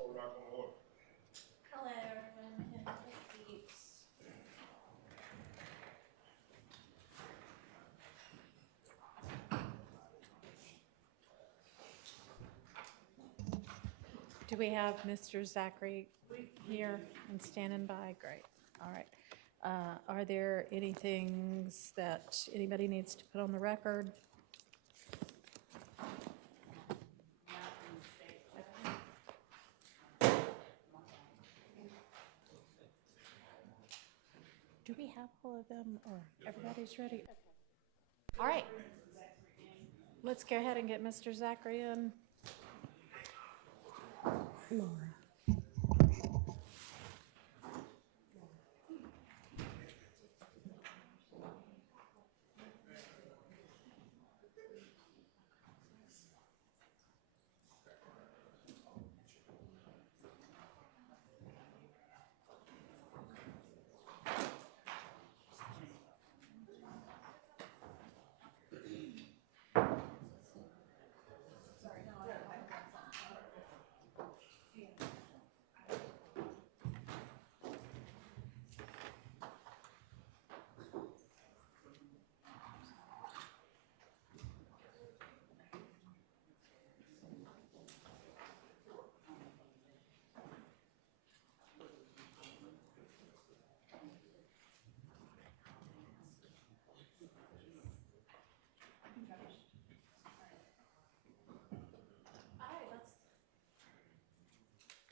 Hello, everyone. Have a seat. Do we have Mr. Zachary here and standing by? Great. All right. Are there any things that anybody needs to put on the record? Do we have all of them, or everybody's ready? All right. Let's go ahead and get Mr. Zachary in.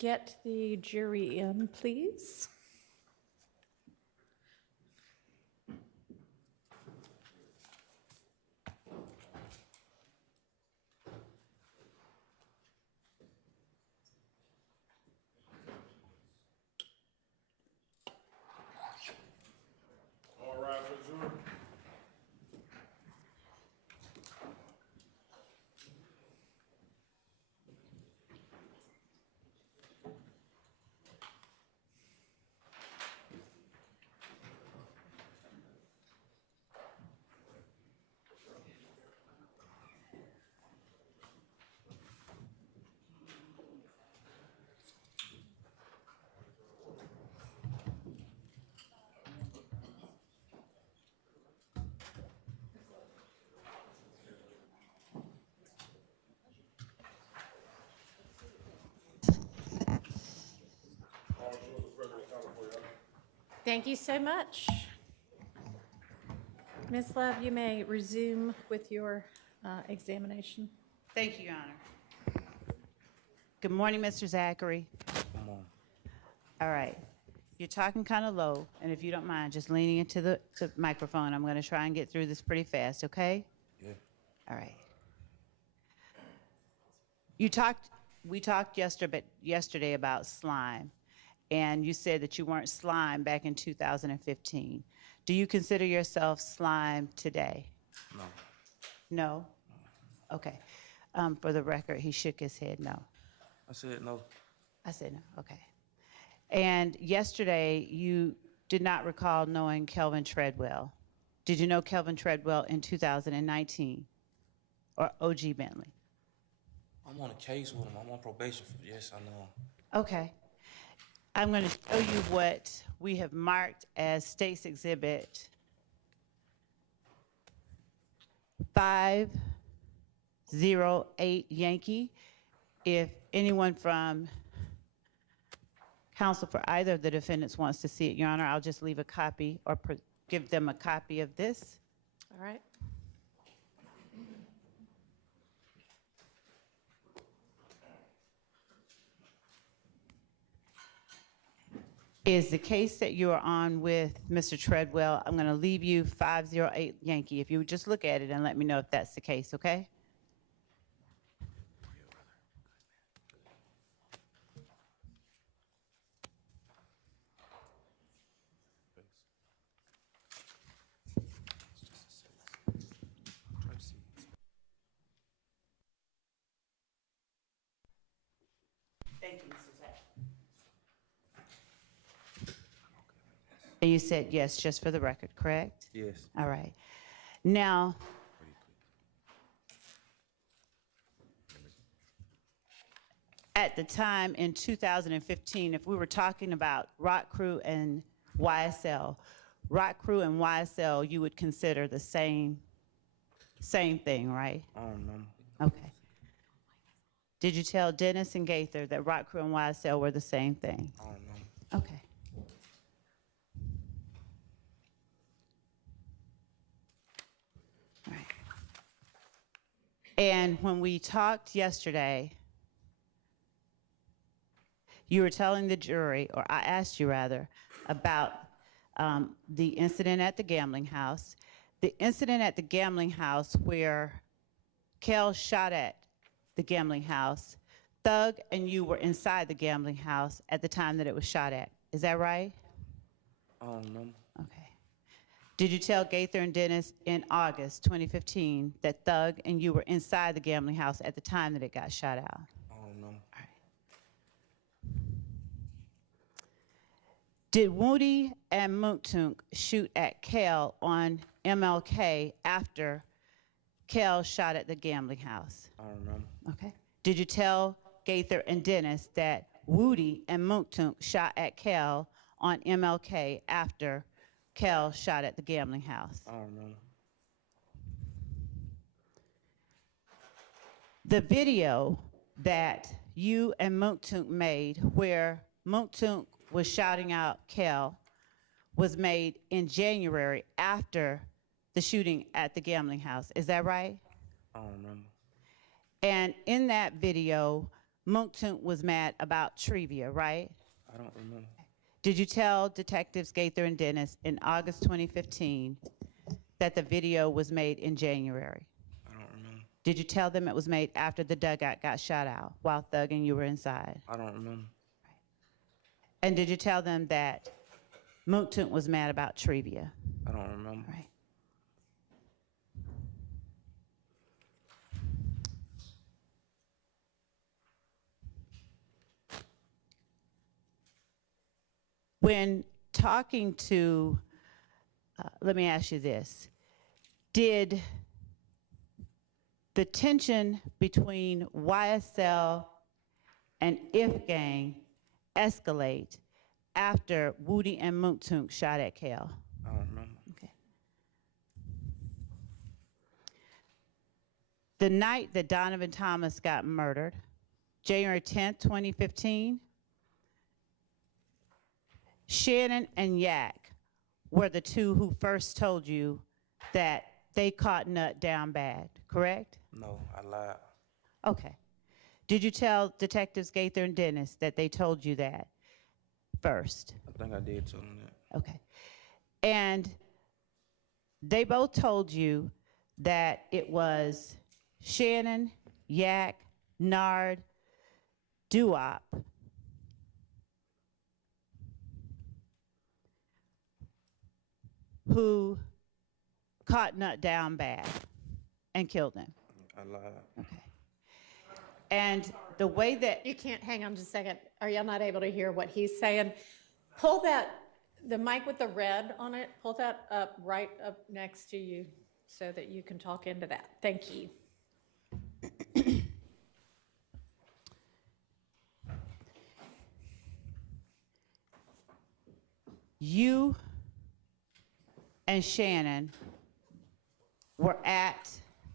Get the jury in, please. All right, for jury. Thank you so much. Ms. Love, you may resume with your examination. Thank you, Your Honor. Good morning, Mr. Zachary. Come on. All right. You're talking kind of low, and if you don't mind, just leaning into the microphone. I'm going to try and get through this pretty fast, okay? Yeah. All right. We talked yesterday about slime, and you said that you weren't slime back in 2015. Do you consider yourself slime today? No. No? Okay. For the record, he shook his head no. I said no. I said no, okay. And yesterday, you did not recall knowing Kelvin Treadwell. Did you know Kelvin Treadwell in 2019? Or O.G. Bentley? I'm on a case with him. I'm on probation for yes, I know. Okay. I'm going to show you what we have marked as State's Exhibit 508 Yankee. If anyone from counsel for either of the defendants wants to see it, Your Honor, I'll just leave a copy or give them a copy of this. All right. Is the case that you are on with Mr. Treadwell. I'm going to leave you 508 Yankee. If you would just look at it and let me know if that's the case, okay? Thank you, Mr. Zach. And you said yes, just for the record, correct? Yes. All right. Now, at the time in 2015, if we were talking about Rock Crew and YSL, Rock Crew and YSL, you would consider the same thing, right? I don't remember. Okay. Did you tell Dennis and Gaither that Rock Crew and YSL were the same thing? I don't remember. Okay. All right. And when we talked yesterday, you were telling the jury, or I asked you rather, about the incident at the gambling house. The incident at the gambling house where Kel shot at the gambling house, Thug and you were inside the gambling house at the time that it was shot at. Is that right? I don't remember. Okay. Did you tell Gaither and Dennis in August 2015 that Thug and you were inside the gambling house at the time that it got shot out? I don't remember. All right. Did Woody and Moontunk shoot at Kel on MLK after Kel shot at the gambling house? I don't remember. Okay. Did you tell Gaither and Dennis that Woody and Moontunk shot at Kel on MLK after Kel shot at the gambling house? I don't remember. The video that you and Moontunk made where Moontunk was shouting out Kel was made in January after the shooting at the gambling house. Is that right? I don't remember. And in that video, Moontunk was mad about trivia, right? I don't remember. Did you tell Detectives Gaither and Dennis in August 2015 that the video was made in January? I don't remember. Did you tell them it was made after the dugout got shot out while Thug and you were inside? I don't remember. And did you tell them that Moontunk was mad about trivia? I don't remember. Right. When talking to, let me ask you this, did the tension between YSL and If Gang escalate after Woody and Moontunk shot at Kel? I don't remember. Okay. The night that Donovan Thomas got murdered, January 10th, 2015, Shannon and Yak were the two who first told you that they caught Nut down bad, correct? No, I lied. Okay. Did you tell Detectives Gaither and Dennis that they told you that first? I think I did tell them that. Okay. And they both told you that it was Shannon, Yak, Nard, Duop, who caught Nut down bad and killed him. I lied. Okay. And the way that, You can't, hang on just a second. Are y'all not able to hear what he's saying? Pull that, the mic with the red on it, pull that up right up next to you so that you can talk into that. Thank you. you and Shannon were at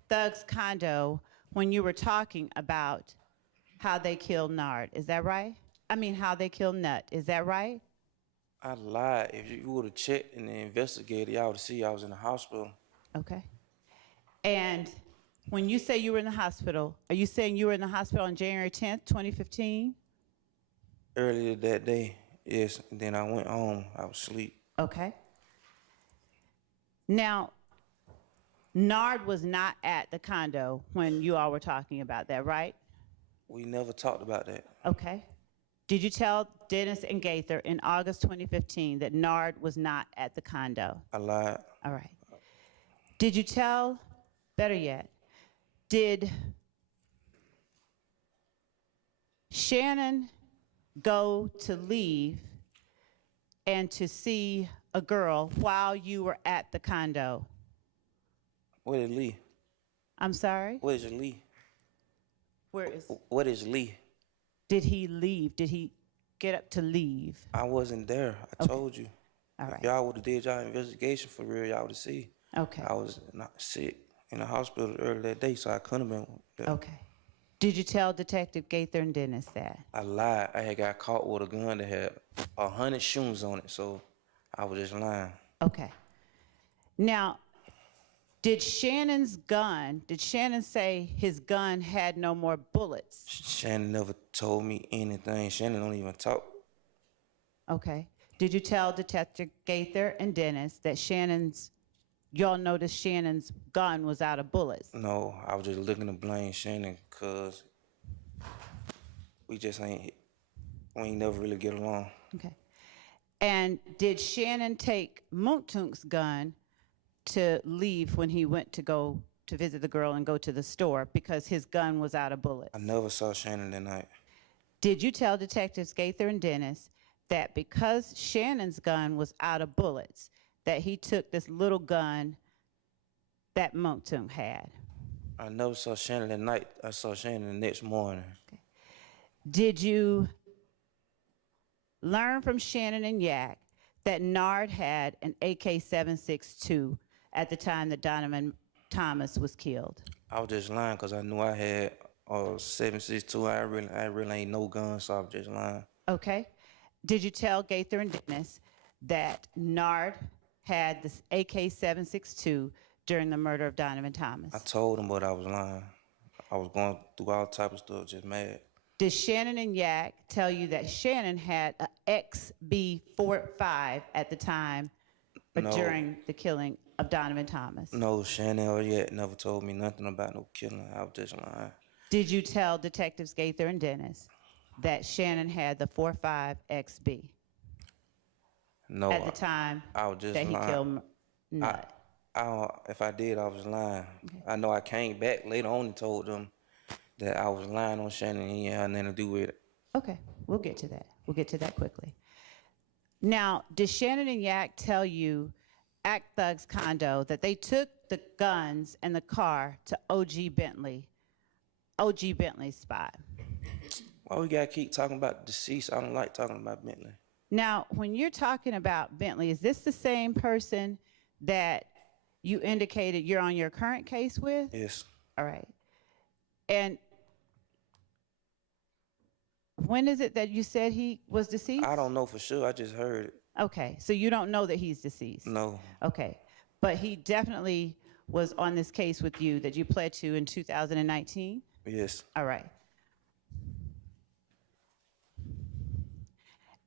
Thug's condo when you were talking about how they killed Nard. Is that right? I mean, how they killed Nut. Is that right? I lied. If you would have checked and investigated, y'all would see I was in the hospital. Okay. And when you say you were in the hospital, are you saying you were in the hospital on January 10th, 2015? Earlier that day, yes. And then I went home. I was asleep. Okay. Now, Nard was not at the condo when you all were talking about that, right? We never talked about that. Okay. Did you tell Dennis and Gaither in August 2015 that Nard was not at the condo? I lied. All right. Did you tell, better yet, did Shannon go to leave and to see a girl while you were at the condo? What is Lee? I'm sorry? What is Lee? Where is, What is Lee? Did he leave? Did he get up to leave? I wasn't there. I told you. All If right. y'all would have did y'all investigation for real, y'all would have seen. Okay. I was not sick in the hospital earlier that day, so I couldn't have been there. Okay. Did you tell Detective Gaither and Dennis that? I lied. I had got caught with a gun that had 100 shoes on it, so I was just lying. Okay. Now, did Shannon say his gun had no more bullets? Shannon never told me anything. Shannon don't even talk. Okay. Did you tell Detective Gaither and Dennis that y'all noticed Shannon's gun was out of bullets? No, I was just looking to blame Shannon because we ain't never really get along. Okay. And did Shannon take Muntunk's gun to leave when he went to go to visit the girl and go to the store because his gun was out of bullets? I never saw Shannon that night. Did you tell Detectives Gaither and Dennis that because Shannon's gun was out of bullets, that he took this little gun that Muntunk had? I never saw Shannon that night. I saw Shannon the next morning. Okay. Did you learn from Shannon and Yak that Nard had an AK-762 at the time that Donovan Thomas was killed? I was just lying because I knew I had 7.62. I really ain't no gun, so I was just lying. Okay. Did you tell Gaither and Dennis that Nard had this AK-762 during the murder of Donovan Thomas? I told him, but I was lying. I was going through all type of stuff, just mad. Did Shannon and Yak tell you that Shannon had a XB45 at the time or No. during the killing of Donovan Thomas? No, Shannon or yet never told me nothing about no killing. I was just lying. Did you tell Detectives Gaither and Dennis that Shannon had the 45 XB No, at the time I was just that he lying. killed Nut? If I did, I was lying. Okay. I know I came back later on and told them that I was lying on Shannon. He ain't had nothing to do with it. Okay, we'll get to that. We'll get to that quickly. Now, did Shannon and Yak tell you at Thug's condo that they took the guns and the car to OG Bentley's spot? Why we gotta keep talking about deceased? I don't like talking about Bentley. Now, when you're talking about Bentley, is this the same person that you indicated you're on your current case with? Yes. All right. And when is it that you said he was deceased? I don't know for sure. I just heard it. Okay, so you don't know that he's deceased? No. Okay, but he definitely was on this case with you that you pled to in 2019? Yes. All right.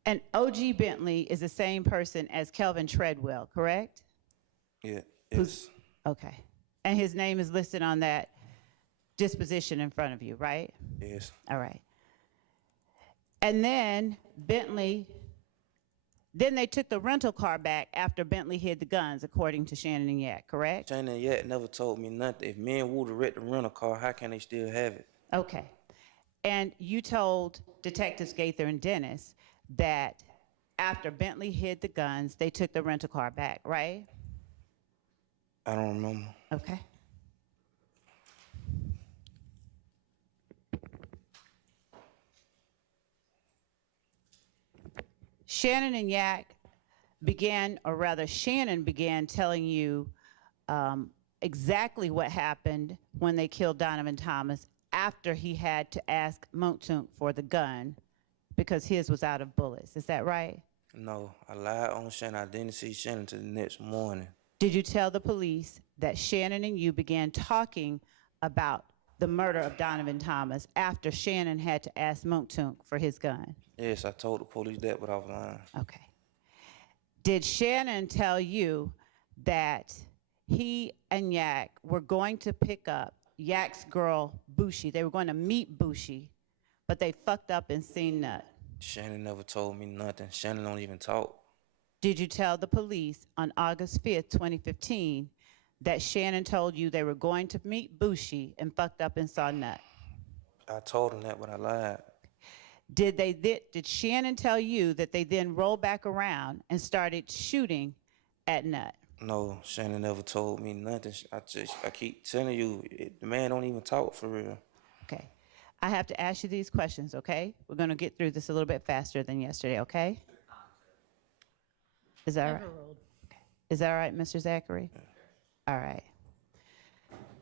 And OG Bentley is the same person as Kelvin Treadwell, correct? Yeah. Yes. Okay. And his name is listed on that disposition in front of you, right? Yes. All right. And then then they took the rental car back after Bentley hid the guns, according to Shannon and Yak, correct? Shannon yet never told me nothing. If me and Wood wrecked the rental car, how can they still have it? Okay. And you told Detectives Gaither and Dennis that after Bentley hid the guns, they took the rental car back, right? I don't remember. Okay. Shannon and Yak Shannon began telling you exactly what happened when they killed Donovan Thomas after he had to ask Muntunk for the gun because his was out of bullets. Is that right? No, I lied on Shannon. I didn't see Shannon till the next morning. Did you tell the police that Shannon and you began talking about the murder of Donovan Thomas after Shannon had to ask Muntunk for his gun? Yes, I told the police that, but I was lying. Okay. Did Shannon tell you that he and Yak were going to pick up Yak's girl, Bushi? They were going to meet Bushi, but they fucked up and seen Nut. Shannon never told me nothing. Shannon don't even talk. Did you tell the police on August 5th, 2015, that Shannon told you they were going to meet Bushi and fucked up and saw Nut? I told him that, but I lied. Did Shannon tell you that they then rolled back around and started shooting at Nut? No, Shannon never told me nothing. I keep telling you, the man don't even talk for real. Okay. I have to ask you these questions, okay? We're going to get through this a little bit faster than yesterday, okay? Is that all right? Overruled. Is that all right, Mr. Zachary? All right.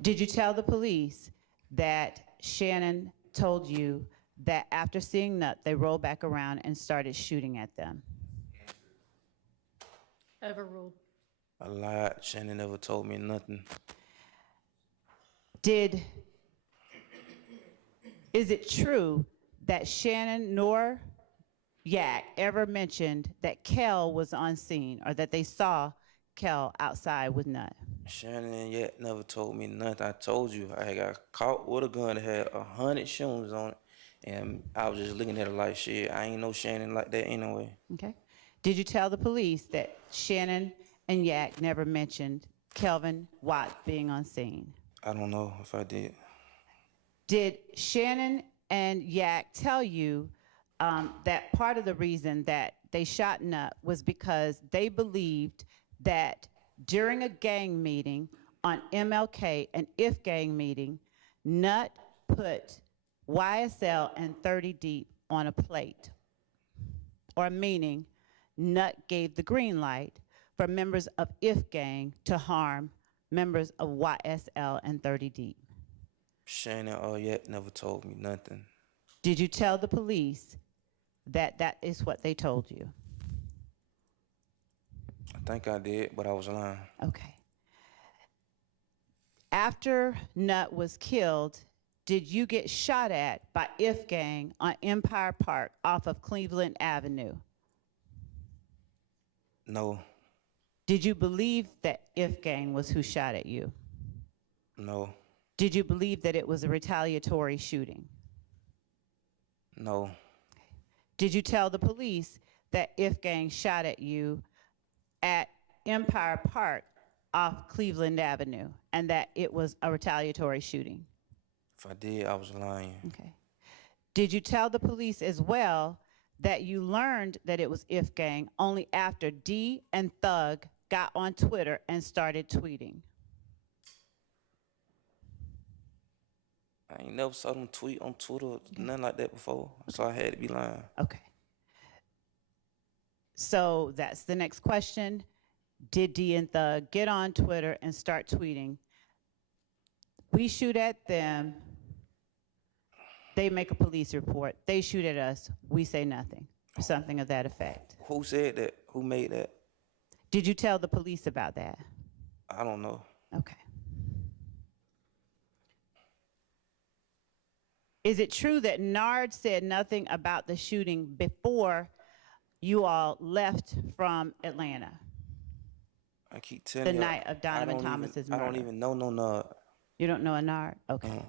Did you tell the police that Shannon told you that after seeing Nut, they rolled back around and started shooting at them? Overruled. I lied. Shannon never told me nothing. Is it true that Shannon nor Yak ever mentioned that Kel was on scene or that they saw Kel outside with Nut? Shannon yet never told me nothing. I told you I had got caught with a gun that had 100 shooters on it, and I was just looking at it like shit. I ain't know Shannon like that anyway. Okay. Did you tell the police that Shannon and Yak never mentioned Kelvin Watts being on scene? I don't know if I did. Did Shannon and Yak tell you that part of the reason that they shot Nut was because they believed that during a gang meeting on MLK, an IF gang meeting, Nut put YSL and 30 Deep on a plate? Or meaning, Nut gave the green light for members of IF gang to harm members of YSL and 30 Deep. Shannon yet never told me nothing. Did you tell the police that that is what they told you? I think I did, but I was lying. Okay. After Nut was killed, did you get shot at by IF gang on Empire Park off of Cleveland Avenue? No. Did you believe that IF gang was who shot at you? No. Did you believe that it was a retaliatory shooting? No. Did you tell the police that IF gang shot at you at Empire Park off Cleveland Avenue and that it was a retaliatory shooting? If I did, I was lying. Okay. Did you tell the police as well that you learned that it was IF gang only after D and Thug got on Twitter and started tweeting? I ain't never saw them tweet on Twitter, nothing like that before, so I had to be lying. Okay. So that's the next question. Did D and Thug get on Twitter and start tweeting? We shoot at them, they make a police report. They shoot at us, we say nothing, or something of that effect. Who said that? Who made that? Did you tell the police about that? I don't know. Okay. Is it true that Nard said nothing about the shooting before you all left from Atlanta? I keep telling you. The night of Donovan Thomas's murder. I don't even know no Nard. You don't know a Nard? Okay.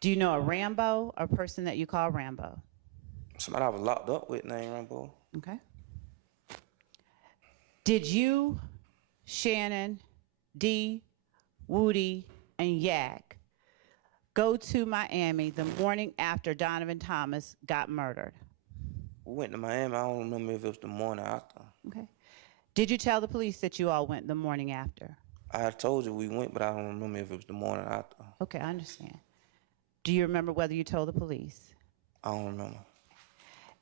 Do you know a Rambo, or a person that you call Rambo? Somebody I was locked up with named Rambo. Okay. Did you, Shannon, D, Woody, and Yak go to Miami the morning after Donovan Thomas got murdered? We went to Miami. I don't remember if it was the morning after. Okay. Did you tell the police that you all went the morning after? I told you we went, but I don't remember if it was the morning after. Okay, I understand. Do you remember whether you told the police? I don't remember.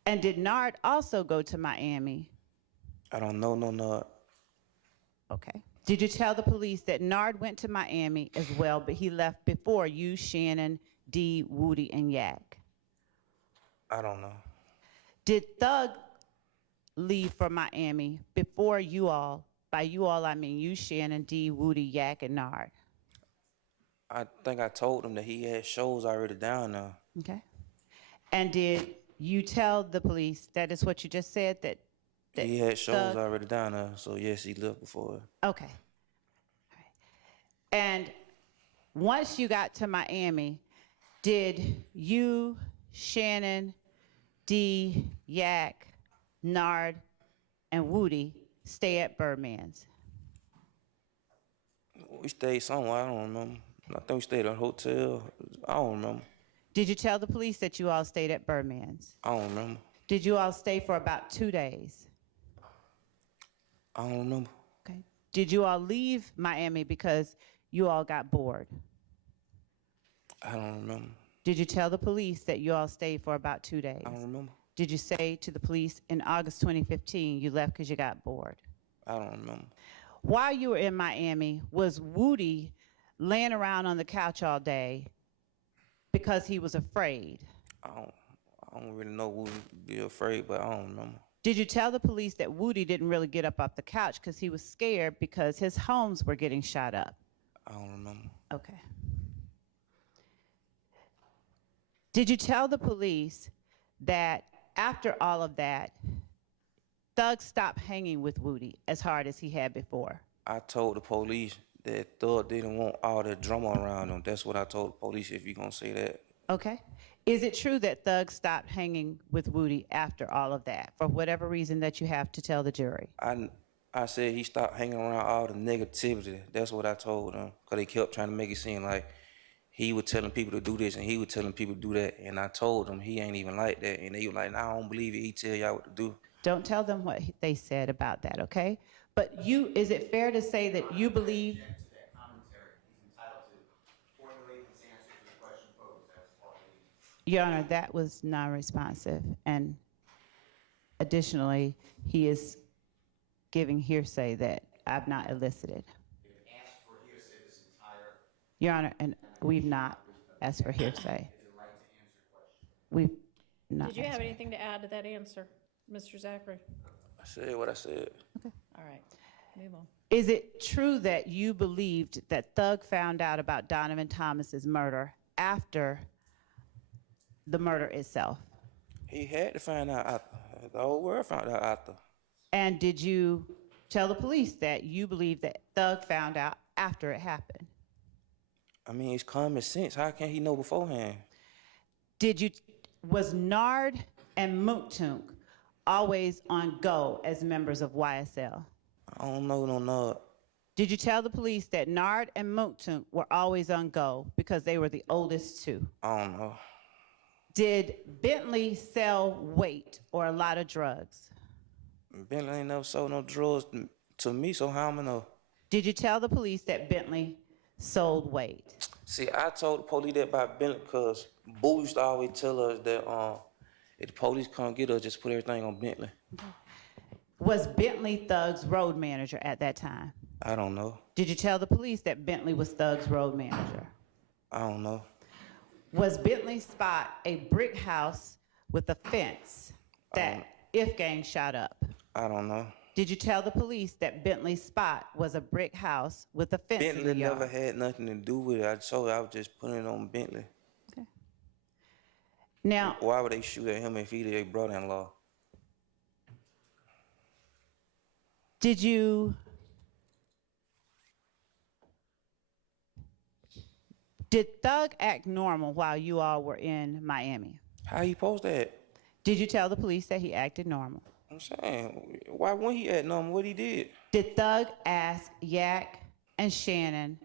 And did Nard also go to Miami? I don't know no Nard. Okay. Did you tell the police that Nard went to Miami as well, but he left before you, Shannon, D, Woody, and Yak? I don't know. Did Thug leave for Miami before you all? By you all, I mean you, Shannon, D, Woody, Yak, and Nard. I think I told him that he had shows already down there. Okay. And did you tell the police, that is what you just said, that He had shows Thug- already down there, so yes, he left before. Okay. All right. And once you got to Miami, did you, Shannon, D, Yak, Nard, and Woody stay at Birdman's? We stayed somewhere, I don't remember. I think we stayed at a hotel. I don't remember. Did you tell the police that you all stayed at Birdman's? I don't remember. Did you all stay for about 2 days? I don't remember. Okay. Did you all leave Miami because you all got bored? I don't remember. Did you tell the police that you all stayed for about 2 days? I don't remember. Did you say to the police in August 2015 you left because you got bored? I don't remember. While you were in Miami, was Woody laying around on the couch all day because he was afraid? I don't really know who would be afraid, but I don't remember. Did you tell the police that Woody didn't really get up off the couch because he was scared because his homes were getting shot up? I don't remember. Okay. Did you tell the police that after all of that, Thug stopped hanging with Woody as hard as he had before? I told the police that Thug didn't want all the drama around him. That's what I told the police, if you're going to say that. Okay. Is it true that Thug stopped hanging with Woody after all of that, for whatever reason that you have to tell the jury? I said he stopped hanging around all the negativity. That's what I told them, because they kept trying to make it seem like he was telling people to do this and he was telling people to do that. And I told them he ain't even like that. And they were like, nah, I don't believe it. He tell y'all what to do. Don't tell them what they said about that, okay? But is it fair to say that you believe? To that commentary, he's entitled to formulate his answer to the question posed. That's all he needs. Your Honor, that was non-responsive. And additionally, he is giving hearsay that I've not elicited. They've asked for hearsay this entire. Your Honor, and we've not asked for hearsay. Is a right to answer question. We've not. Did you asked have for- anything to add to that answer, Mr. Zachary? I said what I said. All right, move on. Is it true that you believed that Thug found out about Donovan Thomas's murder after the murder itself? He had to find out after. The whole world found out after. And did you tell the police that you believe that Thug found out after it happened? I mean, it's common sense. How can he know beforehand? Was Nard and Mooktunk always on go as members of YSL? I don't know no nod. Did you tell the police that Nard and Mooktunk were always on go because they were the oldest two? I don't know. Did Bentley sell weight or a lot of drugs? Bentley ain't never sold no drugs to me, so how am I know? Did you tell the police that Bentley sold weight? See, I told the police that about Bentley because Boo used to always tell us that if the police come get us, just put everything on Bentley. Was Bentley Thug's road manager at that time? I don't know. Did you tell the police that Bentley was Thug's road manager? I don't know. Was Bentley's spot a brick house with a fence that If Gang shot up? I don't know. Did you tell the police that Bentley's spot was a brick house with a fence in the Bentley yard? never had nothing to do with it. I told you I was just putting it on Bentley. Okay. Now, Why would they shoot at him if he their brother-in-law? did Thug act normal while you all were in Miami? How he post that? Did you tell the police that he acted normal? I'm saying, why wouldn't he at number? What he did? Did Thug ask Yak and Shannon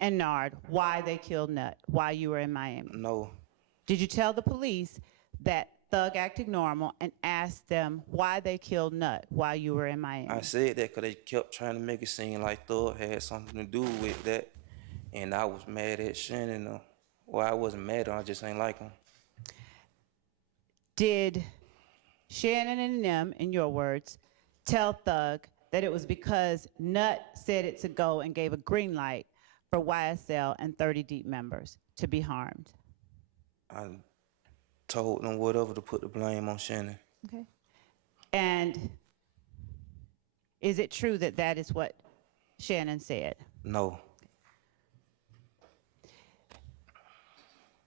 and Nard why they killed Nut while you were in Miami? No. Did you tell the police that Thug acted normal and asked them why they killed Nut while you were in Miami? I said that because they kept trying to make it seem like Thug had something to do with that. And I was mad at Shannon. Well, I wasn't mad at him. I just ain't like him. Did Shannon and them, in your words, tell Thug that it was because Nut said it to go and gave a green light for YSL and 30 Deep members to be harmed? I told them whatever to put the blame on Shannon. Okay. And is it true that that is what Shannon said? No.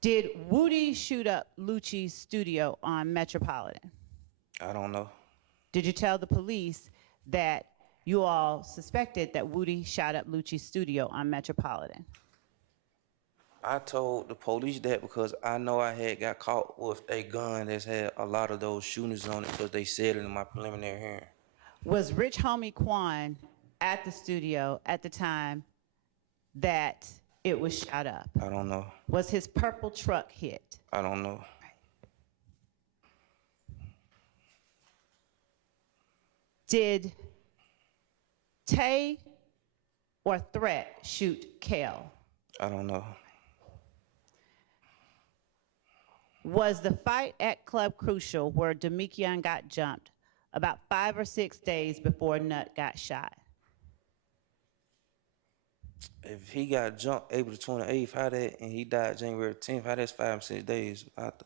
Did Woody shoot up Lucci's studio on Metropolitan? I don't know. Did you tell the police that you all suspected that Woody shot up Lucci's studio on Metropolitan? I told the police that because I know I had got caught with a gun that's had a lot of those shootings on it because they said it in my preliminary hearing. Was Rich Homie Quan at the studio at the time that it was shot up? I don't know. Was his purple truck hit? I don't know. Did Tay or Threat shoot Kel? I don't know. Was the fight at Club Crucial where Demekion got jumped about 5 or 6 days before Nut got shot? If he got jumped April 28th, how that, and he died January 10th, how that's 5 or 6 days after?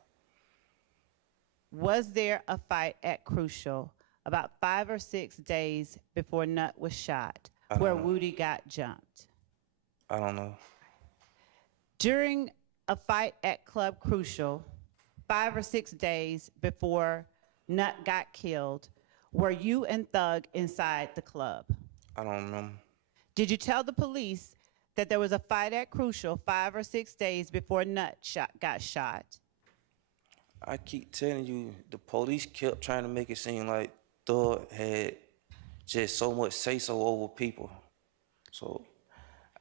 Was there a fight at Crucial about 5 or 6 days before Nut was shot where Woody got jumped? I don't know. During a fight at Club Crucial, 5 or 6 days before Nut got killed, were you and Thug inside the club? I don't remember. Did you tell the police that there was a fight at Crucial 5 or 6 days before Nut got shot? I keep telling you, the police kept trying to make it seem like Thug had just so much say-so over people. So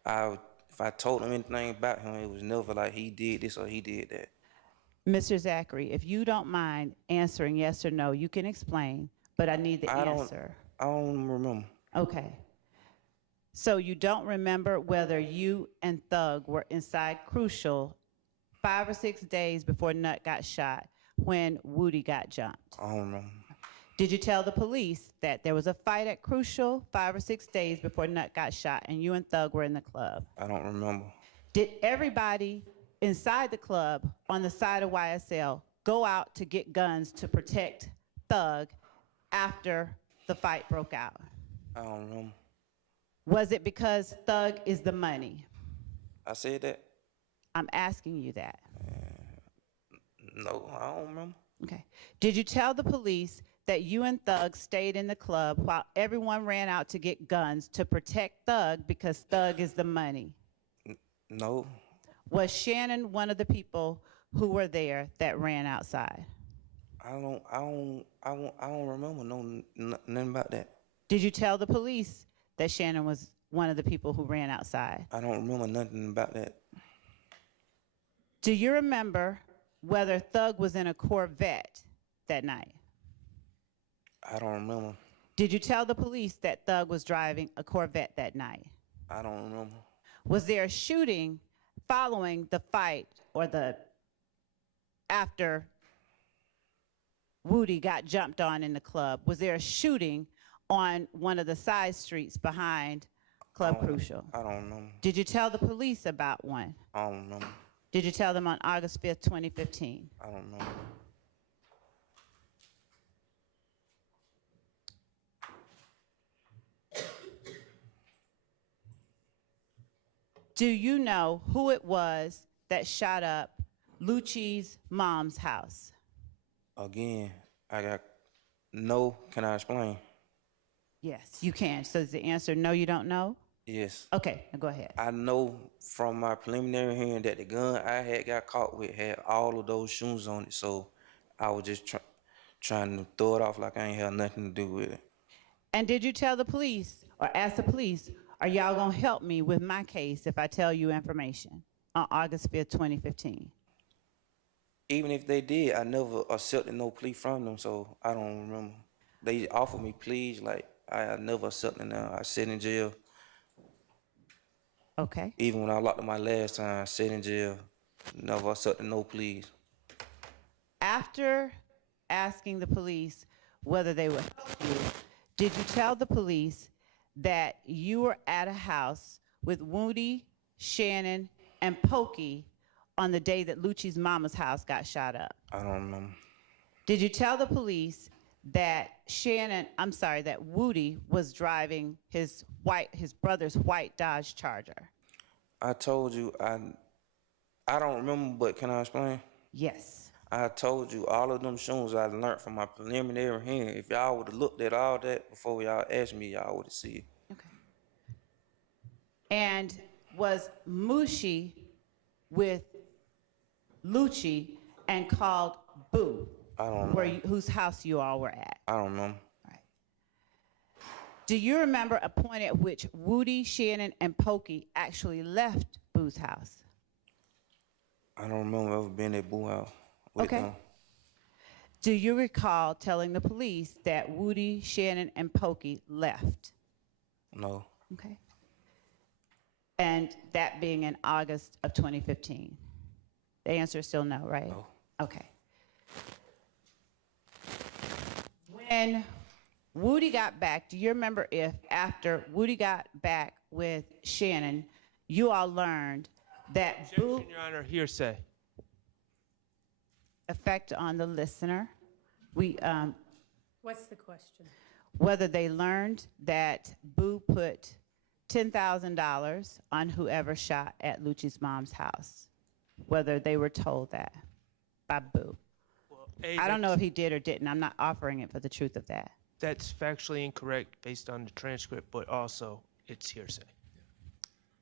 if I told them anything about him, it was never like he did this or he did that. Mr. Zachary, if you don't mind answering yes or no, you can explain, but I need the answer. I don't remember. Okay. So you don't remember whether you and Thug were inside Crucial 5 or 6 days before Nut got shot when Woody got jumped? I don't remember. Did you tell the police that there was a fight at Crucial 5 or 6 days before Nut got shot and you and Thug were in the club? I don't remember. Did everybody inside the club on the side of YSL go out to get guns to protect Thug after the fight broke out? I don't remember. Was it because Thug is the money? I said that? I'm asking you that. No, I don't remember. Okay. Did you tell the police that you and Thug stayed in the club while everyone ran out to get guns to protect Thug because Thug is the money? No. Was Shannon one of the people who were there that ran outside? I don't remember nothing about that. Did you tell the police that Shannon was one of the people who ran outside? I don't remember nothing about that. Do you remember whether Thug was in a Corvette that night? I don't remember. Did you tell the police that Thug was driving a Corvette that night? I don't remember. Was there a shooting following the fight or after Woody got jumped on in the club? Was there a shooting on one of the side streets behind Club Crucial? I don't remember. Did you tell the police about one? I don't remember. Did you tell them on August 5th, 2015? I don't remember. Do you know who it was that shot up Lucci's mom's house? Again, I got no. Can I explain? Yes, you can. So is the answer no, you don't know? Yes. Okay, now go ahead. I know from my preliminary hearing that the gun I had got caught with had all of those shoes on it, so I was just trying to throw it off like I ain't had nothing to do with it. And did you tell the police or ask the police, are y'all gonna help me with my case if I tell you information on August 5th, 2015? Even if they did, I never accepted no plea from them, so I don't remember. They offered me pleas, like I never accepted them. I sat in jail. Okay. Even when I locked up my last time, I sat in jail. Never accepted no pleas. After asking the police whether they would help you, did you tell the police that you were at a house with Woody, Shannon, and Pokey on the day that Lucci's mama's house got shot up? I don't remember. Did you tell the police that that Woody was driving his brother's white Dodge Charger? I told you, I don't remember, but can I explain? Yes. I told you all of them shoes I learned from my preliminary hearing. If y'all would have looked at all that before y'all asked me, y'all would have seen it. Okay. And was Mushi with Lucci and called Boo? I don't know. Whose house you all were at? I don't remember. Right. Do you remember a point at which Woody, Shannon, and Pokey actually left Boo's house? I don't remember ever being at Boo house with them. Do you recall telling the police that Woody, Shannon, and Pokey left? No. Okay. And that being in August of 2015? The answer is still no, right? No. Okay. When Woody got back, do you remember if after Woody got back with Shannon, you all learned that Boo Objection, Your Honor, hearsay. effect on the listener? What's the question? Whether they learned that Boo put $10,000 on whoever shot at Lucci's mom's house, whether they were told that by Boo. Well, I don't know if he did or didn't. I'm not offering it for the truth of that. that's factually incorrect based on the transcript, but also it's hearsay.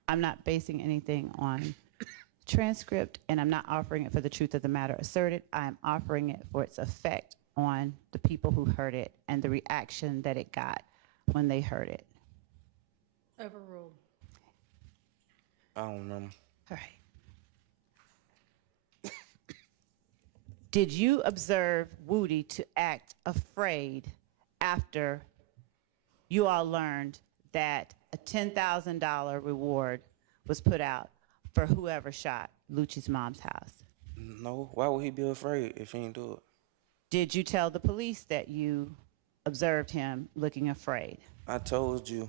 I'm not basing anything on transcript, and I'm not offering it for the truth of the matter asserted. I am offering it for its effect on the people who heard it and the reaction that it got when they heard it. Overruled. I don't remember. All right. Did you observe Woody to act afraid after you all learned that a $10,000 reward was put out for whoever shot Lucci's mom's house? No, why would he be afraid if he didn't do it? Did you tell the police that you observed him looking afraid? I told you.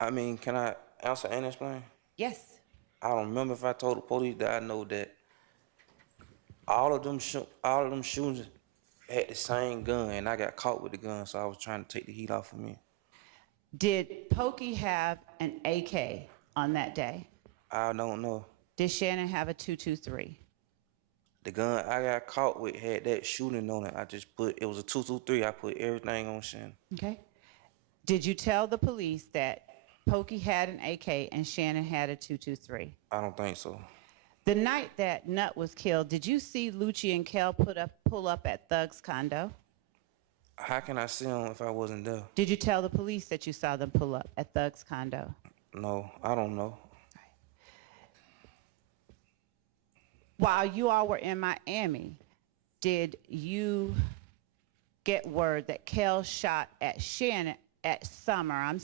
I mean, can I answer and explain? Yes. I don't remember if I told the police that. I know that all of them shooters had the same gun, and I got caught with the gun, so I was trying to take the heat off of me. Did Pokey have an AK on that day? I don't know. Did Shannon have a 223? The gun I got caught with had that shooting on it. I just put, it was a 223. I put everything on Shannon. Okay. Did you tell the police that Pokey had an AK and Shannon had a 223? I don't think so. The night that Nut was killed, did you see Lucci and Kel pull up at Thug's condo? How can I see him if I wasn't there? Did you tell the police that you saw them pull up at Thug's condo? No, I don't know. While you all were in Miami, did you get word that Kel shot at Summer,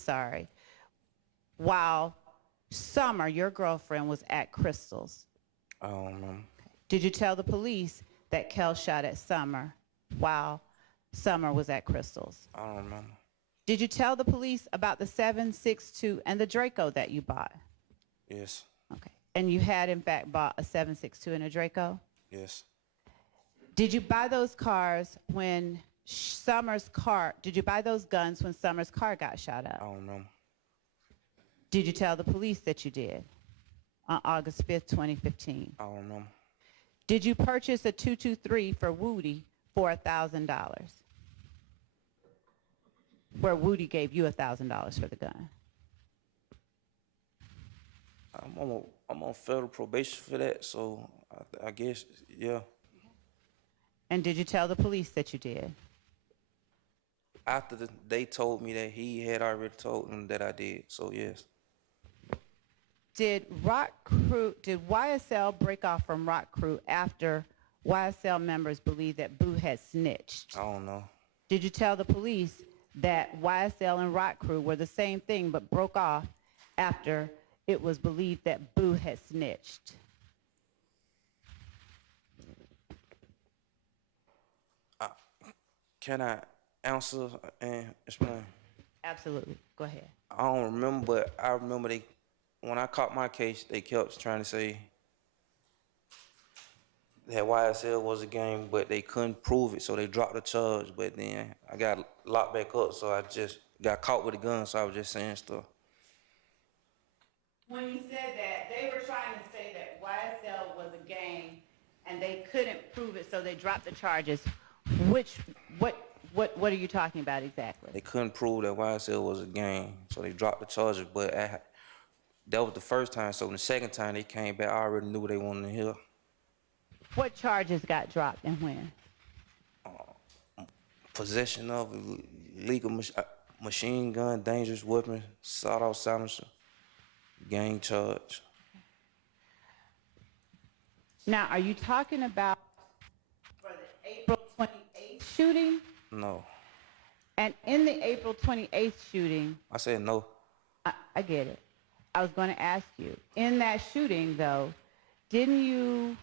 while Summer, your girlfriend, was at Crystal's? I don't remember. Did you tell the police that Kel shot at Summer while Summer was at Crystal's? I don't remember. Did you tell the police about the 7.62 and the Draco that you bought? Yes. Okay. And you had, in fact, bought a 7.62 and a Draco? Yes. Did you buy those cars when did you buy those guns when Summer's car got shot I up? don't remember. Did you tell the police that you did on August 5th, 2015? I don't remember. Did you purchase a 223 for Woody for $1,000? Where Woody gave you $1,000 for the gun? I'm on federal probation for that, so I guess, yeah. And did you tell the police that you did? After they told me that he had already told them that I did, so yes. Did YSL break off from Rock Crew after YSL members believed that Boo had snitched? I don't know. Did you tell the police that YSL and Rock Crew were the same thing but broke off after it was believed that Boo had snitched? Can I answer and explain? Absolutely. Go ahead. I don't remember, but I remember when I caught my case, they kept trying to say that YSL was a gang, but they couldn't prove it, so they dropped the charge. But then I got locked back up, so I just got caught with a gun, so I was just saying stuff. When you said that, they were trying to say that YSL was a gang and they couldn't prove it, so they dropped the charges. What are you talking about exactly? They couldn't prove that YSL was a gang, so they dropped the charges. But that was the first time, so the second time they came back, I already knew what they wanted to hear. What charges got dropped and when? Possession of illegal machine gun, dangerous weapon, sawed-off silencer, gang charge. Now, are you talking about for the April 28th shooting? No. And in the April 28th shooting, I said no. I get it. I was going to ask you, in that shooting, though, didn't you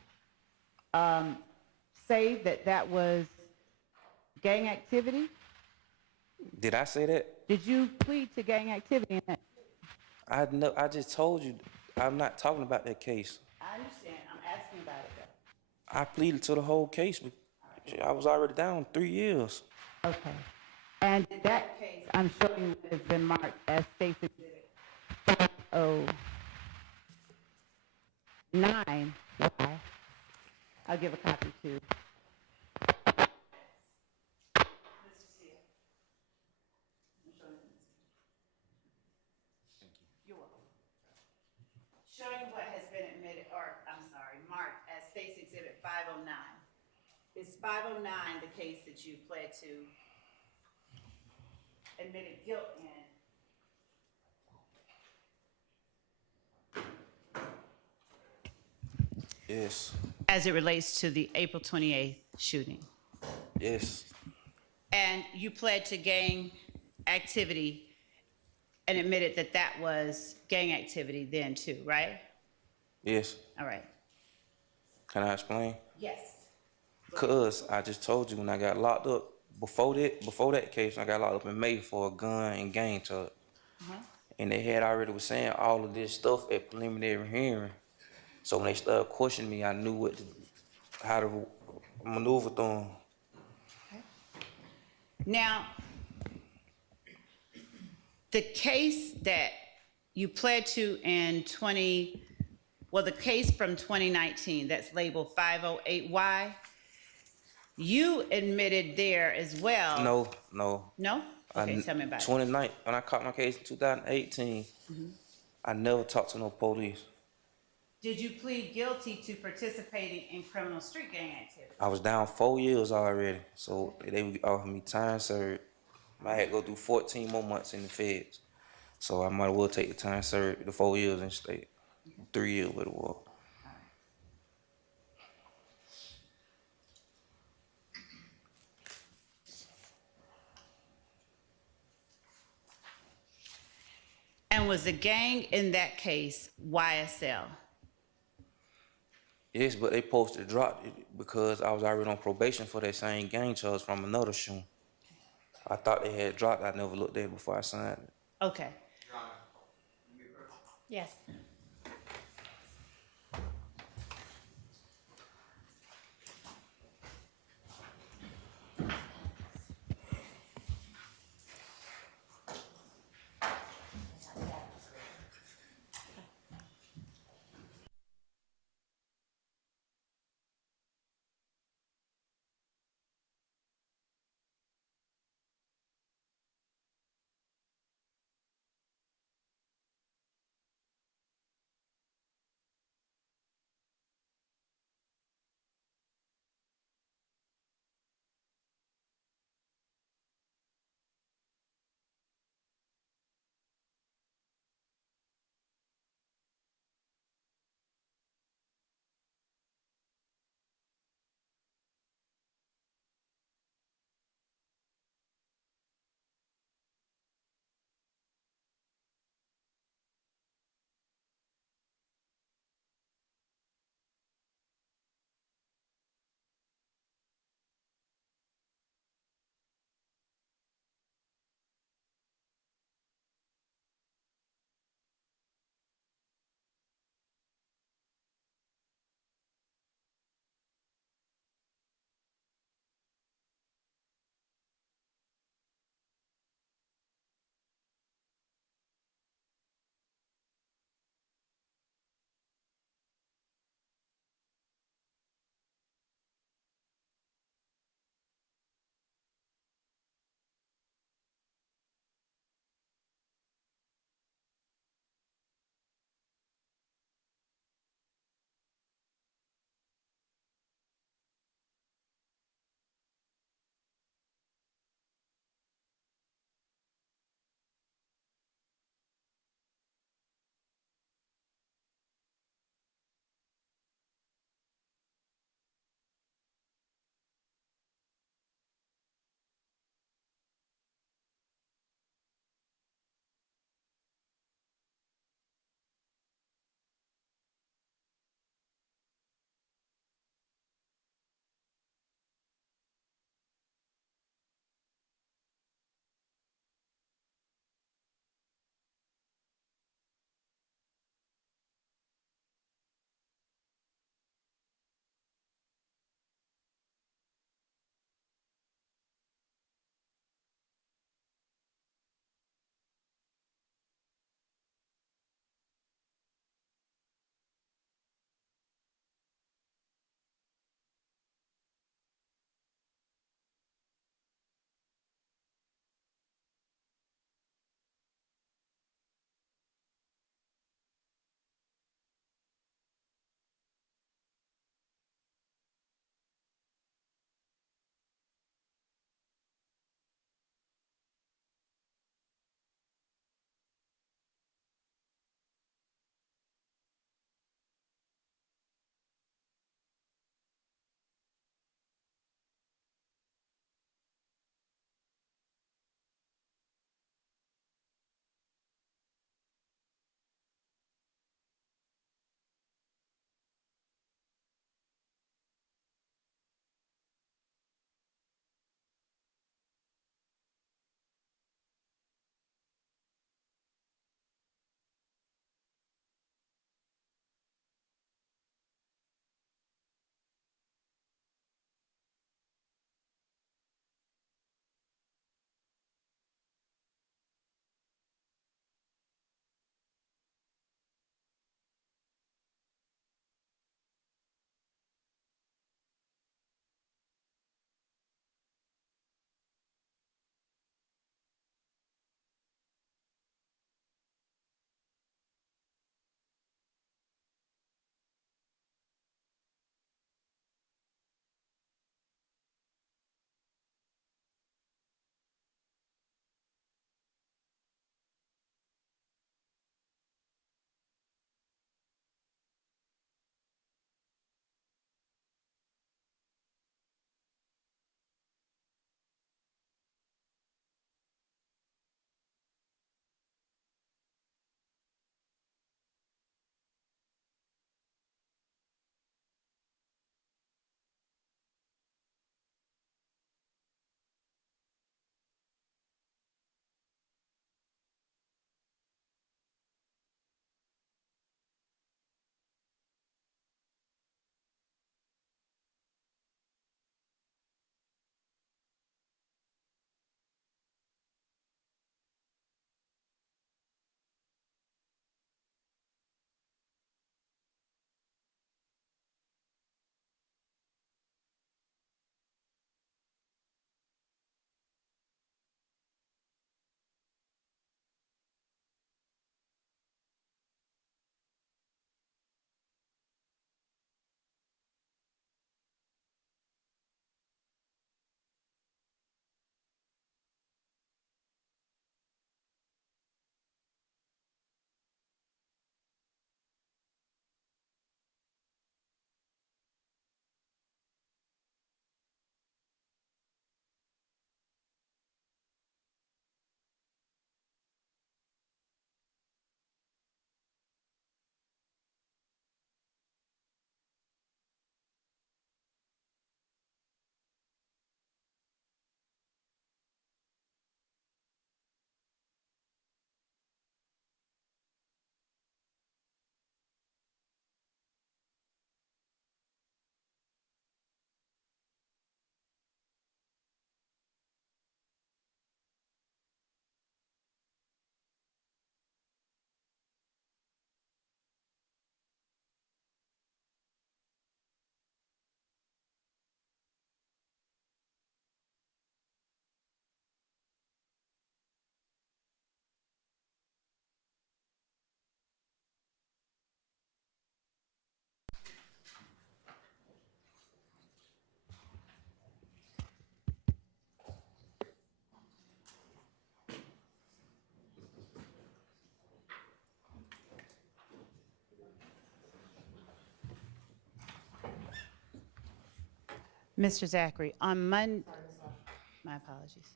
say that that was gang activity? Did I say that? Did you plead to gang activity in that? I just told you, I'm not talking about that case. I understand. I'm asking about it though. I pleaded to the whole case. I was already down 3 years. Okay. And that case, I'm showing you has been marked as State's Exhibit 509. Why? I'll give a copy to. You're welcome. Showing what has been admitted, or I'm sorry, marked as State's Exhibit 509. Is 509 the case that you pled to, admitted guilt in? Yes, As it relates to the April 28th shooting. yes, And you pled to gang activity and admitted that that was gang activity then too, right? yes. All right. Can I explain? Yes. Cause I just told you when I got locked up, before that case, I got locked up in May for a gun and gang charge. And they had already was saying all of this stuff at preliminary hearing. So when they started questioning me, I knew how to maneuver through them. Now, the case that you pled to in the case from 2019 that's labeled 508Y, you admitted there as well. No. No? Okay, tell me about it. 29, when I caught my case in 2018, I never talked to no police. Did you plead guilty to participating in criminal street gang activity? I was down 4 years already, so they would offer me time served. I had to go through 14 more months in the feds. So I might as well take the time served, the 4 years and stay 3 years with the war. And was the gang in that case YSL? Yes, but they posted dropped it because I was already on probation for that same gang charge from another shoe. I thought they had dropped. I never looked at it before I signed it. Okay. Yes. Mr. Zachary, on Monday, my apologies.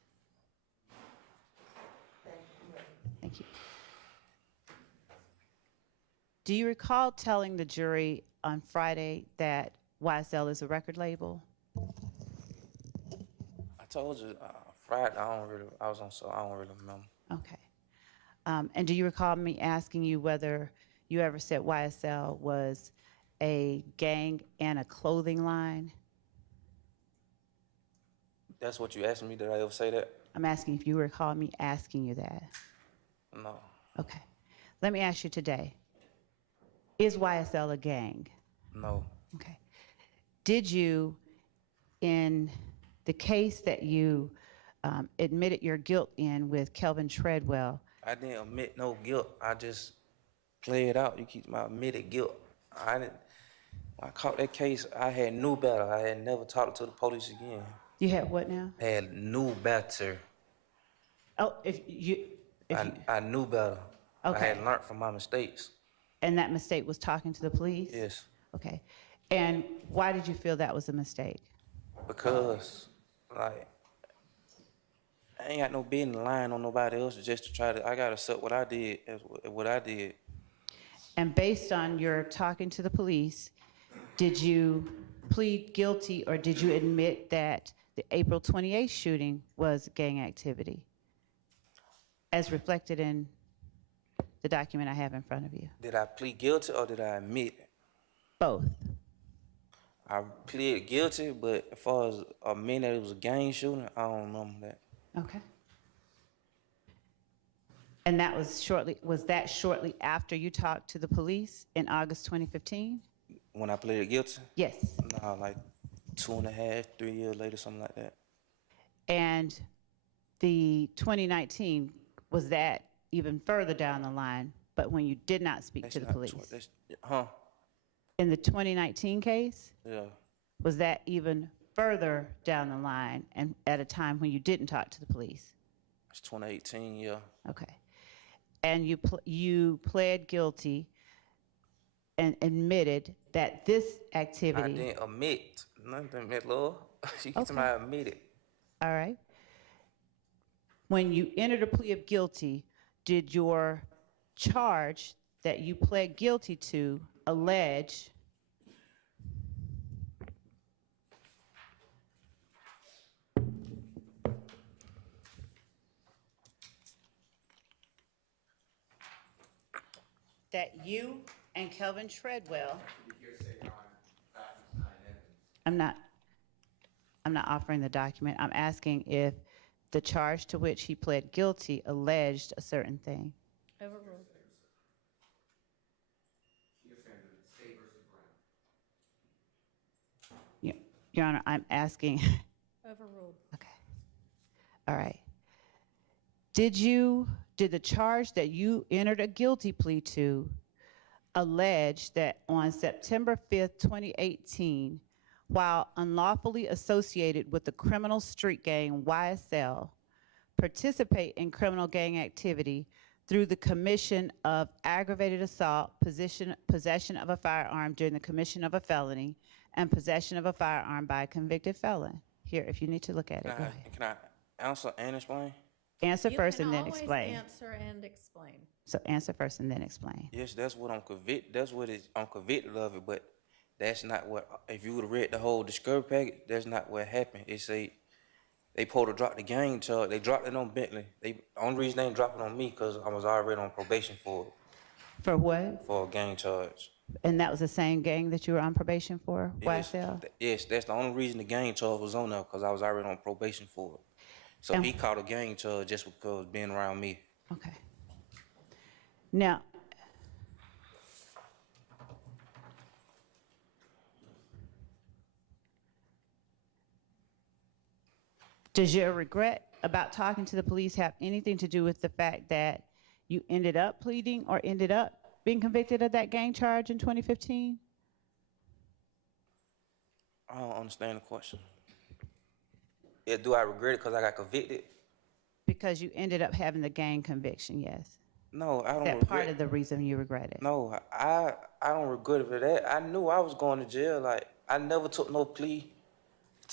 Thank you. Do you recall telling the jury on Friday that YSL is a record label? I told you Friday. I was on, so I don't really remember. Okay. And do you recall me asking you whether you ever said YSL was a gang and a clothing line? That's what you asked me. Did I ever say that? I'm asking if you recall me asking you that. No. Okay. Let me ask you today. Is YSL a gang? No. Okay. Did you, in the case that you admitted your guilt in with Kelvin Treadwell, I didn't admit no guilt. I just play it out. You keep my admitted guilt. I didn't. When I caught that case, I had knew better. I had never talked to the police again. you had what now? I had knew better. Oh, if you, I knew better. I Okay. had learned from my mistakes. and that mistake was talking to the police? Yes. Okay. And why did you feel that was a mistake? Because, like, I ain't got no business lying on nobody else just to try to. I gotta accept what I did as what I did. And based on your talking to the police, did you plead guilty or did you admit that the April 28th shooting was gang activity, as reflected in the document I have in front of you? Did I plead guilty or did I admit it? Both. I pleaded guilty, but as far as admitting that it was a gang shooting, I don't remember that. Okay. And that was that shortly after you talked to the police in August 2015? When I pleaded guilty? Yes. Nah, like 2.5, 3 years later, something like that. And the 2019, was that even further down the line, but when you did not speak to the not police? Huh? In the 2019 case, Yeah. was that even further down the line and at a time when you didn't talk to the police? It's 2018, yeah. Okay. And you pled guilty and admitted that this activity. I didn't admit nothing, Miss Lord. She keeps Okay. my admitted. All right. When you entered a plea of guilty, did your charge that you pled guilty to allege that you and Kelvin Treadwell, I'm not offering the document. I'm asking if the charge to which he pled guilty alleged a certain thing. Overruled. Your Honor, I'm asking. Overruled. Okay. All right. Did the charge that you entered a guilty plea to allege that on September 5th, 2018, while unlawfully associated with the criminal street gang YSL, participate in criminal gang activity through the commission of aggravated assault, possession of a firearm during the commission of a felony, and possession of a firearm by a convicted felon? Here, if you need to look at it, go ahead. Can I answer and explain? Answer first and then You explain. can always answer and explain. So answer first and then explain. Yes, that's what I'm convicted. That's what I'm convicted of it, but that's not what. If you would have read the whole discovery package, that's not what happened. It say they supposed to drop the gang charge. They dropped it on Bentley. The only reason they didn't drop it on me because I was already on probation for it, For what? for a gang charge. And that was the same gang that you were on probation for, Yes, YSL? yes, that's the only reason the gang charge was on there because I was already on probation for it. So And- he caught a gang charge just because being around me. Okay. Now, does your regret about talking to the police have anything to do with the fact that you ended up pleading or ended up being convicted of that gang charge in 2015? I don't understand the question. Yeah, do I regret it because I got convicted? Because you ended up having the gang conviction, yes. No, I don't That regret. part of the reason you regret it. No, I don't regret it for that. I knew I was going to jail. Like I never took no plea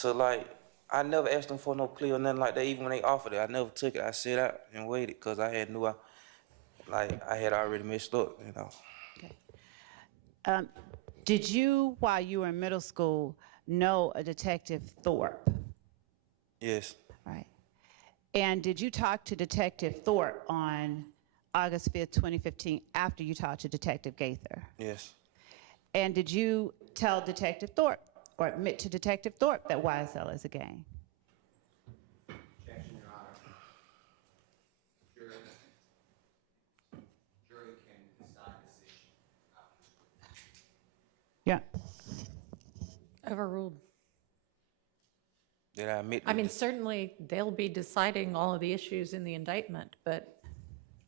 to like, I never asked them for no plea or nothing like that. Even when they offered it, I never took it. I sat out and waited because I had knew I had already messed up, you know. Okay. Did you, while you were in middle school, know a Detective Thorpe? Yes, Right. And did you talk to Detective Thorpe on August 5th, 2015, after you talked to Detective Gaither? yes. And did you tell Detective Thorpe or admit to Detective Thorpe that YSL is a gang? Objection, Your Honor. Jury can decide this issue. Yeah. Overruled. Did I admit? I mean, certainly they'll be deciding all of the issues in the indictment, but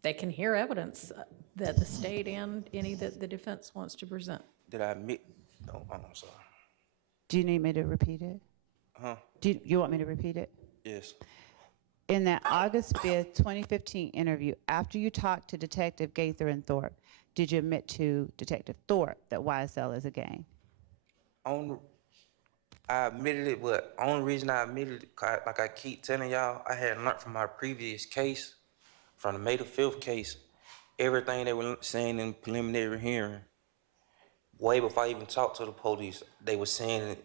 they can hear evidence that the state and any that the defense wants to present. Did I admit? No, I'm sorry. Do you need me to repeat it? Huh? Do you want me to repeat it? Yes. In that August 5th, 2015 interview, after you talked to Detective Gaither and Thorpe, did you admit to Detective Thorpe that YSL is a gang? I admitted it, but only reason I admitted it, like I keep telling y'all, I had learned from my previous case, from the May the 5th case, everything they were saying in preliminary hearing, way before I even talked to the police, they were saying it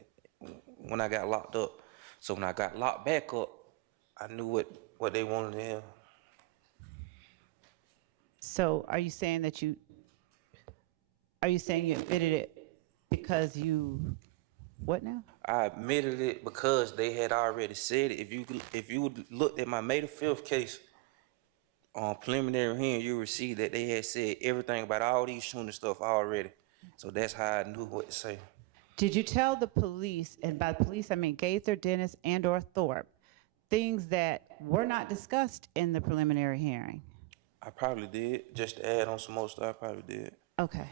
when I got locked up. So when I got locked back up, I knew what they wanted to hear. So are you saying that you admitted it because you, what now? I admitted it because they had already said it. If you would look at my May the 5th case on preliminary hearing, you would see that they had said everything about all these shooting stuff already. So that's how I knew what to say. Did you tell the police, and by police I mean Gaither, Dennis, and or Thorpe, things that were not discussed in the preliminary hearing? I probably did. Just to add on some more stuff, I probably did. Okay.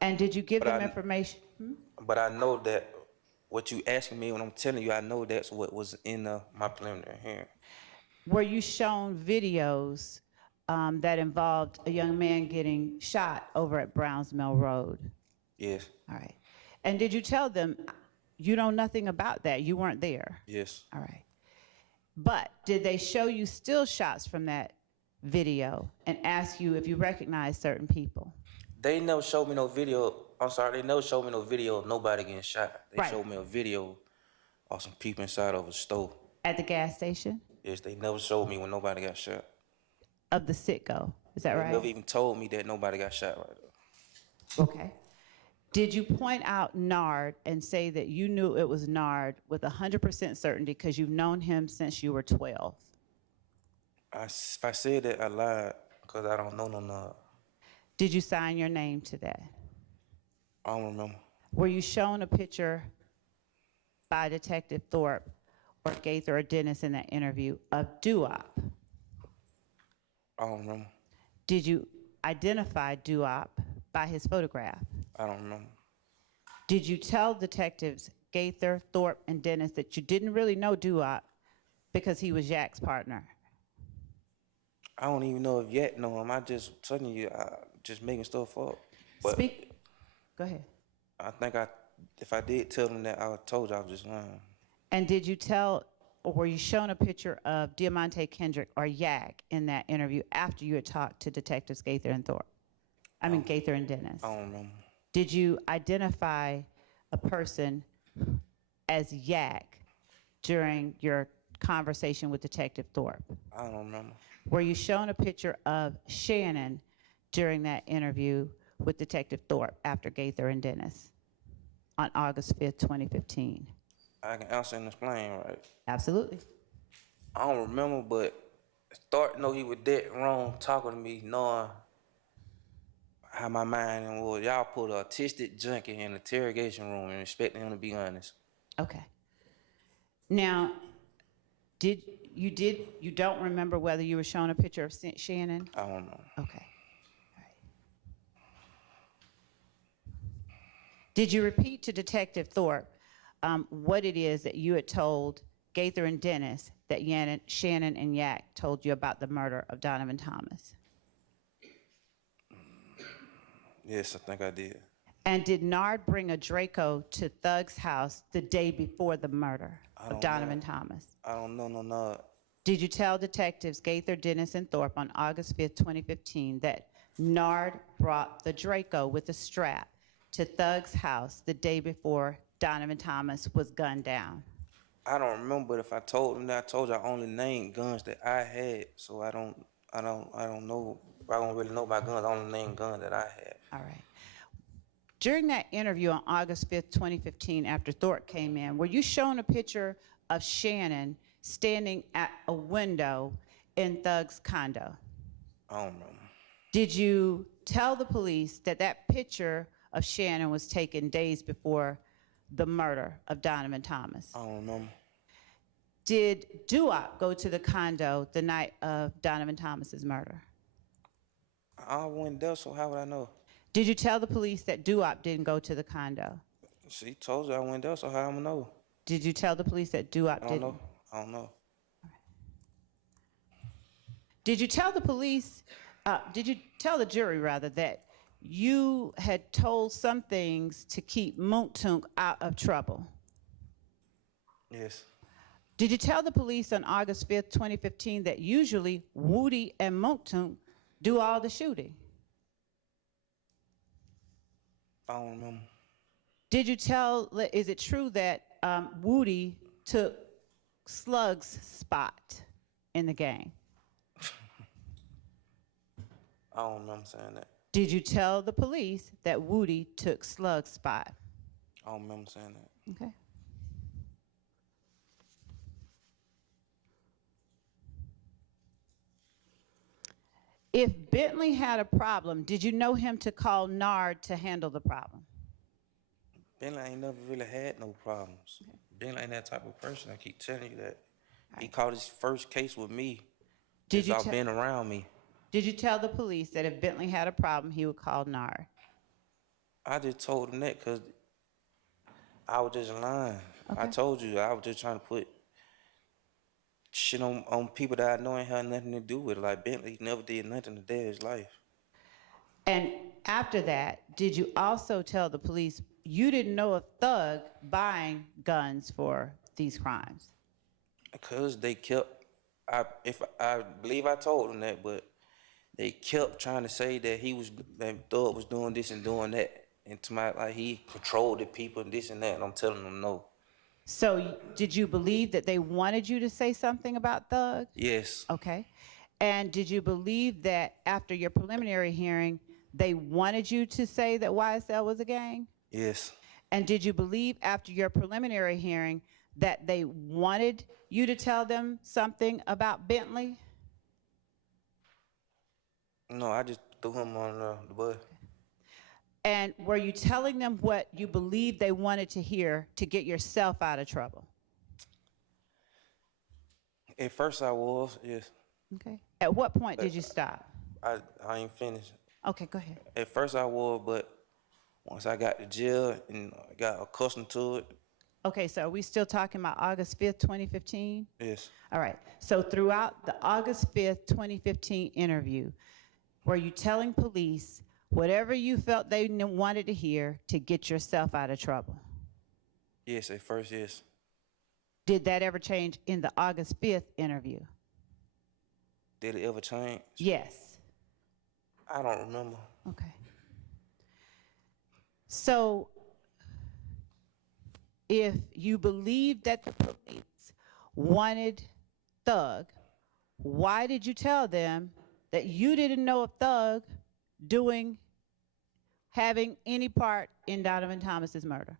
And did you give But them information? But I know that what you asking me when I'm telling you, I know that's what was in my preliminary hearing. Were you shown videos that involved a young man getting shot over at Browns Mill Road? Yes, All right. And did you tell them you know nothing about that? You weren't there? yes. All right. But did they show you still shots from that video and ask you if you recognize certain people? They never showed me no video. I'm sorry, they never showed me no video of nobody getting shot. They Right. showed me a video of some people inside of a store. At the gas station? Yes, they never showed me when nobody got shot. Of the Citgo, is that They right? never even told me that nobody got shot right there. Okay. Did you point out Nard and say that you knew it was Nard with 100% certainty because you've known him since you were 12? If I said that, I lied because I don't know no Nard. Did you sign your name to that? I don't remember. Were you shown a picture by Detective Thorpe or Gaither or Dennis in that interview of Duop? I don't remember. Did you identify Duop by his photograph? I don't remember. Did you tell detectives Gaither, Thorpe, and Dennis that you didn't really know Duop because he was Yak's partner? I don't even know if yet know him. I just telling you, I just making stuff up. But Go ahead. I think if I did tell them that, I told you I was just lying. And did you tell, or were you shown a picture of Diamante Kendrick or Yak in that interview after you had talked to detectives Gaither and Thorpe? I mean, Gaither and Dennis. I don't remember. Did you identify a person as Yak during your conversation with Detective Thorpe? I don't remember. Were you shown a picture of Shannon during that interview with Detective Thorpe after Gaither and Dennis on August 5th, 2015? I can answer and explain, right? Absolutely. I don't remember, but Thorpe know he was dead wrong talking to me, knowing how my mind was. Y'all put an autistic junkie in the interrogation room and expecting him to be honest. Okay. Now, you don't remember whether you were shown a picture of Shannon? I don't know. Okay. All right. Did you repeat to Detective Thorpe what it is that you had told Gaither and Dennis that Shannon and Yak told you about the murder of Donovan Thomas? Yes, I think I did. And did Nard bring a Draco to Thug's house the day before the murder of Donovan Thomas? I don't know no Nard. Did you tell detectives Gaither, Dennis, and Thorpe on August 5th, 2015 that Nard brought the Draco with a strap to Thug's house the day before Donovan Thomas was gunned down? I don't remember, but if I told them that, I told you I only named guns that I had, so I don't know. I don't really know about guns. I only named guns that I had. All right. During that interview on August 5th, 2015, after Thorpe came in, were you shown a picture of Shannon standing at a window in Thug's condo? I don't remember. Did you tell the police that that picture of Shannon was taken days before the murder of Donovan Thomas? I don't remember. Did Duop go to the condo the night of Donovan Thomas's murder? I went there, so how would I know? Did you tell the police that Duop didn't go to the condo? She told you I went there, so how am I know? Did you tell the police that Duop I didn't? don't know. I don't know. Did you tell the police, did you tell the jury rather, that you had told some things to keep Moontunk out of trouble? Yes. Did you tell the police on August 5th, 2015 that usually Woody and Moontunk do all the shooting? I don't remember. Did you tell, is it true that Woody took Slug's spot in the gang? I don't remember saying that. Did you tell the police that Woody took Slug's spot? I don't remember saying that. Okay. If Bentley had a problem, did you know him to call Nard to handle the problem? Bentley ain't never really had no problems. Bentley ain't that type of person. I keep telling you that. He Right. caught his first case with me. Did you Y'all te- been around me. Did you tell the police that if Bentley had a problem, he would call Nard? I just told him that because I was just lying. I Okay. told you I was just trying to put shit on people that I know ain't had nothing to do with it. Like Bentley never did nothing to day of his life. And after that, did you also tell the police you didn't know a thug buying guns for these crimes? Because they kept, I believe I told them that, but they kept trying to say that that Thug was doing this and doing that. And to my, like, he controlled the people and this and that, and I'm telling them no. So did you believe that they wanted you to say something about Thug? Yes, Okay. And did you believe that after your preliminary hearing, they wanted you to say that YSL was a gang? yes, And did you believe after your preliminary hearing that they wanted you to tell them something about Bentley? no, I just threw him on the bus. And were you telling them what you believed they wanted to hear to get yourself out of trouble? At first I was, yes. Okay. At what point did you stop? I ain't finished. Okay, go ahead. At first I was, but once I got to jail and I got accustomed to it, Okay, so are we still talking about August 5th, 2015? yes. All right. So throughout the August 5th, 2015 interview, were you telling police whatever you felt they wanted to hear to get yourself out of trouble? Yes, at first, yes. Did that ever change in the August 5th interview? Did it ever change? Yes. I don't remember. Okay. So if you believe that the police wanted Thug, why did you tell them that you didn't know of Thug having any part in Donovan Thomas's murder?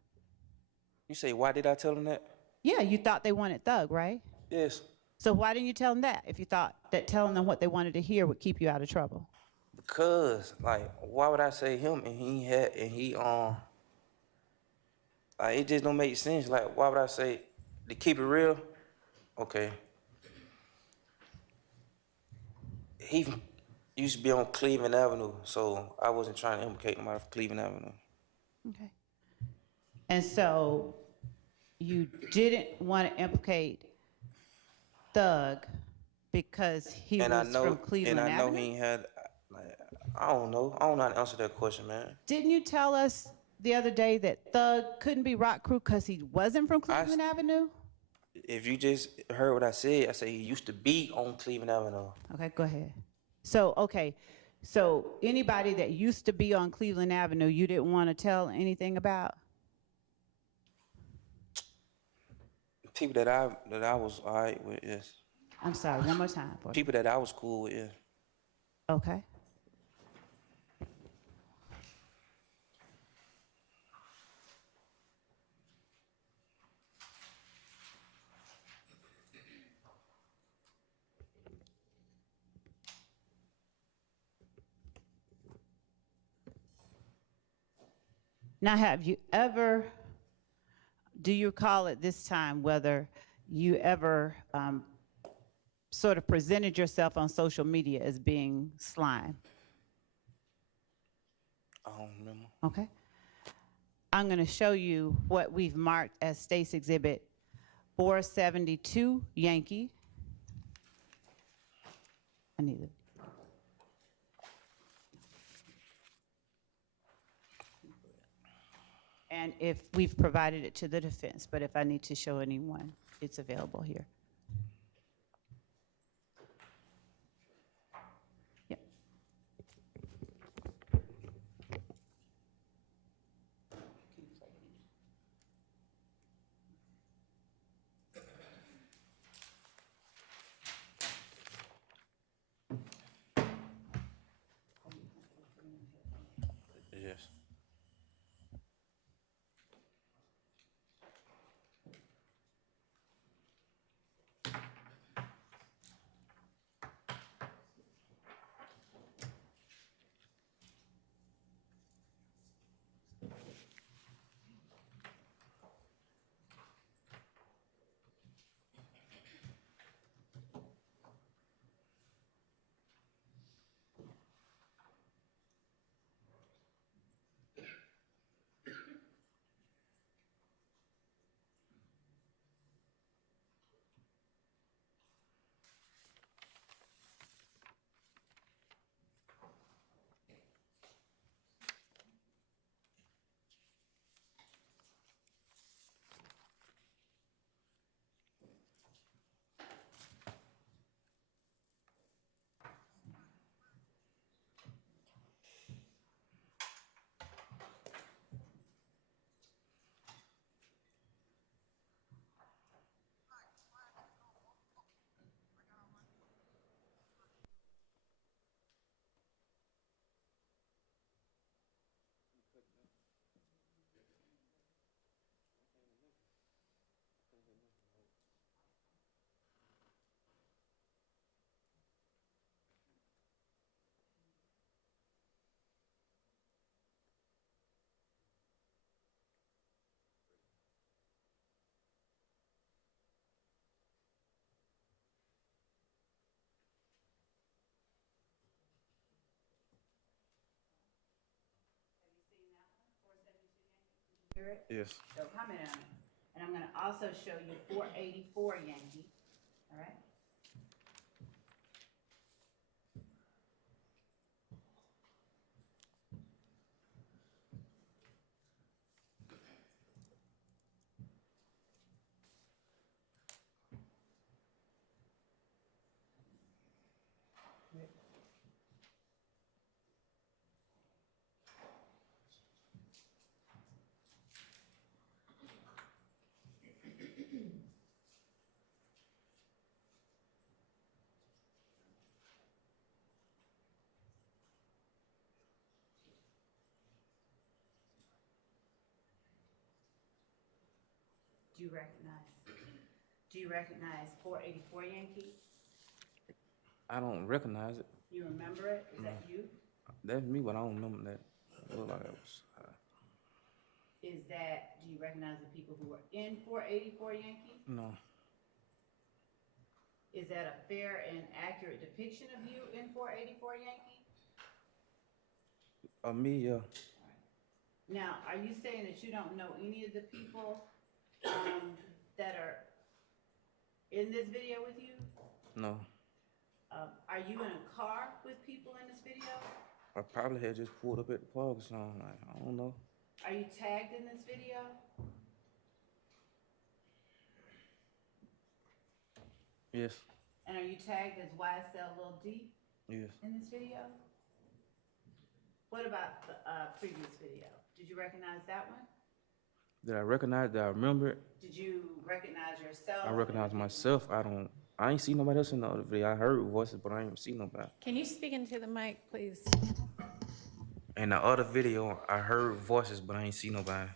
You say, why did I tell him that? Yeah, you thought they wanted Thug, right? Yes. So why didn't you tell them that if you thought that telling them what they wanted to hear would keep you out of trouble? Because, like, why would I say him like, it just don't make sense. Like, why would I say, to keep it real? Okay. He used to be on Cleveland Avenue, so I wasn't trying to implicate him out of Cleveland Avenue. Okay. And so you didn't want to implicate Thug because he was from Cleveland Avenue? He ain't had, like, I don't know how to answer that question, man. Didn't you tell us the other day that Thug couldn't be Rock Crew because he wasn't from Cleveland Avenue? If you just heard what I said he used to be on Cleveland Avenue. Okay, go ahead. So, okay, so anybody that used to be on Cleveland Avenue, you didn't want to tell anything about? People that I was all right with, yes. I'm sorry, one more time. For People that I was cool with, yes. Okay. Now, do you recall at this time whether you ever sort of presented yourself on social media as being slime? I don't remember. Okay. I'm going to show you what we've marked as State's Exhibit 472 Yankee. I need it. And if we've provided it to the defense, but if I need to show anyone, it's available here. Yep. Yes. Yes. So comment on it. And I'm going to also show you 484 Yankee. All right? Do you recognize 484 Yankee? I don't recognize it. You remember it? Is that you? That's me, but I don't remember that. It looked like it was. Do you recognize the people who were in 484 Yankee? No. Is that a fair and accurate depiction of you in 484 Yankee? Me, yeah. Now, are you saying that you don't know any of the people that are in this video with you? No. Are you in a car with people in this video? I probably had just pulled up at the park or something. Like, I don't know. Are you tagged in this video? Yes. And are you tagged as YSL D Yes. in this video? What about the previous video? Did you recognize that one? Did I recognize? Did I remember it? Did you recognize yourself? I recognize myself. I ain't see nobody else in the other video. I heard voices, but I ain't see nobody. Can you speak into the mic, please? In the other video, I heard voices, but I ain't see nobody.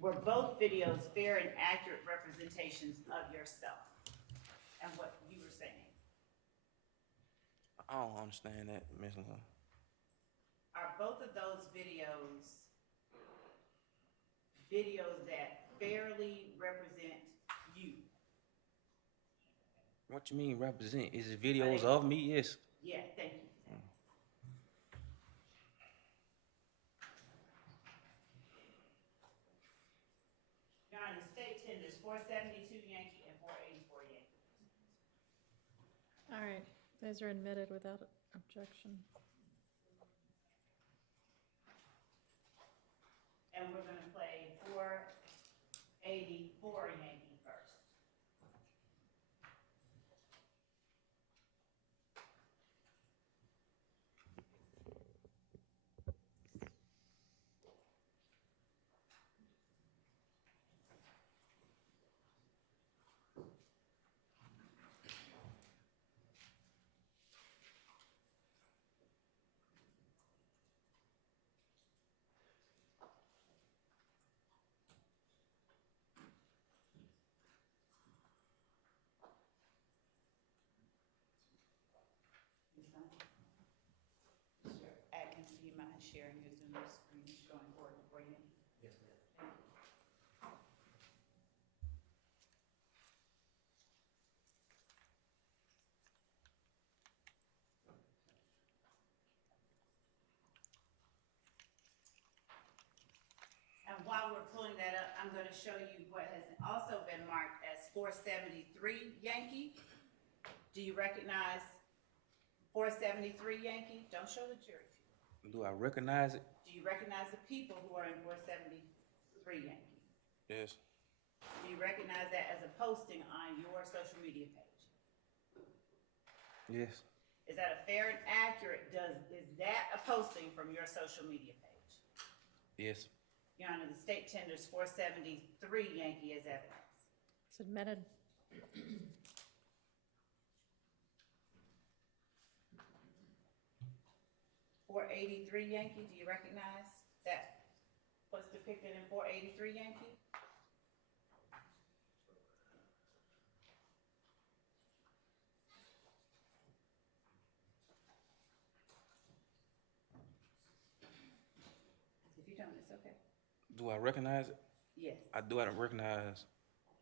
Were both videos fair and accurate representations of yourself and what you were saying? I don't understand that, Miss Love. Are both of those videos that fairly represent you? What you mean represent? Is it videos of me? Yes. Yeah, thank you. Your Honor, the state tenders 472 Yankee and 484 Yankee. All right, those are admitted without objection. And we're gonna play 484 Yankee first. Mr. Atkins, do you mind sharing your Zoom screen showing forward for you? Yes, ma'am. And while we're pulling that up, I'm gonna show you what has also been marked as 473 Yankee. Do you recognize 473 Yankee? Don't show the jury. Do I recognize it? Do you recognize the people who are in 473 Yankee? Yes. Do you recognize that as a posting on your social media page? Yes. Is that a fair and accurate, is that a posting from your social media page? Yes. Your Honor, the state tenders 473 Yankee as evidence. It's admitted. 483 Yankee, do you recognize that what's depicted in 483 Yankee? If you don't, it's okay. Do I recognize it? Yes. I do. I recognize.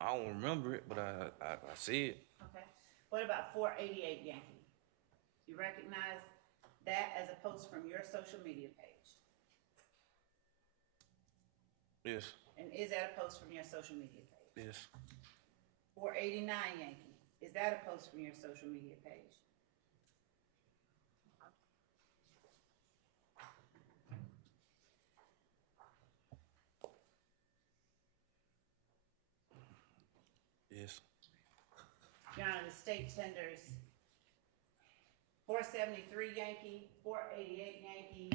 I don't remember it, but I see it. Okay. What about 488 Yankee? You recognize that as a post from your social media page? Yes. And is that a post from your social media page? Yes. 489 Yankee, is that a post from your social media page? Yes. Your Honor, the state tenders 473 Yankee, 488 Yankee,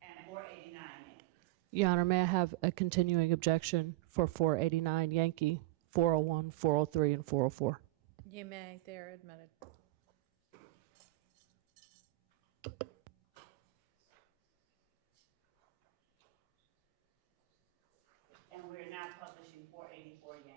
and 489 Yankee. Your Honor, may I have a continuing objection for 489 Yankee, 401, 403, and 404? You may, they're admitted. And we're now publishing 484 Yankee.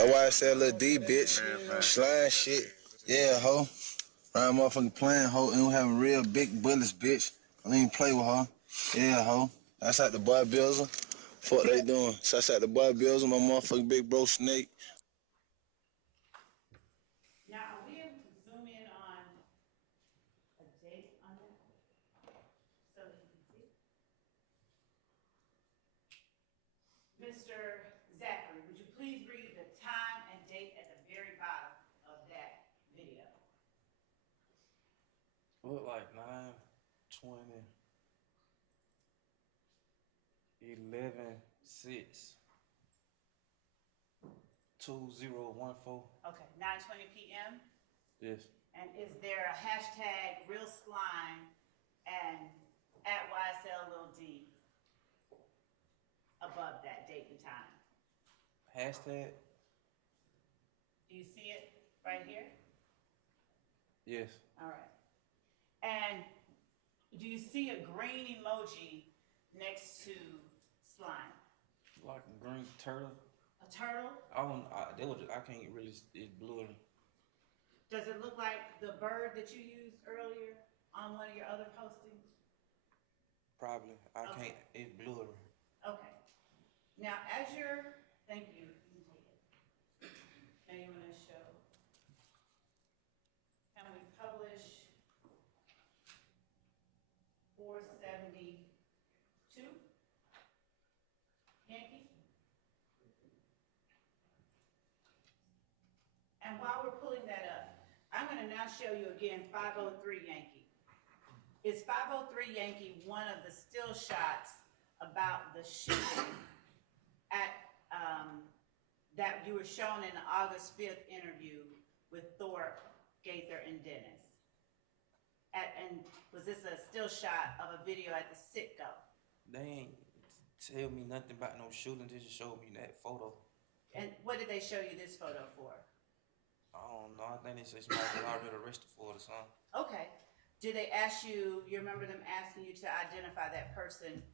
That YSL little D, bitch. Slime shit. Yeah, ho. Right, motherfucking playing, ho. And we having real big bullets, bitch. I don't even play with her. Yeah, ho. That's like the boy builder. Fuck they doing. So that's like the boy builder, my motherfucking big bro Snake. Now, are we able to zoom in on a date on that? So that you can see? Mr. Zachary, would you please read the time and date at the very bottom of that video? Look like 9:20, 11:06, 2014. Okay, 9:20 p.m. Yes. And is there a hashtag real slime and at YSL Lil D above that date and time? Hashtag? Do you see it right here? Yes. All right. And do you see a green emoji next to slime? Like a green turtle. A turtle? I can't really, it's blurry. Does it look like the bird that you used earlier on one of your other postings? Probably. I Okay. can't, it's blurry. Okay. Now, as you're, thank you. You can take it. Now you want to show. Can we publish 472 Yankee? And while we're pulling that up, I'm going to now show you again 503 Yankee. Is 503 Yankee one of the still shots about the shooting at that you were shown in the August 5th interview with Thorpe, Gaither, and Dennis? And was this a still shot of a video at the Sitco? They ain't tell me nothing about no shooting, they just showed me that photo. And what did they show you this photo for? I don't know, I think they said somebody was already arrested for it or something. Okay. Did they ask you, you remember them asking you to identify that person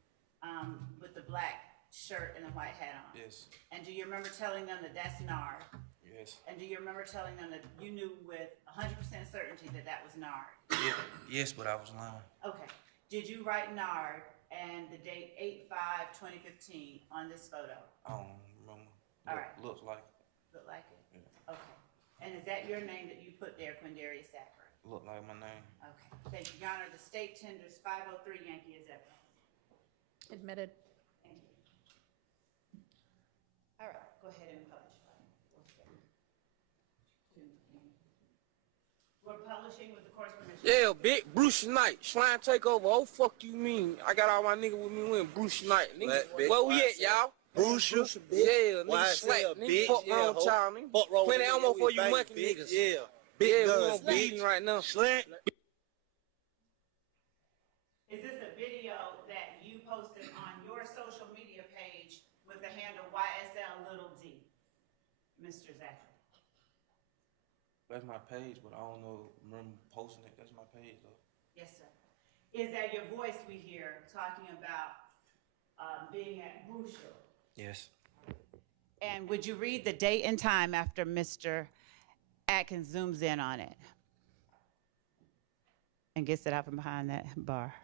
with the black shirt and the white hat on? Yes. And do you remember telling them that that's Nard? Yes. And do you remember telling them that you knew with 100% certainty that that was Nard? Yeah. Yes, but I was lying. Okay. Did you write Nard and the date 8/5/2015 on this photo? I don't remember. All right. Looks like it. Look like it? Yeah. Okay. And is that your name that you put there, Quindarius Zachary? Look like my name. Okay. Thank you. Your Honor, the state tenders 503 Yankee as evidence. Admitted. Thank you. All right, go ahead and publish. We're publishing with the court's permission. Yeah, big Bruce Knight, slime takeover. Oh fuck you mean? I got all my niggas with me when Bruce Knight. Nigga, where we at, y'all? Bruce, Yeah, nigga slack, nigga fuck wrong with y'all, nigga. Plenty ammo for you monkey niggas. Yeah. Yeah, we on bleeding right now. Slant. Is this a video that you posted on your social media page with the handle YSL Little D, Mr. Zachary? That's my page, but I don't know, remember posting it, that's my page though. Yes, sir. Is that your voice we hear talking about being at Brucial? Yes. And would you read the date and time after Mr. Atkins zooms in on it and gets it out from behind that bar?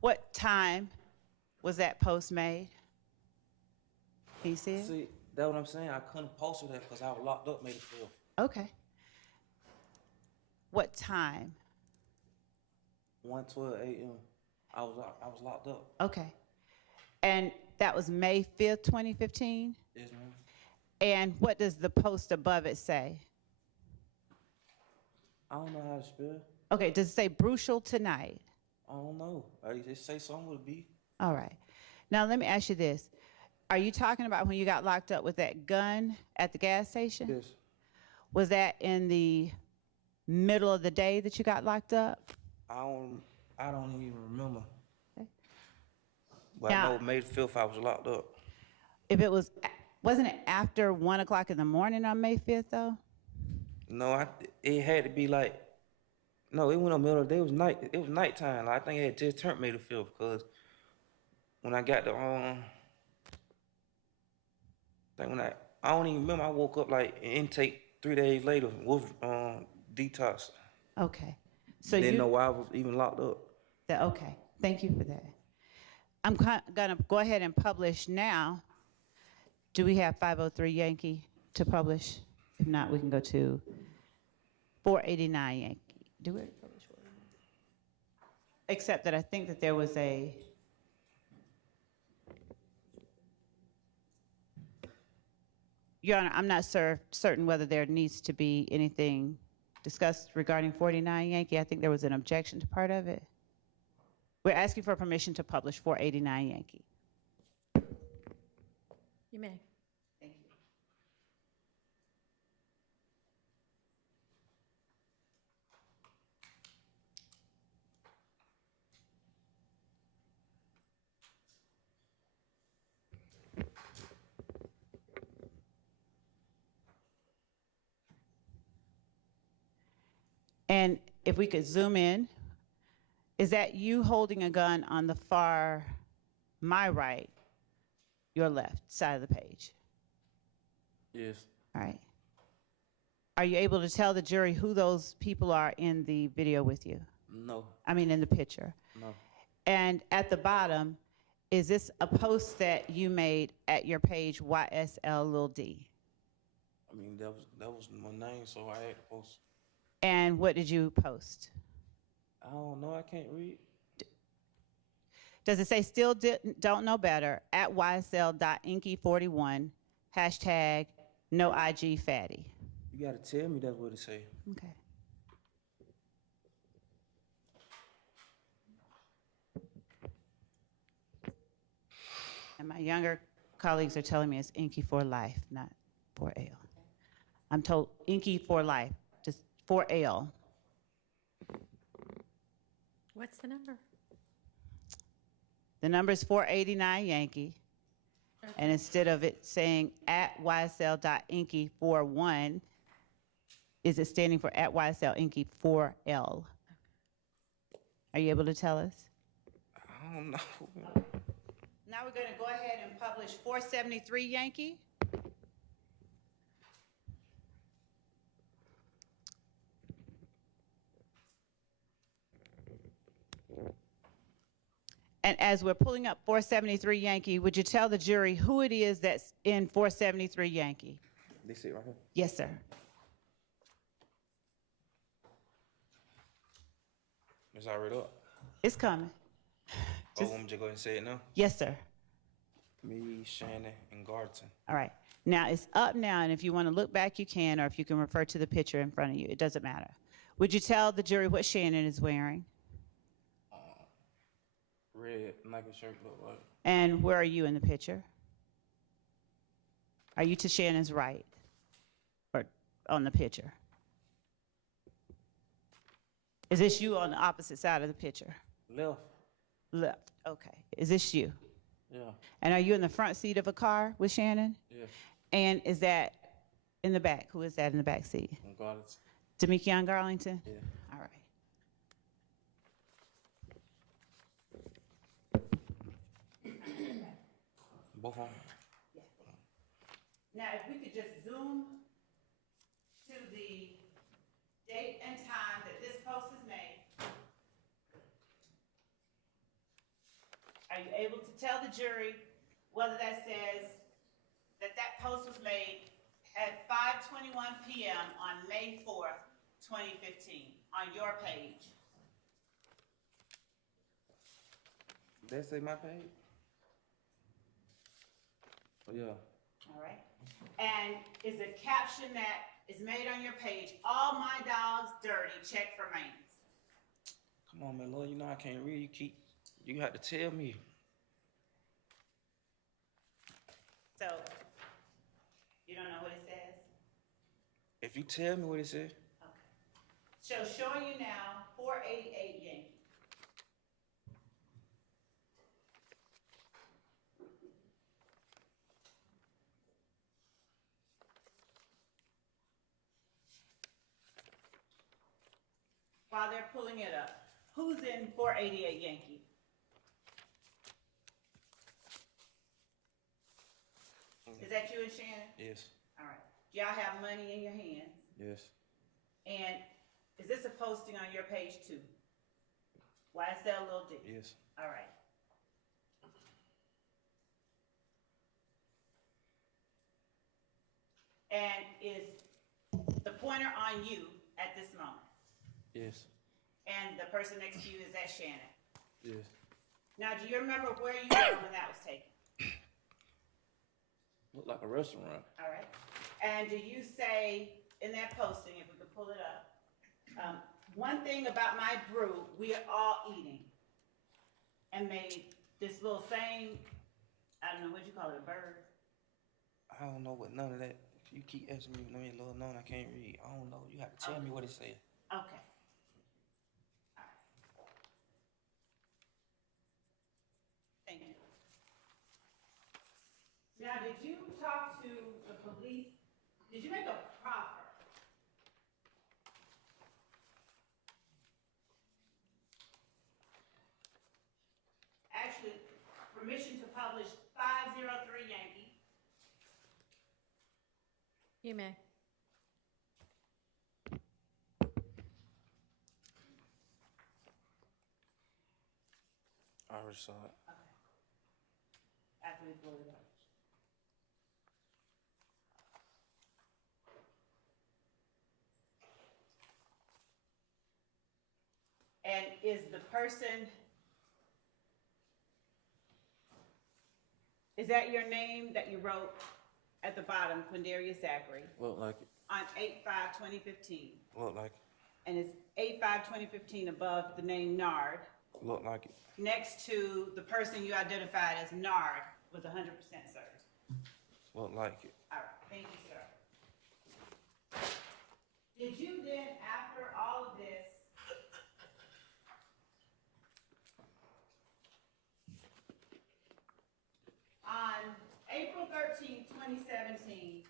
What time was that post made? Can you see it? See, that's what I'm saying, I couldn't post it because I was locked up, made it feel. Okay. What time? 1:12 a.m. I was locked up. Okay. And that was May 5th, 2015? Yes, ma'am. And what does the post above it say? I don't know how to spell. Okay, does it say Brucial tonight? I don't know. I just say something with a B. All right. Now let me ask you this. Are you talking about when you got locked up with that gun at the gas station? Yes. Was that in the middle of the day that you got locked up? I don't even remember. Okay. But Now- I know May 5th I was locked up. If it was, wasn't it after 1 o'clock in the morning on May 5th though? No, it had to be like No, it went on middle of the day. It was night. It was nighttime. Like, I think it had just turned May the 5th because when I got the I think I don't even remember. I woke up like in intake 3 days later with detox. Okay. So Didn't you, know why I was even locked up. okay, thank you for that. I'm gonna go ahead and publish now. Do we have 503 Yankee to publish? If not, we can go to 489 Yankee. Do we already publish 489? Except that I think that there was a, Your Honor, I'm not certain whether there needs to be anything discussed regarding 49 Yankee. I think there was an objection to part of it. We're asking for permission to publish 489 Yankee. You may. Thank you. And if we could zoom in, is that you holding a gun on the far, my right, your left side of the page? Yes. All right. Are you able to tell the jury who those people are in the video with you? No. I mean, in the picture. No. And at the bottom, is this a post that you made at your page YSL Lil D? I mean, that was my name, so I had to post. And what did you post? I don't know. I can't read. Does it say still don't know better at ysl.inky41 hashtag no IG fatty? You gotta tell me that's what it say. Okay. And my younger colleagues are telling me it's Inky for life, not 4L. I'm told Inky for life, just 4L. What's the number? The number is 489 Yankee. Okay. And instead of it saying at ysl.inky41, is it standing for at ysl.inky4L? Are you able to tell us? I don't know. Now we're going to go ahead and publish 473 Yankee. And as we're pulling up 473 Yankee, would you tell the jury who it is that's in 473 Yankee? They sit right here. Yes, sir. It's already up. It's coming. Oh, want me to go ahead and say it now? Yes, sir. Me, Shannon, and Garton. All right. Now it's up now, and if you want to look back, you can, or if you can refer to the picture in front of you, it doesn't matter. Would you tell the jury what Shannon is wearing? Red Nike shirt look like. And where are you in the picture? Are you to Shannon's right or on the picture? Is this you on the opposite side of the picture? Left. Left. Okay. Is this you? Yeah. And are you in the front seat of a car with Shannon? Yeah. And is that in the back? Who is that in the back seat? Garton. Demekion Garlington? Yeah. All right. Both of them. Now, if we could just zoom to the date and time that this post is made. Are you able to tell the jury whether that says that that post was made at 5:21 p.m. on May 4th, 2015, on your page? Did that say my page? Oh, yeah. All right. And is the caption that is made on your page, all my dogs dirty, check for maintenance? Come on, man, Lord, you know I can't read. You have to tell me. So, you don't know what it says? If you tell me what it says. Okay. So showing you now 488 Yankee. while they're pulling it up, who's in 488 Yankee? Is that you and Shannon? Yes. All right. Do y'all have money in your hands? Yes. And is this a posting on your page too? YSL Lil D? Yes. All right. And is the pointer on you at this moment? Yes. And the person next to you, is that Shannon? Yes. Now, do you remember where you were when that was taken? Look like a restaurant. All right. And do you say in that posting, if we could pull it up, one thing about my brew, we are all eating, and made this little same, I don't know, what'd you call it, a bird? I don't know what none of that. You keep asking me, let me little known I can't read. I don't know. You have to tell me what it says. Okay. All right. Thank you. Now, did you talk to the police? Did you make a proffer? Actually, permission to publish 503 Yankee. You may. I already saw it. Okay. After we blow it up. And is the person, is that your name that you wrote at the bottom, Quindarius Zachary, Look like it. on 8/5/2015? Look like it. And it's 8/5/2015 above the name Nard, Look like it. next to the person you identified as Nard with 100% served. Look like it. All right, thank you, sir. Did you then, after all of this, on April 13th, 2017,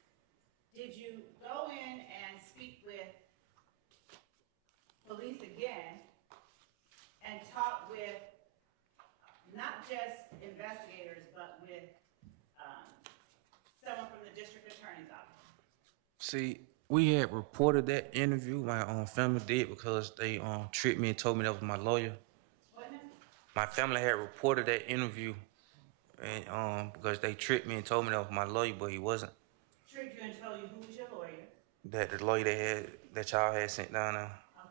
did you go in and speak with police again and talk with not just investigators, but with someone from the district attorney's office? See, we had reported that interview. My family did because they tricked me and told me that was my lawyer. What now? My family had reported that interview, and because they tricked me and told me that was my lawyer, but he wasn't. Tricked you and told you who was your lawyer? That the lawyer that y'all had sent down there. Okay.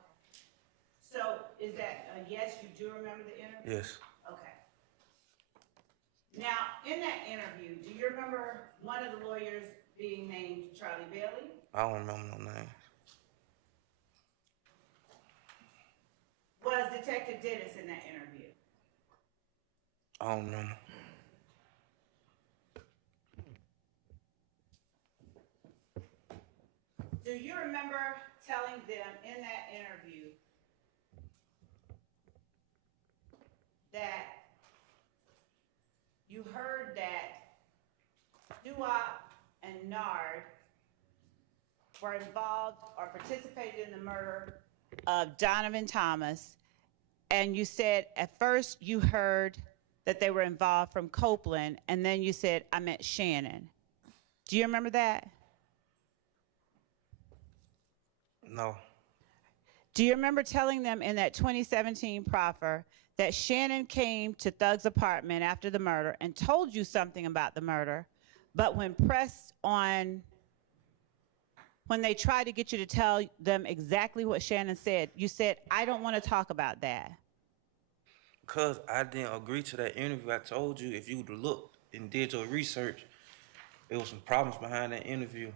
So is that a yes, you do remember the interview? Yes. Okay. Now, in that interview, do you remember one of the lawyers being named Charlie Bailey? I don't remember no name. Was Detective Dennis in that interview? I don't remember. Do you remember telling them in that interview that you heard that Duop and Nard were involved or participated in the murder of Donovan Thomas, and you said at first you heard that they were involved from Copeland, and then you said, I meant Shannon. Do you remember that? No. Do you remember telling them in that 2017 proffer that Shannon came to Thug's apartment after the murder and told you something about the murder, but when pressed on, when they tried to get you to tell them exactly what Shannon said, you said, I don't want to talk about that? Because I didn't agree to that interview. I told you if you would have looked and did your research, there was some problems behind that interview.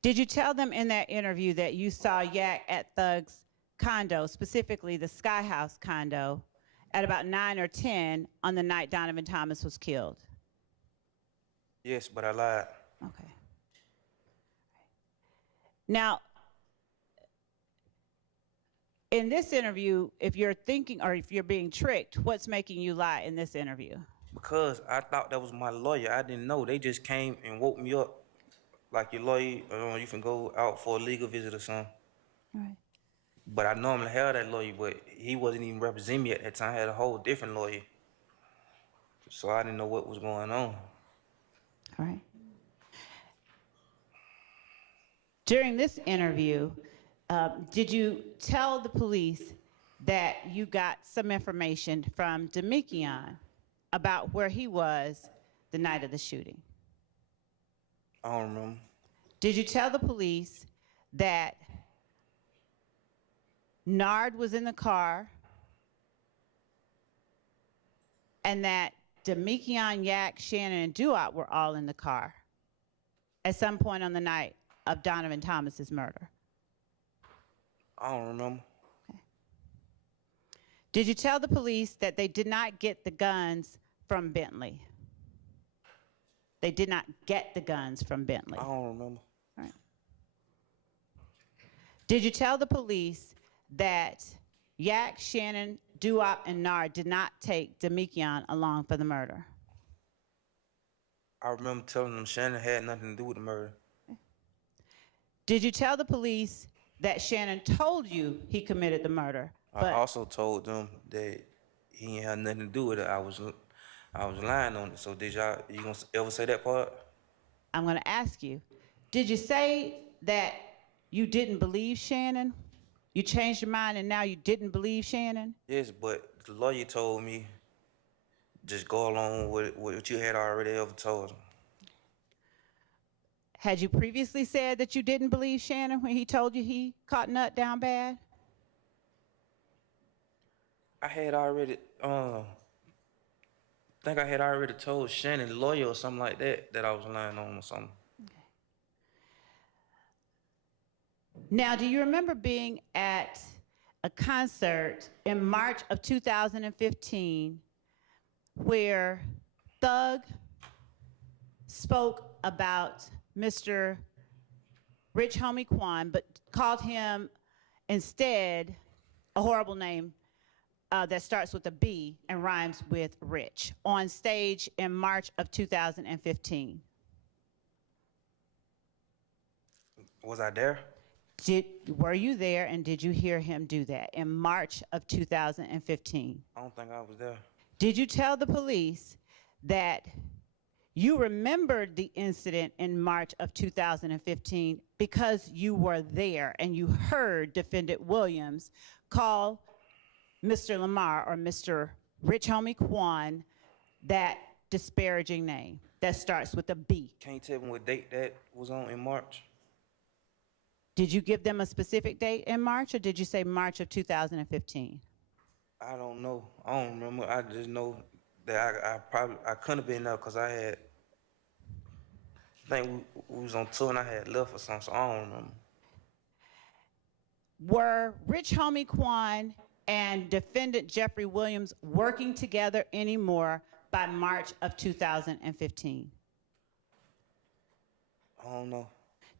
Did you tell them in that interview that you saw Yak at Thug's condo, specifically the Sky House condo, at about 9 or 10 on the night Donovan Thomas was killed? Yes, but I lied. Okay. Now, in this interview, if you're thinking or if you're being tricked, what's making you lie in this interview? Because I thought that was my lawyer. I didn't know. They just came and woke me up like your lawyer, you can go out for a legal visit or something. Right. But I normally have that lawyer, but he wasn't even representing me at that time. I had a whole different lawyer. So I didn't know what was going on. All right. During this interview, did you tell the police that you got some information from Demekion about where he was the night of the shooting? I don't remember. Did you tell the police that Nard was in the car and that Demekion, Yak, Shannon, and Duop were all in the car at some point on the night of Donovan Thomas's murder? I don't remember. Okay. Did you tell the police that they did not get the guns from Bentley? They did not get the guns from Bentley. I don't remember. All right. Did you tell the police that Yak, Shannon, Duop, and Nard did not take Demekion along for the murder? I remember telling them Shannon had nothing to do with the murder. Did you tell the police that Shannon told you he committed the murder? I also told them that he ain't had nothing to do with it. I was lying on it. So you gonna ever say that part? I'm going to ask you, did you say that you didn't believe Shannon? You changed your mind and now you didn't believe Shannon? Yes, but the lawyer told me just go along with what you had already ever told him. Had you previously said that you didn't believe Shannon when he told you he caught Nut down bad? I had already, think I had already told Shannon, the lawyer or something like that I was lying on or something. Now, do you remember being at a concert in March of 2015 where Thug spoke about Mr. Rich Homie Quan, but called him instead a horrible name that starts with a B and rhymes with Rich on stage in March of 2015? Was I there? Were you there and did you hear him do that in March of 2015? I don't think I was there. Did you tell the police that you remembered the incident in March of 2015 because you were there and you heard Defendant Williams call Mr. Lamar or Mr. Rich Homie Quan that disparaging name that starts with a B? Can't you tell me what date that was on in March? Did you give them a specific date in March or did you say March of 2015? I don't know. I don't remember. I just know that I couldn't have been there because I think we was on tour and I had left or something, so I don't remember. Were Rich Homie Quan and Defendant Jeffrey Williams working together anymore by March of 2015? I don't know.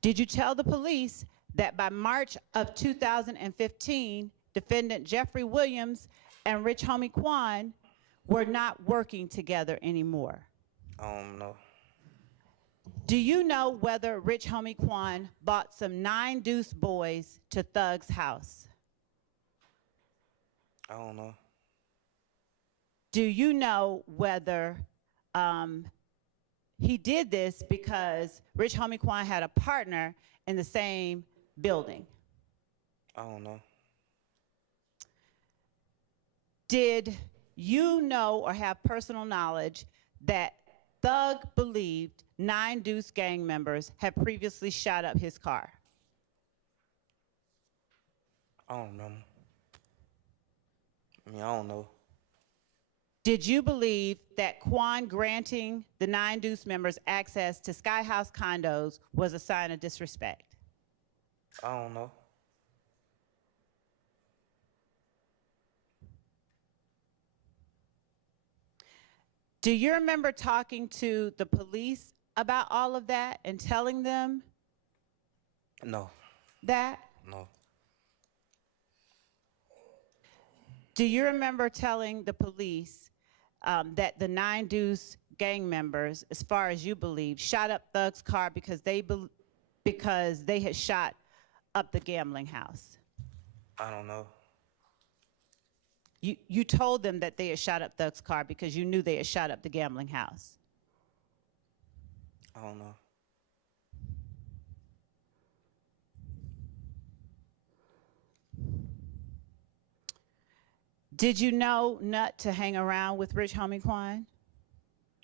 Did you tell the police that by March of 2015, Defendant Jeffrey Williams and Rich Homie Quan were not working together anymore? I don't know. Do you know whether Rich Homie Quan bought some 9 Deuce boys to Thug's house? I don't know. Do you know whether he did this because Rich Homie Quan had a partner in the same building? I don't know. Did you know or have personal knowledge that Thug believed 9 Deuce gang members had previously shot up his car? I don't remember. I don't know. Did you believe that Quan granting the 9 Deuce members access to Sky House condos was a sign of disrespect? I don't know. Do you remember talking to the police about all of that and telling them No. that? No. Do you remember telling the police that the 9 Deuce gang members, as far as you believe, shot up Thug's car because they because they had shot up the gambling house? I don't know. You told them that they had shot up Thug's car because you knew they had shot up the gambling house. I don't know. Did you know not to hang around with Rich Homie Quan?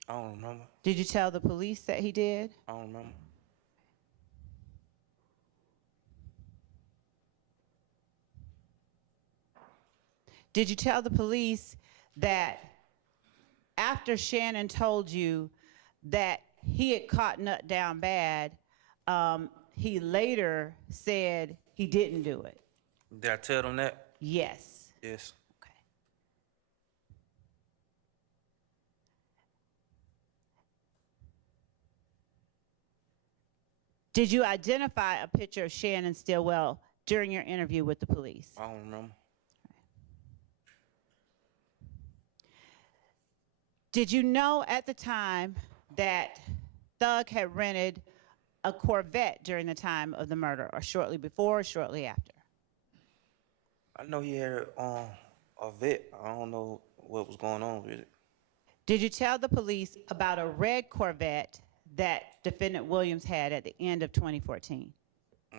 I don't remember. Did you tell the police that he did? I don't remember. Did you tell the police that after Shannon told you that he had caught Nut down bad, he later said he didn't do it? Did I tell them that? Yes. Yes. Okay. Did you identify a picture of Shannon Stillwell during your interview with the police? I don't remember. Did you know at the time that Thug had rented a Corvette during the time of the murder, or shortly before or shortly after? I know he had a vet. I don't know what was going on with it. Did you tell the police about a red Corvette that defendant Williams had at the end of 2014? I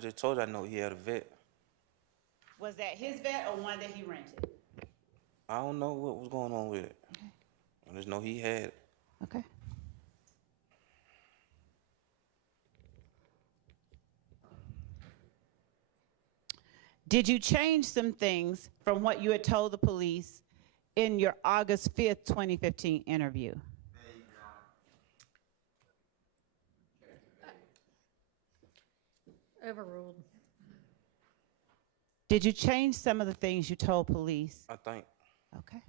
just told you I know he had a vet. Was that his vet or one that he rented? I don't know what was going on with it. Okay. I just know he had it. Okay. Did you change some things from what you had told the police in your August 5th, 2015 interview? Overruled. Did you change some of the things you told police? I think. Okay.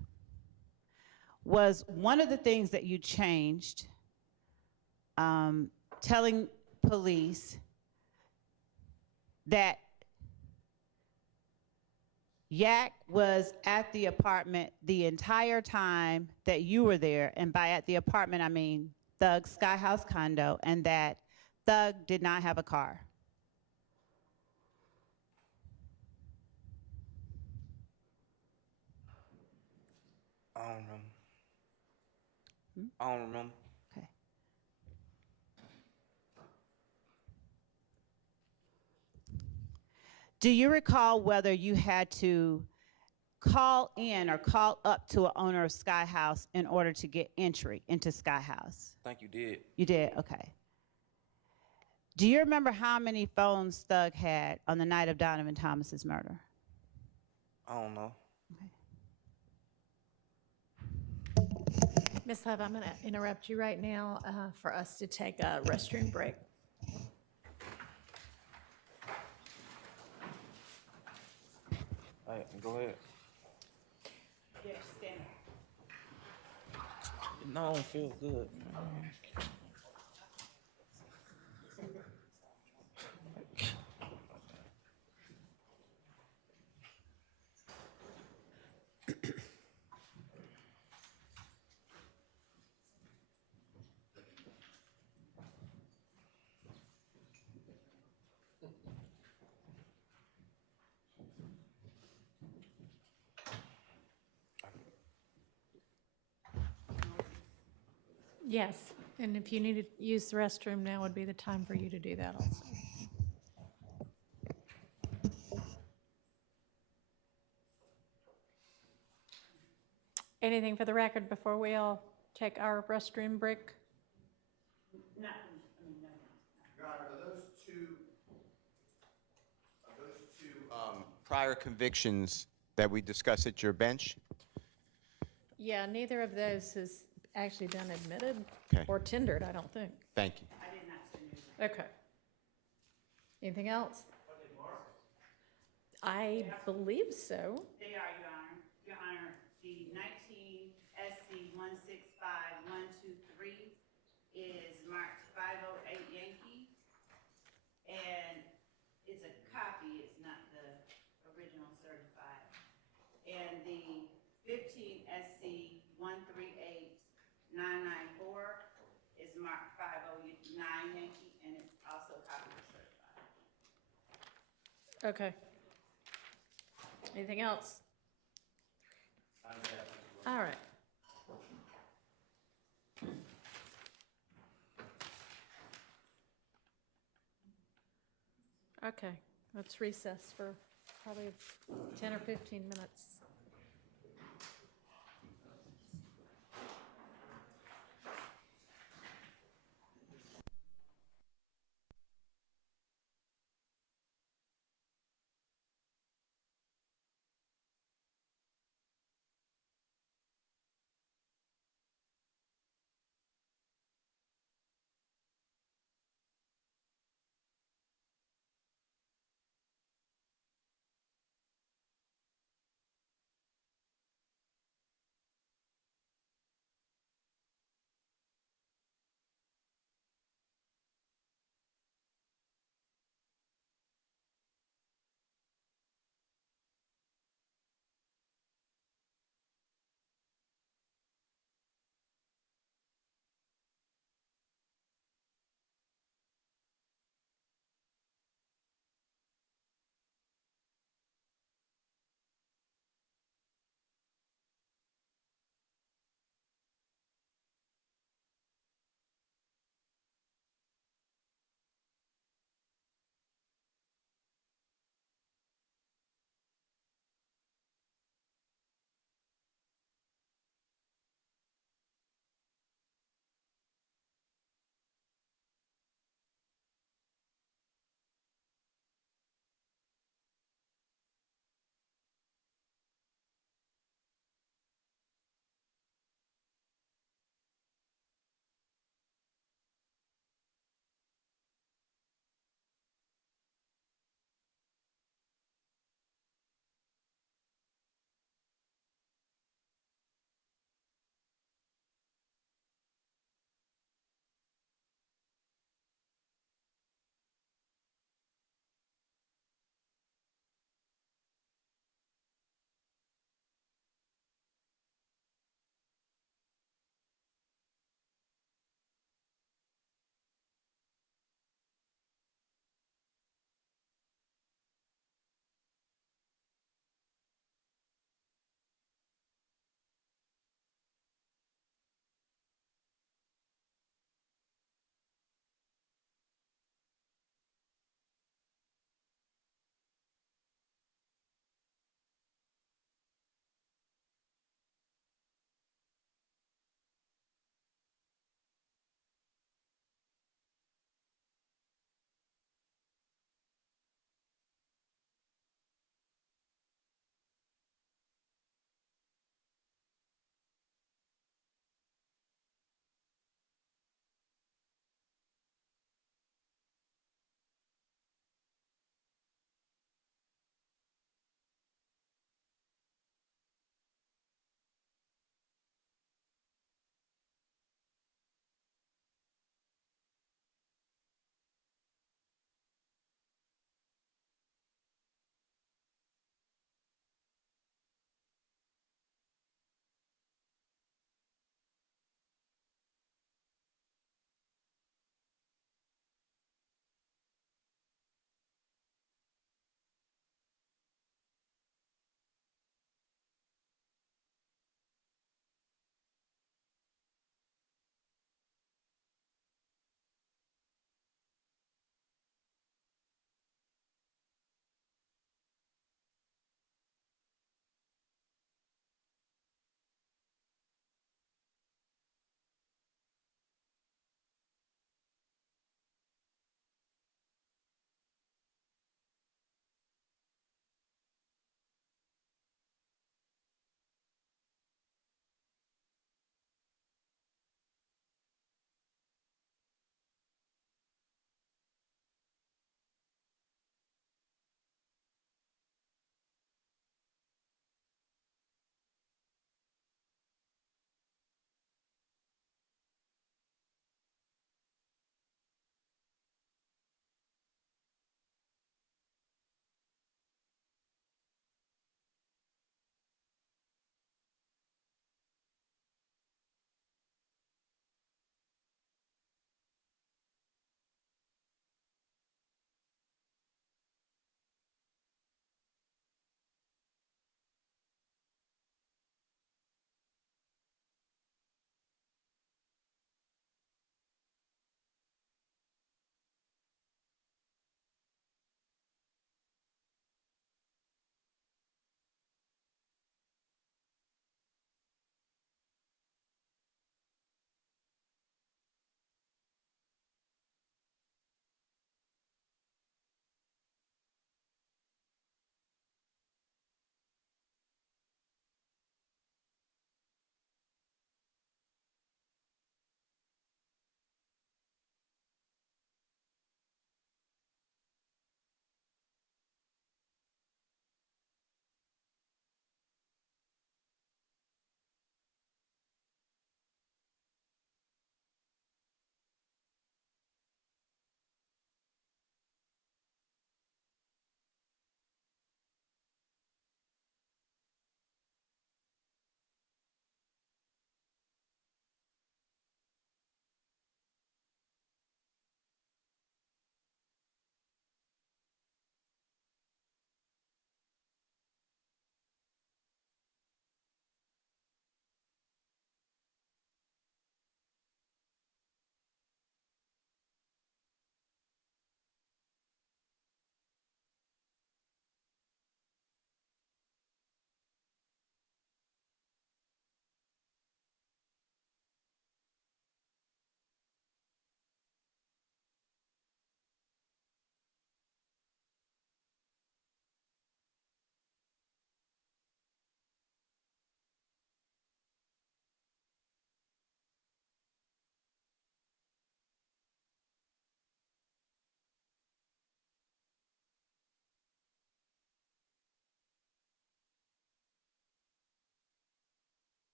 Was one of the things that you changed telling police that Yak was at the apartment the entire time that you were there, and by at the apartment I mean Thug's Sky House condo, and that Thug did not have a car? I don't remember. I don't remember. Okay. Do you recall whether you had to call in or call up to an owner of Sky House in order to get entry into Sky House? I think you did. You did? Okay. Do you remember how many phones Thug had on the night of Donovan Thomas's murder? I don't know. Ms. Love, I'm going to interrupt you right now for us to take a restroom break. All right, go ahead. Yeah, stand up. No, I don't feel good. Yes, and if you need to use the restroom, now would be the time for you to do that also. Anything for the record before we all take our restroom break? Your Honor, are those two prior convictions that we discussed at your bench? Yeah, neither of those has actually been admitted Okay. or tendered, I don't think. Thank you. I did not send you. Okay. Anything else? I believe so. They are, Your Honor. Your Honor, the 19 SC 165123 is marked 508 Yankee, and it's a copy, it's not the original certified. And the 15 SC 138994 is marked 509 Yankee, and it's also a copy Okay. Anything else? All right. Okay, let's recess for probably 10 or 15 minutes.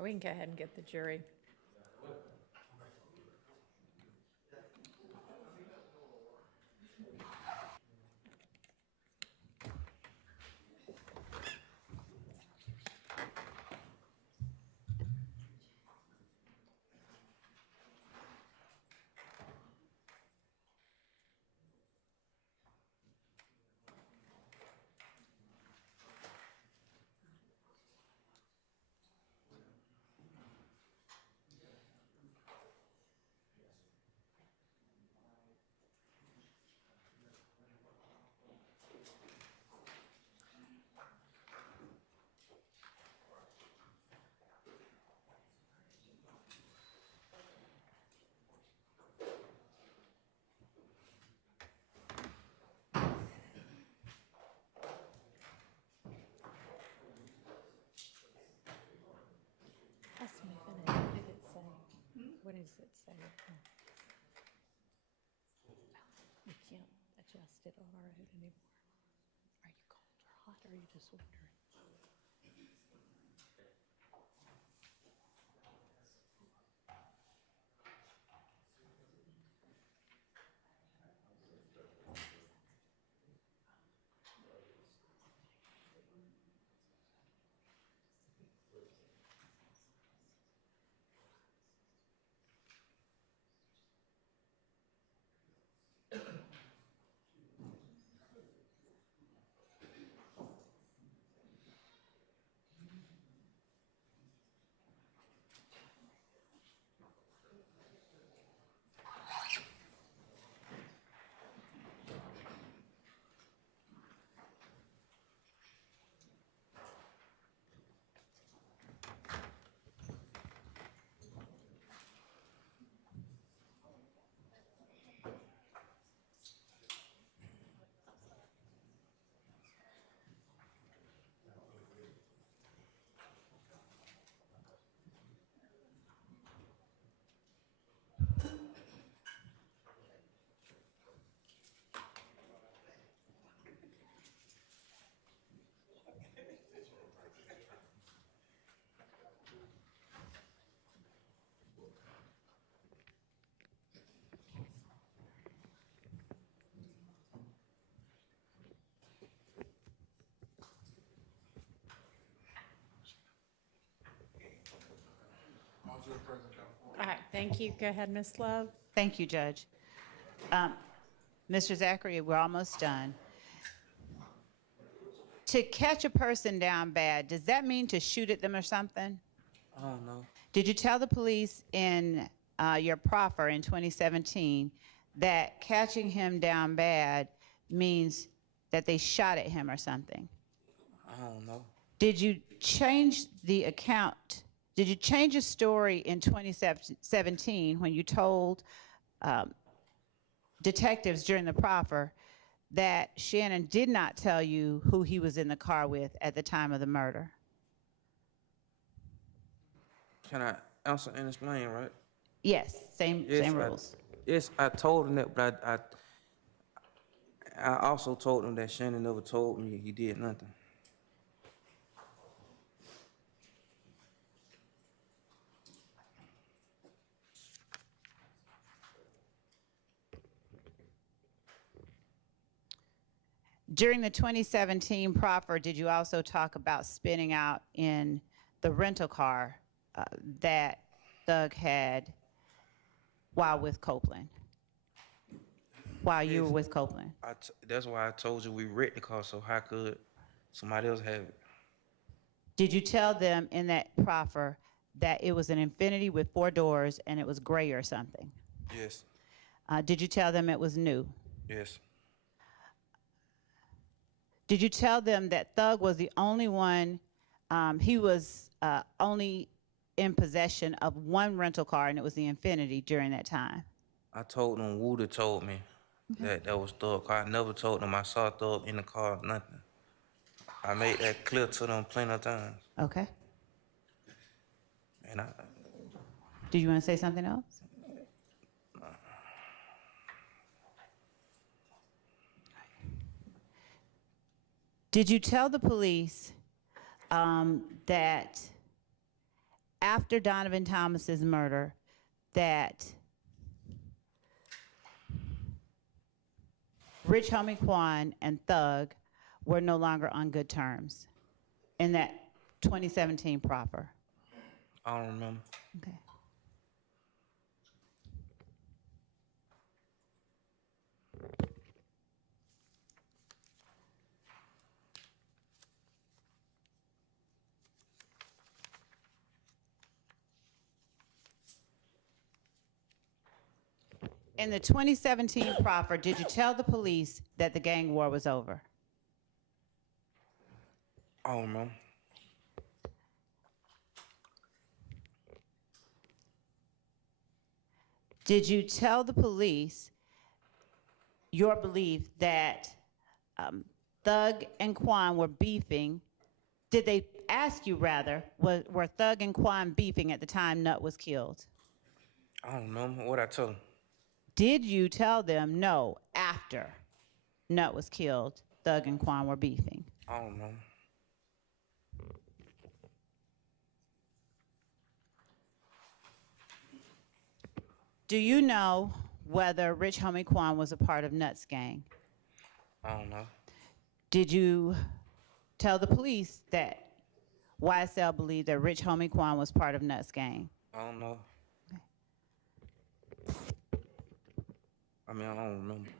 right, we can go ahead and get the jury. That's moving it. What did it say? What does it say? You can't adjust it on our own anymore. Are you cold or hot, or are you just wondering? All right, thank you. Go ahead, Ms. Love. Thank you, Judge. Mr. Zachary, we're almost done. To catch a person down bad, does that mean to shoot at them or something? I don't know. Did you tell the police in your proffer in 2017 that catching him down bad means that they shot at him or something? I don't know. Did you change the account? Did you change your story in 2017 when you told detectives during the proffer that Shannon did not tell you who he was in the car with at the time of the murder? Can I answer and explain, right? Yes, same Yes, rules. Yes, I told him that, but I also told him that Shannon never told me he did nothing. During the 2017 proffer, did you also talk about spinning out in the rental car that Thug had while with Copeland? While you were with Copeland? That's why I told you we wrecked the car, so how could somebody else have it? Did you tell them in that proffer that it was an Infiniti with 4 doors and it was gray or something? Yes, Did you tell them it was new? yes, Did you tell them that Thug was the only one, he was only in possession of one rental car, and it was the Infiniti during that time? I told them Wooda told me that was Thug car. I never told them I saw Thug in the car, nothing. I made that clear to them plenty of times. Okay. And Do you want to say something else? Did you tell the police that after Donovan Thomas's murder that Rich Homie Quan and Thug were no longer on good terms in that 2017 proffer? I don't remember. Okay. In the 2017 proffer, did you tell the police that the gang war was over? I don't remember. Did you tell the police your belief that Thug and Quan were beefing? Did they ask you, rather, were Thug and Quan beefing at the time Nut was killed? I don't remember what I told him. Did you tell them no after Nut was killed, Thug and Quan were beefing? I don't remember. Do you know whether Rich Homie Quan was a part of Nut's gang? I don't know. Did you tell the police that YSL believed that Rich Homie Quan was part of Nut's gang? I don't know. I mean, I don't remember.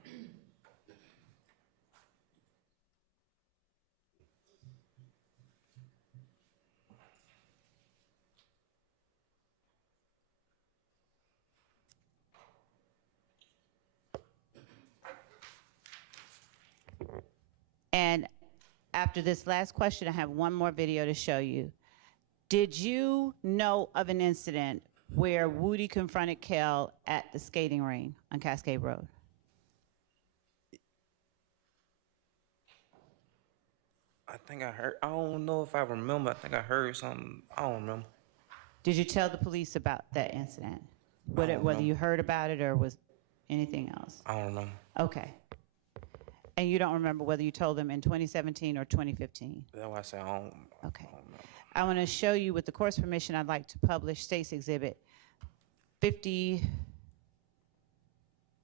And after this last question, I have one more video to show you. Did you know of an incident where Woody confronted Kel at the skating ring on Cascade Road? I think I heard, I don't know if I remember. I think I heard something. I don't remember. Did you tell the police about that incident? Whether remember. you heard about it or was anything else? I don't remember. Okay. And you don't remember whether you told them in 2017 or 2015? That's why I say I don't. Okay. I don't remember. I want to show you, with the court's permission, I'd like to publish State's Exhibit 50.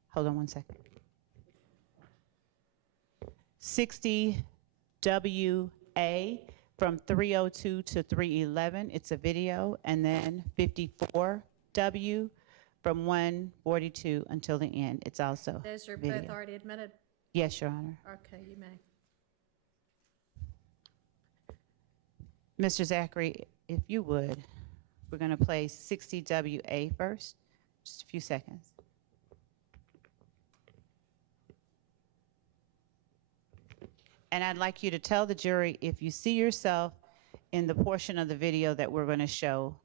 Hold on one second. 60 WA from 302 to 311. It's a video. And then 54 W from 142 until the end. It's also Those are video. both already admitted? Yes, Your Honor. Okay, you may. Mr. Zachary, if you would, we're going to play 60 WA first. Just a few seconds. And I'd like you to tell the jury if you see yourself in the portion of the video that we're going to show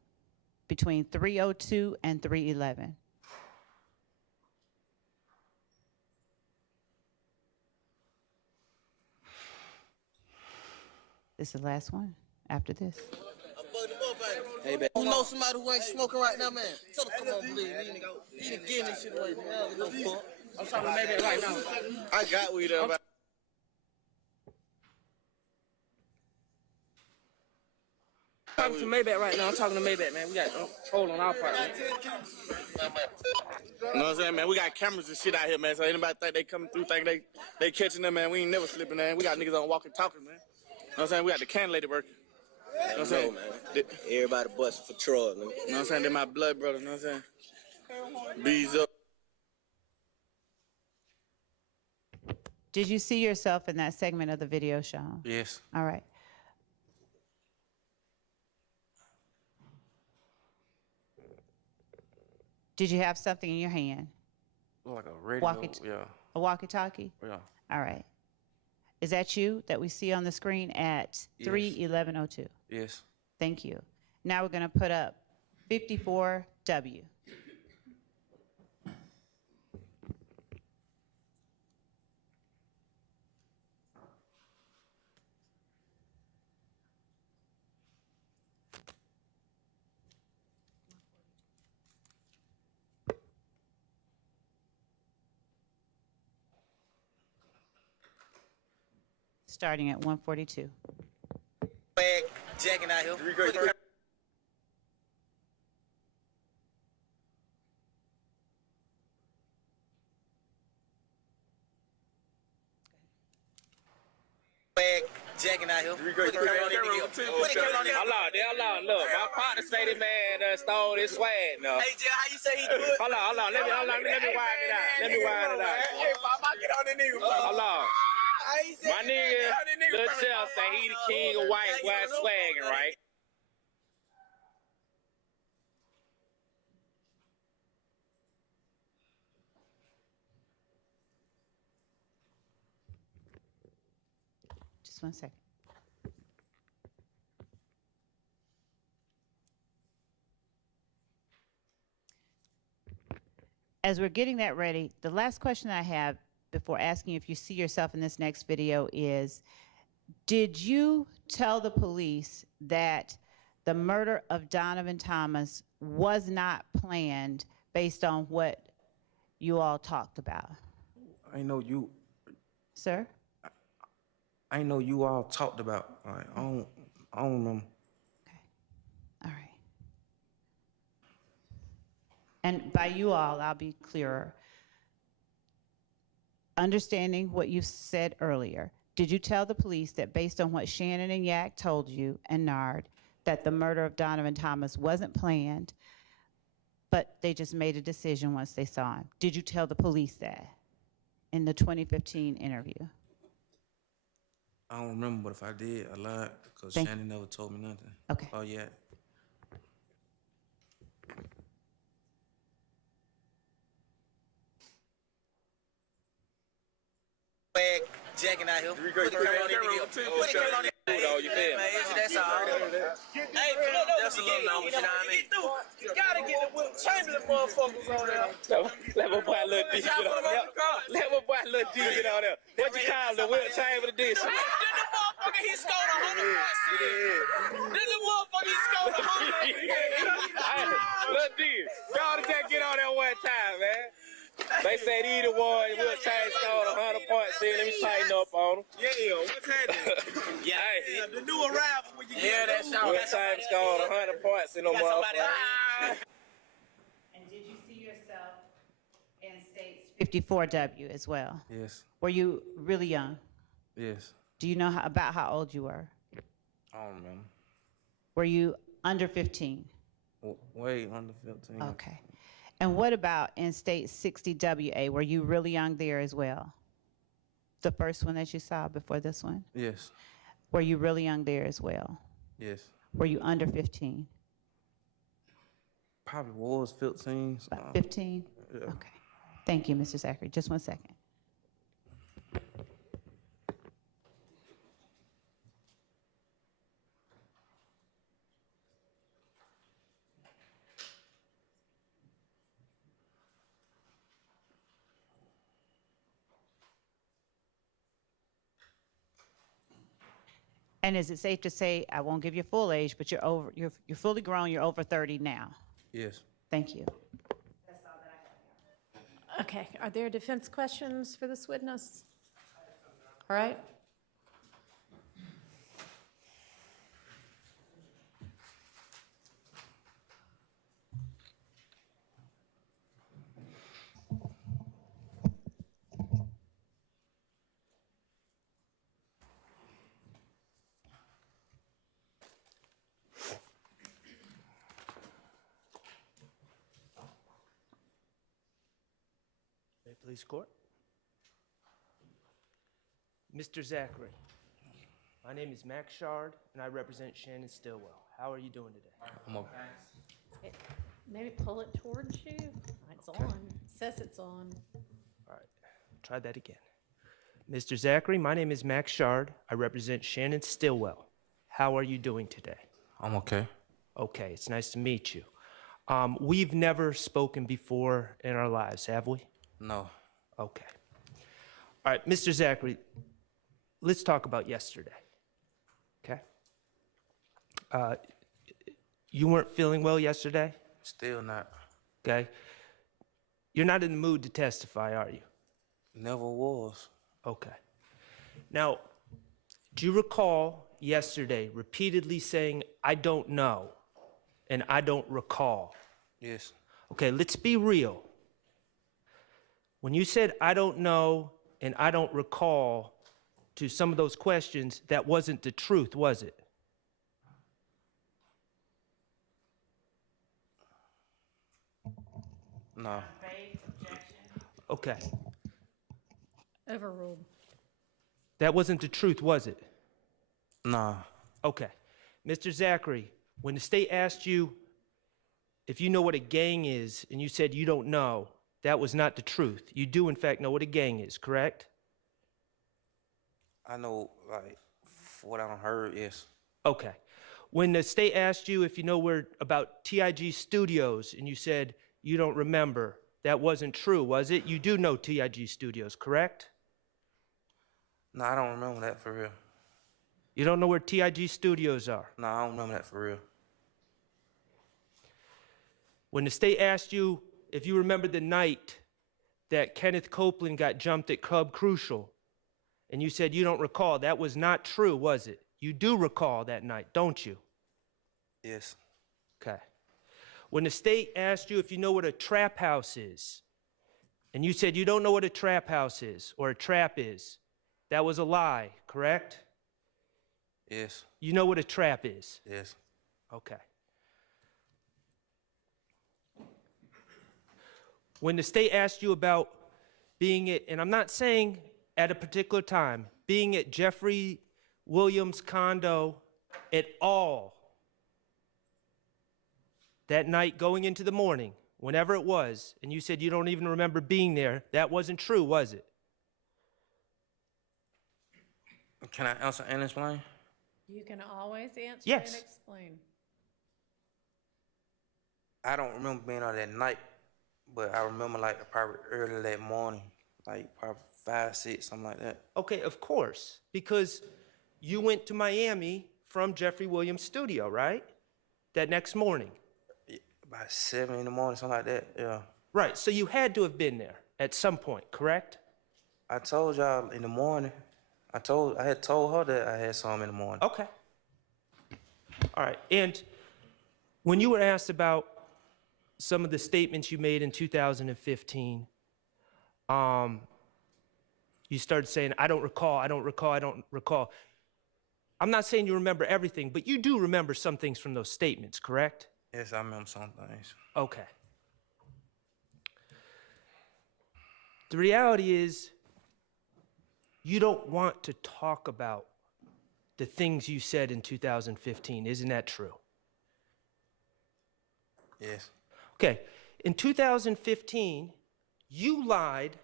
between 302 and 311. This is the last one after this. Hey, man. Who knows somebody who ain't smoking right now, man? Tell them come on, please. He done getting this shit away, man. I'm talking to Mayback right now. I got weed up. I'm talking to Mayback right now. I'm talking to Mayback, man. We got control on our part, man. You know what I'm saying, man? We got cameras and shit out here, man. So anybody think they coming through, think they catching them, man. We ain't never slipping, man. We got niggas on walking, talking, man. You know what I'm saying? We got the can lady working. You know what I'm saying? Man. Everybody busting for Troy, man. You know what I'm saying? They're my blood brothers, you know what I'm saying? Bees up. Did you see yourself in that segment of the video, Sean? Yes. All right. Did you have something in your hand? Like a radio. Yeah. A walkie-talkie? Yeah. All right. Is that you that we see on the screen at 3:11:02? Yes. Thank you. Now we're going to put up 54W. Starting at 142. Jacking out here. Swag jacking out here. Put the camera on Look, my partner say the man stole his swag. No. Hey, Jill, how you say he do it? Hold on. Let me wind it out. Hey, Pop, I get on the nigga. Hold on. My nigga, Lil Jeff say he the king of white swagging, right? Just 1 second. As we're getting that ready, the last question I have before asking if you see yourself in this next video is, did you tell the police that the murder of Donovan Thomas was not planned based on what you all talked about? I know you. Sir? I know you all talked about. I don't remember. Okay. All right. And by you all, I'll be clearer. Understanding what you said earlier, did you tell the police that based on what Shannon and Yak told you and Nard, that the murder of Donovan Thomas wasn't planned, but they just made a decision once they saw him? Did you tell the police that in the 2015 interview? I don't remember, but if I did, I lied because Thank Shannon never told me nothing. Okay. Oh, yeah. Swag jacking out here. Put the camera on the nigga. You feel me? That's all. Hey, that's a little number, you know what I mean? You gotta get the Will Chamberlain motherfuckers on there. Let my boy Lil D get on there. Let my boy Lil D get on there. What you call the Will Chamberlain this? Then the motherfucker, he scored 100 points. Then the motherfucker, he scored 100. Lil D, y'all just get on there one time, man. They said either one, Will Chamberlain scored 100 points. See, let me tighten up on them. Yeah, what's happening? Yeah, The new arrival when you yeah, that's y'all. Will Chamberlain scored 100 points in them Got somebody motherfuckers. And did you see yourself in states 54W as well? Yes. Were you really young? Yes. Do you know about how old you were? I don't remember. Were you under 15? Way under 15. Okay. And what about in state 60WA? Were you really young there as well? The first one that you saw before this one? Yes. Were you really young there as well? Yes. Were you under 15? Probably was 15. About 15? Yeah. Okay. Thank you, Mr. Zachary. Just 1 second. And is it safe to say, I won't give you full age, but you're fully grown, you're over 30 now? Yes. Thank you. Okay, are there defense questions for this witness? All right. Police court. Mr. Zachary, my name is Max Shard, and I represent Shannon Stillwell. How are you doing today? I'm okay. Maybe pull it towards you. It's on. It says it's on. All right, try that again. Mr. Zachary, my name is Max Shard. I represent Shannon Stillwell. How are you doing today? I'm okay. Okay, it's nice to meet you. We've never spoken before in our lives, have we? No. Okay. All right, Mr. Zachary, let's talk about yesterday, okay? You weren't feeling well yesterday, Still not. okay? You're not in the mood to testify, are you? Never was. Okay. Now, do you recall yesterday repeatedly saying, I don't know, and I don't recall? Yes. Okay, let's be real. When you said, I don't know and I don't recall, to some of those questions, that wasn't the truth, was it? No. Okay. Overruled. That wasn't the truth, was it? Nah. Okay. Mr. Zachary, when the state asked you if you know what a gang is and you said you don't know, that was not the truth. You do, in fact, know what a gang is, correct? I know, like, what I heard, yes. Okay. When the state asked you if you know where about TIG Studios and you said you don't remember, that wasn't true, was it? You do know TIG Studios, correct? No, I don't remember that for real. You don't know where TIG Studios are? No, I don't remember that for real. When the state asked you if you remember the night that Kenneth Copeland got jumped at Club Crucial, and you said you don't recall, that was not true, was it? You do recall that night, don't you? Yes. Okay. When the state asked you if you know what a trap house is, and you said you don't know what a trap house is or a trap is, that was a lie, correct? Yes. You know what a trap is? Yes. Okay. When the state asked you about being at, and I'm not saying at a particular time, being at Jeffrey Williams' condo at all that night going into the morning, whenever it was, and you said you don't even remember being there, that wasn't true, was it? Can I answer and explain? You can always answer Yes. and explain. I don't remember being on that night, but I remember like probably early that morning, like probably 5, 6, something like that. Okay, of course, because you went to Miami from Jeffrey Williams' studio, right? That next morning. About 7 in the morning, something like that, yeah. Right, so you had to have been there at some point, correct? I told y'all in the morning. I had told her that I had some in the morning. Okay. All right, and when you were asked about some of the statements you made in 2015, you started saying, I don't recall, I don't recall, I don't recall. I'm not saying you remember everything, but you do remember some things from those statements, correct? Yes, I remember some things. Okay. The reality is, you don't want to talk about the things you said in 2015. Isn't that true? Yes. Okay. In 2015, you lied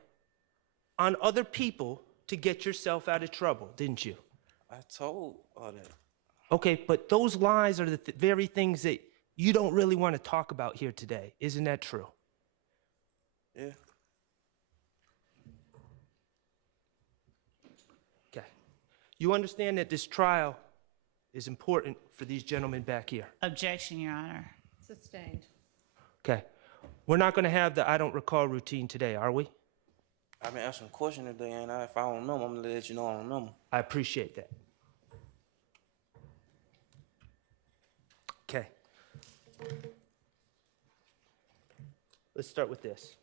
on other people to get yourself out of trouble, didn't you? I told her that. Okay, but those lies are the very things that you don't really want to talk about here today. Isn't that true? Yeah. Okay. You understand that this trial is important for these gentlemen back here. Objection, Your Honor. Sustained. Okay. We're not going to have the I don't recall routine today, are we? I've been asking a question today, and if I don't remember, I'm gonna let you know I don't remember. I appreciate that. Okay. Let's start with this.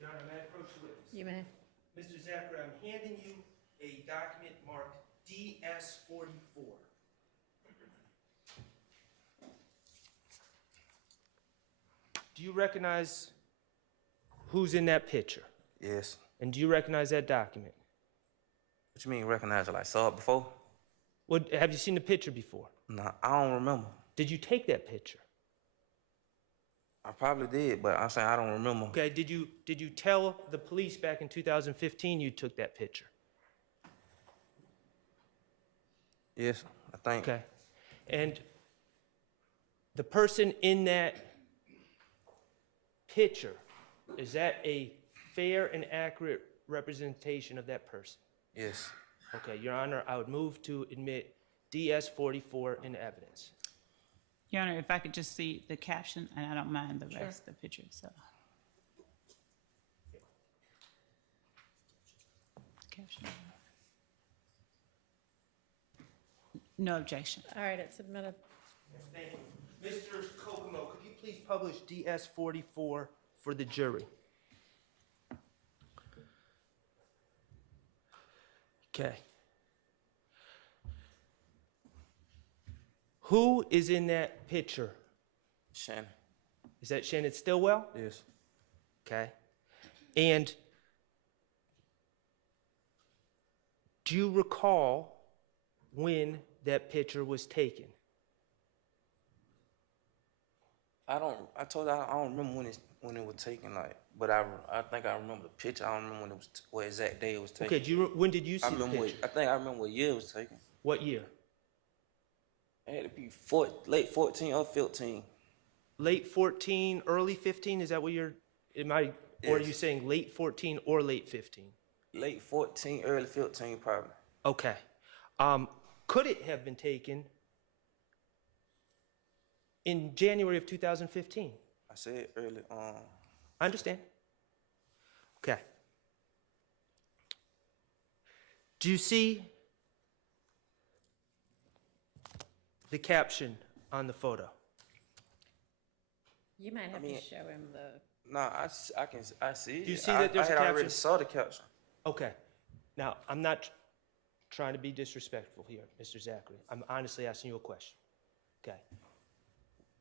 Your Honor, may I approach the witness? You may. Mr. Zachary, I'm handing you a document marked DS-44. Do you recognize who's in that picture? Yes. And do you recognize that document? What you mean recognize it? Like saw it before? Well, have you seen the picture before? Nah, I don't remember. Did you take that picture? I probably did, but I'm saying I don't remember. Okay, did you tell the police back in 2015 you took that picture? Yes, I think. Okay. And the person in that picture, is that a fair and accurate representation of that person? Yes. Okay, Your Honor, I would move to admit DS-44 into evidence. Your Honor, if I could just see the caption, and I don't mind the rest of the picture, so. Caption. No objection. All right, it's submitted. Thank you. Mr. Kokomo, could you please post publish DS-44 for the jury. Okay. Who is in that picture? Shannon. Is that Shannon Stillwell? Yes. Okay. And do you recall when that picture was taken? I told you I don't remember when it was taken, like, but I think I remember the picture. I don't remember when it was what exact day it was taken. Okay, when did you see the picture? I think I remember what year it was taken. What year? It had to be late 14 or 15. Late 14, early 15? Is that what you're, or are you saying late 14 or late 15? Late 14, early 15 probably. Okay. Could it have been taken in January of 2015? I said early I understand. Okay. Do you see the caption on the photo? You might have to show him the. No, I see. Do you see that there's a I caption? already saw the caption. Okay. Now, I'm not trying to be disrespectful here, Mr. Zachary. I'm honestly asking you a question. Okay.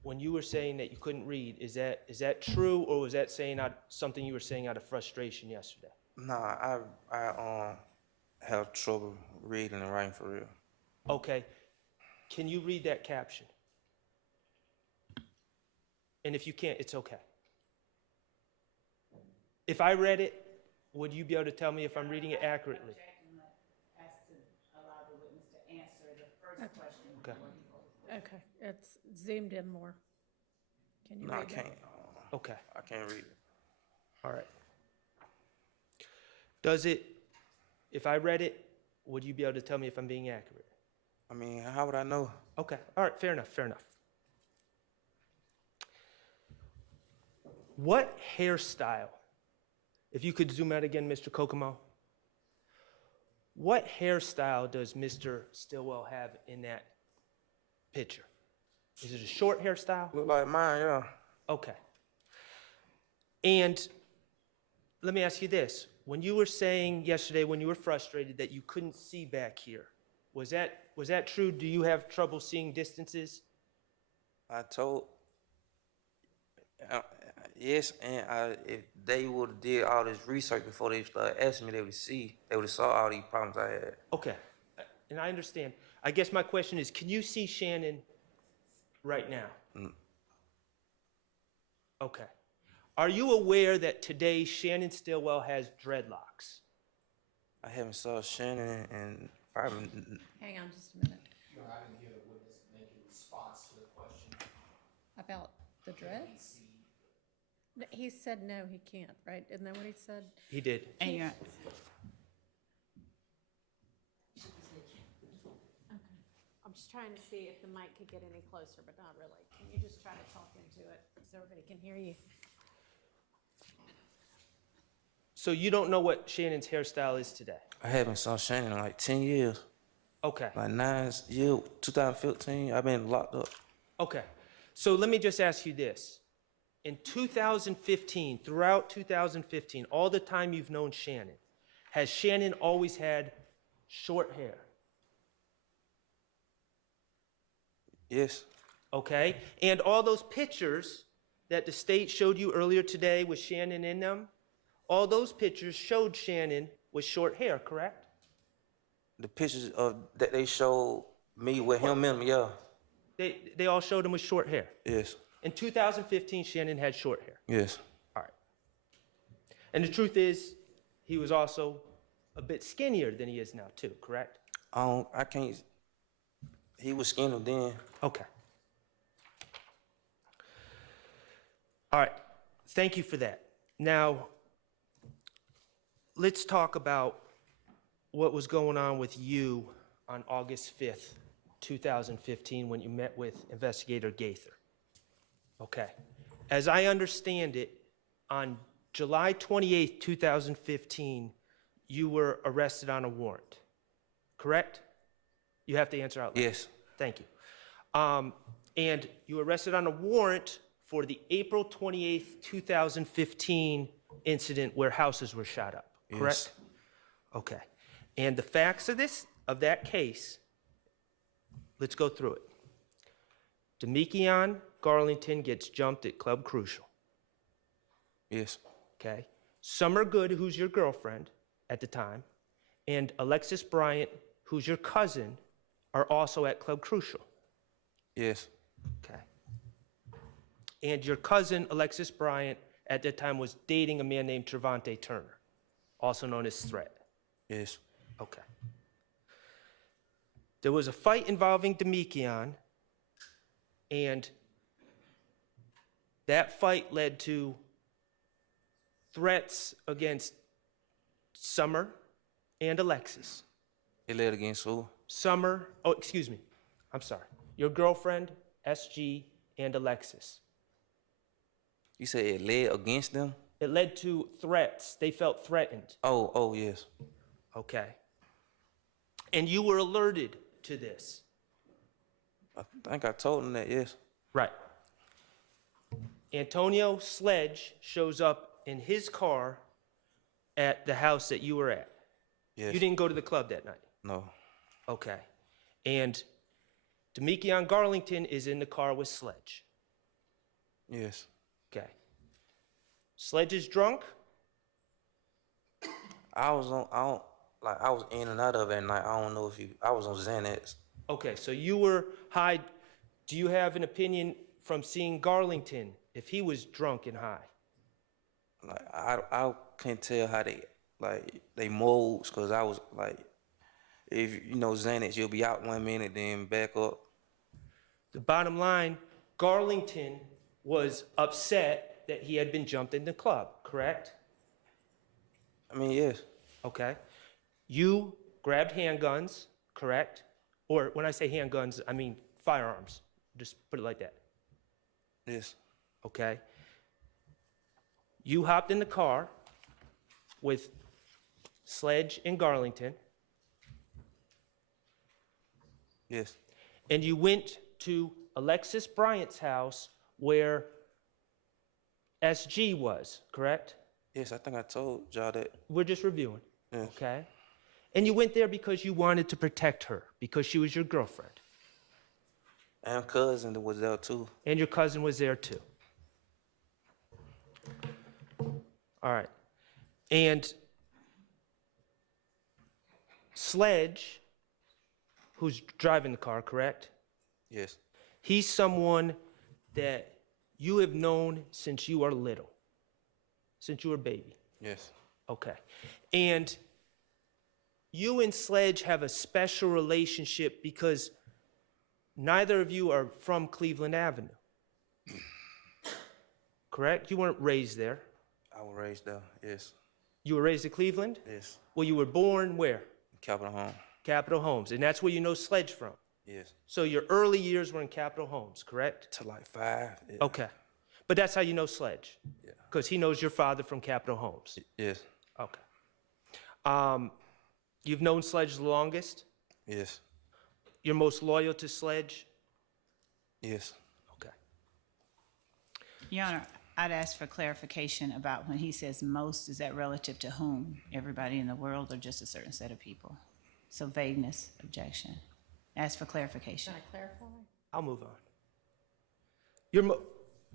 When you were saying that you couldn't read, is that true, or was that saying something you were saying out of frustration yesterday? Nah, I have trouble reading and writing for real. Okay. Can you read that caption? And if you can't, it's okay. If I read it, would you be able to tell me if I'm reading it accurately? Okay. Okay, it's zoomed in more. Can you No, read I can't. Okay. I can't read it. All right. If I read it, would you be able to tell me if I'm being accurate? I mean, how would I know? Okay. All right. Fair enough. Fair enough. What hairstyle, if you could zoom out again, Mr. Kokomo, what hairstyle does Mr. Stillwell have in that picture? Is it a short hairstyle? Look like mine, yeah. Okay. And let me ask you this. When you were saying yesterday when you were frustrated that you couldn't see back here, was that true? Do you have trouble seeing distances? I told, yes, and if they would have did all this research before they started asking me, they would have saw all these problems I had. Okay, and I understand. I guess my question is, can you see Shannon right now? Mm. Okay. Are you aware that today Shannon Stillwell has dreadlocks? I haven't saw Shannon and probably. Hang on just a minute. No, I didn't hear the witness make a response to the question. About the dreads? No, he said no, he can't, right? Isn't that what he said? He did. And you're, Okay. I'm just trying to see if the mic could get any closer, but not really. Can you just try to talk into it so everybody can hear you? So you don't know what Shannon's hairstyle is today? I haven't saw Shannon in like 10 years. Okay. Like 9 years, 2015, I've been locked up. Okay. So let me just ask you this. In 2015, throughout 2015, all the time you've known Shannon, has Shannon always had short hair? Yes. Okay. And all those pictures that the state showed you earlier today with Shannon in them, all those pictures showed Shannon with short hair, correct? The pictures that they showed me with him in them, yeah. They all showed him with short hair. Yes. In 2015, Shannon had short hair. Yes. All right. And the truth is, he was also a bit skinnier than he is now, too, correct? I can't. He was skinny then. Okay. All right. Thank you for that. Now, let's talk about what was going on with you on August 5th, 2015, when you met with Investigator Gaither. Okay. As I understand it, on July 28th, 2015, you were arrested on a warrant, correct? You have to answer out loud. Yes. Thank you. And you were arrested on a warrant for the April 28th, 2015 incident where houses were shot up, correct? Yes. Okay. And the facts of that case, let's go through it. Demekion Garlington gets jumped at Club Crucial. Yes. Okay. Summer Good, who's your girlfriend at the time, and Alexis Bryant, who's your cousin, are also at Club Crucial. Yes. Okay. And your cousin, Alexis Bryant, at that time was dating a man named Trevante Turner, also known as Threat. Yes. Okay. There was a fight involving Demekion, and that fight led to threats against Summer and Alexis. It led against who? Summer, oh, excuse me, I'm sorry. Your girlfriend, SG, and Alexis. You said it led against them? It led to threats. They felt threatened. Oh, yes. Okay. And you were alerted to this. I think I told them that, yes. Right. Antonio Sledge shows up in his car at the house that you were at. Yes. You didn't go to the club that night? No. Okay. And Demekion Garlington is in the car with Sledge. Yes. Okay. Sledge is drunk? I was in and out of it at night. I don't know if I was on Xanax. Okay, so you were high. Do you have an opinion from seeing Garlington if he was drunk and high? Like, I can't tell how they modes, because I was like, if you know Xanax, you'll be out 1 minute, then back up. The bottom line, Garlington was upset that he had been jumped in the club, correct? I mean, yes. Okay. You grabbed handguns, correct? Or when I say handguns, I mean firearms. Just put it like that. Yes. Okay. You hopped in the car with Sledge and Garlington, Yes. and you went to Alexis Bryant's house where SG was, correct? Yes, I think I told y'all that. We're just reviewing. Yes. Okay. And you went there because you wanted to protect her, because she was your girlfriend. And cousin that was there too. And your cousin was there too. All right. And Sledge, who's driving the car, correct? Yes. He's someone that you have known since you are little, since you were a baby. Yes. Okay. And you and Sledge have a special relationship because neither of you are from Cleveland Avenue. Correct? You weren't raised there. I was raised there, yes. You were raised in Cleveland? Yes. Well, you were born where? Capitol Home. Capitol Homes. And that's where you know Sledge from. Yes. So your early years were in Capitol Homes, correct? To like 5. Yeah. Okay. But that's how you know Sledge? Yeah. Because he knows your father from Capitol Homes? Yes. Okay. You've known Sledge the longest? Yes. You're most loyal to Sledge? Yes. Okay. Your Honor, I'd ask for clarification about when he says most, is that relative to whom? Everybody in the world or just a certain set of people? So vagueness, objection. Ask for clarification. Can I clarify? I'll move on.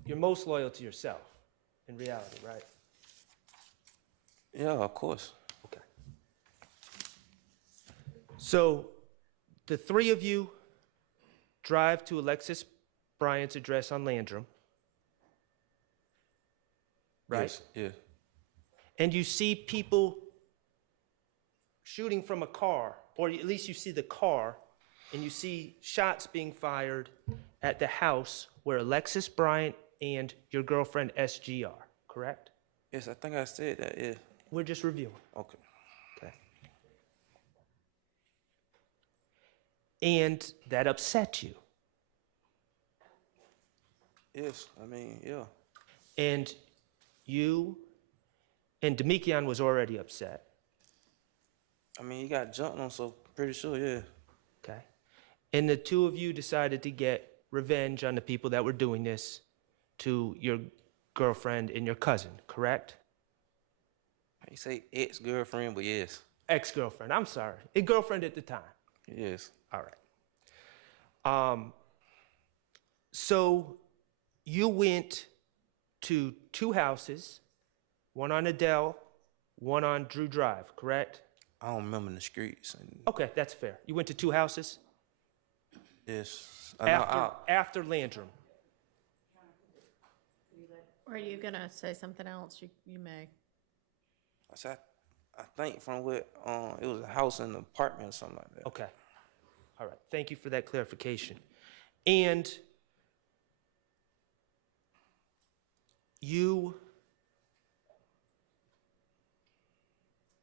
You're most loyal to yourself, in reality, right? Yeah, of course. Okay. So the three of you drive to Alexis Bryant's address on Landrum, right? Yes. Yeah. And you see people shooting from a car, or at least you see the car, and you see shots being fired at the house where Alexis Bryant and your girlfriend SG are, correct? Yes, I think I said that, yeah. We're just reviewing. Okay. Okay. And that upset you. Yes, I mean, yeah. And you and Demekion was already upset. I mean, he got jumped on, so pretty sure, yeah. Okay. And the two of you decided to get revenge on the people that were doing this to your girlfriend and your cousin, correct? You say ex-girlfriend, but yes. Ex-girlfriend, I'm sorry. A girlfriend at the time. Yes. All right. So you went to 2 houses, one on Adele, one on Drew Drive, correct? I don't remember the streets. Okay, that's fair. You went to 2 houses? Yes. After Landrum. Or are you gonna say something else? You may. I think from what, it was a house and an apartment or something like that. Okay. All right. Thank you for that clarification. And you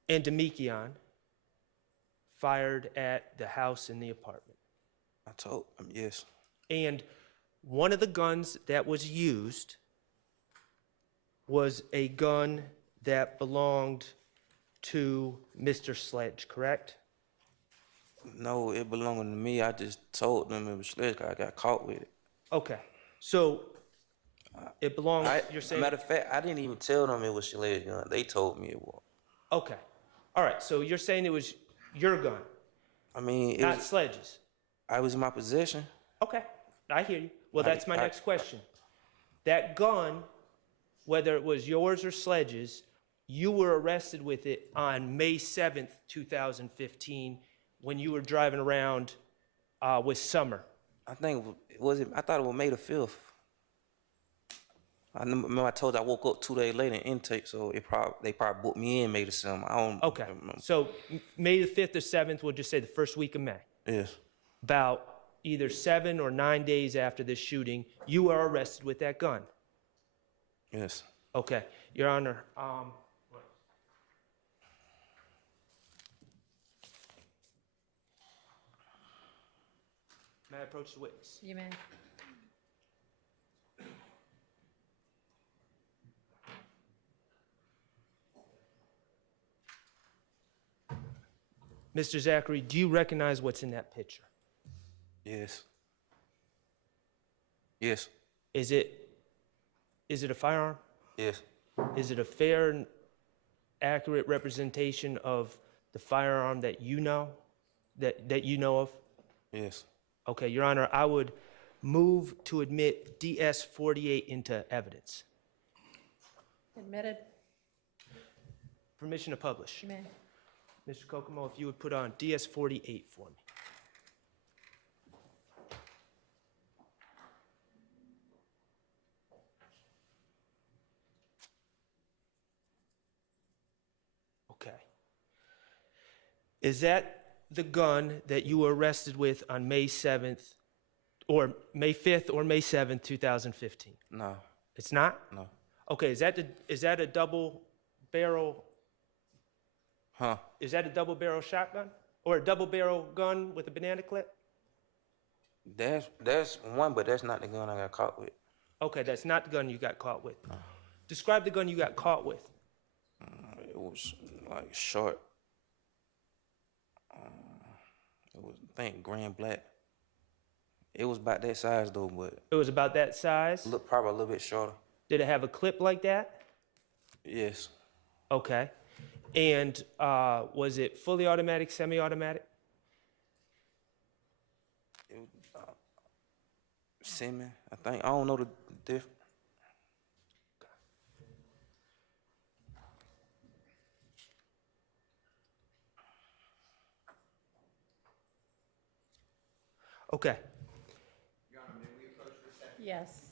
and Demikion fired at the house and the apartment. I told him, yes. And one of the guns that was used was a gun that belonged to Mr. Sledge, correct? No, it belonged to me. I just told them it was Sledge 'cause I got caught with it. Okay. So it belongs, you're saying? Matter of fact, I didn't even tell them it was Sledge's gun. They told me it was. Okay. All right. So you're saying it was your gun, I mean, it not was, Sledge's? I was in my possession. Okay. I hear you. Well, that's my next question. That gun, whether it was yours or Sledge's, you were arrested with it on May 7th, 2015, when you were driving around with Summer. I think I thought it was May the 5th. I remember I told you I woke up 2 days later in intake, so they probably booked me in May the 7th. I don't Okay. remember. So May the 5th or 7th, we'll just say the first week of May. Yes. About either 7 or 9 days after this shooting, you are arrested with that gun. Yes. Okay. Your Honor, may I approach the witness? You may. Mr. Zachary, do you recognize what's in that picture? Yes. Yes. Is it a firearm? Yes. Is it a fair and accurate representation of the firearm that you know, that you know of? Yes. Okay, Your Honor, I would move to admit DS-48 into evidence. Admitted. Permission to publish. You may. Mr. Kokomo, if you would put on DS-48 for me. Okay. Is that the gun that you were arrested with on May 7th, or May 5th or May 7th, 2015? No. It's not? No. Okay, is that a double barrel? Huh? Is that a double barrel shotgun? Or a double barrel gun with a banana clip? That's one, but that's not the gun I got caught with. Okay, that's not the gun you got caught with. Describe the gun you got caught with. It was like short. It was, I think, gray and black. It was about that size though, but It was about that size? probably a little bit shorter. Did it have a clip like that? Yes. Okay. And was it fully automatic, semi-automatic? It was semi, I think. I don't know the difference. Okay. Yes.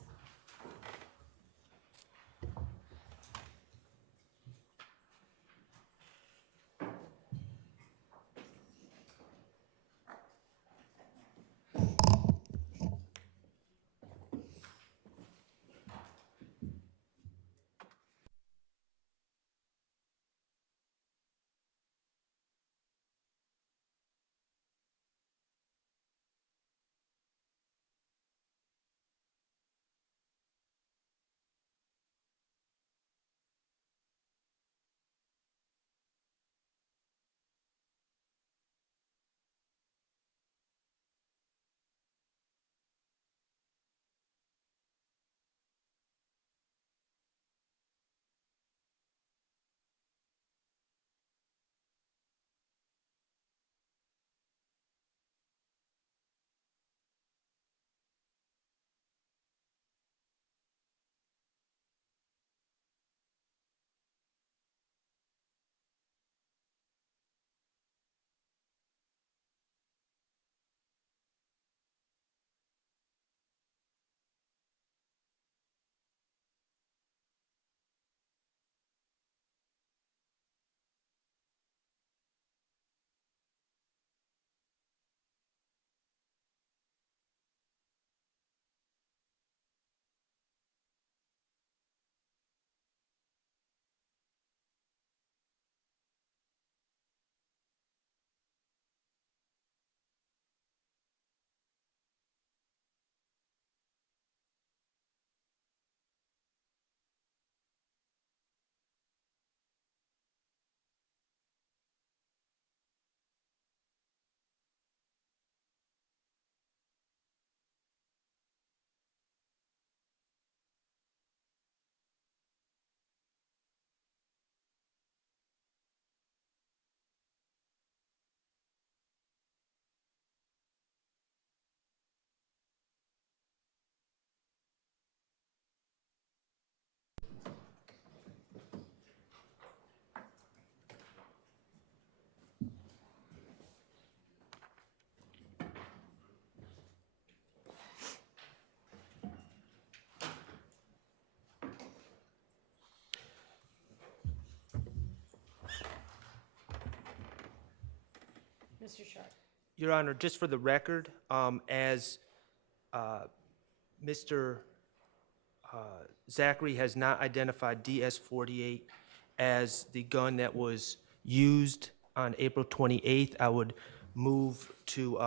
Mr. Sharp. Your Honor, just for the record, as Mr. Zachary has not identified DS-48 as the gun that was used on April 28th, I would move to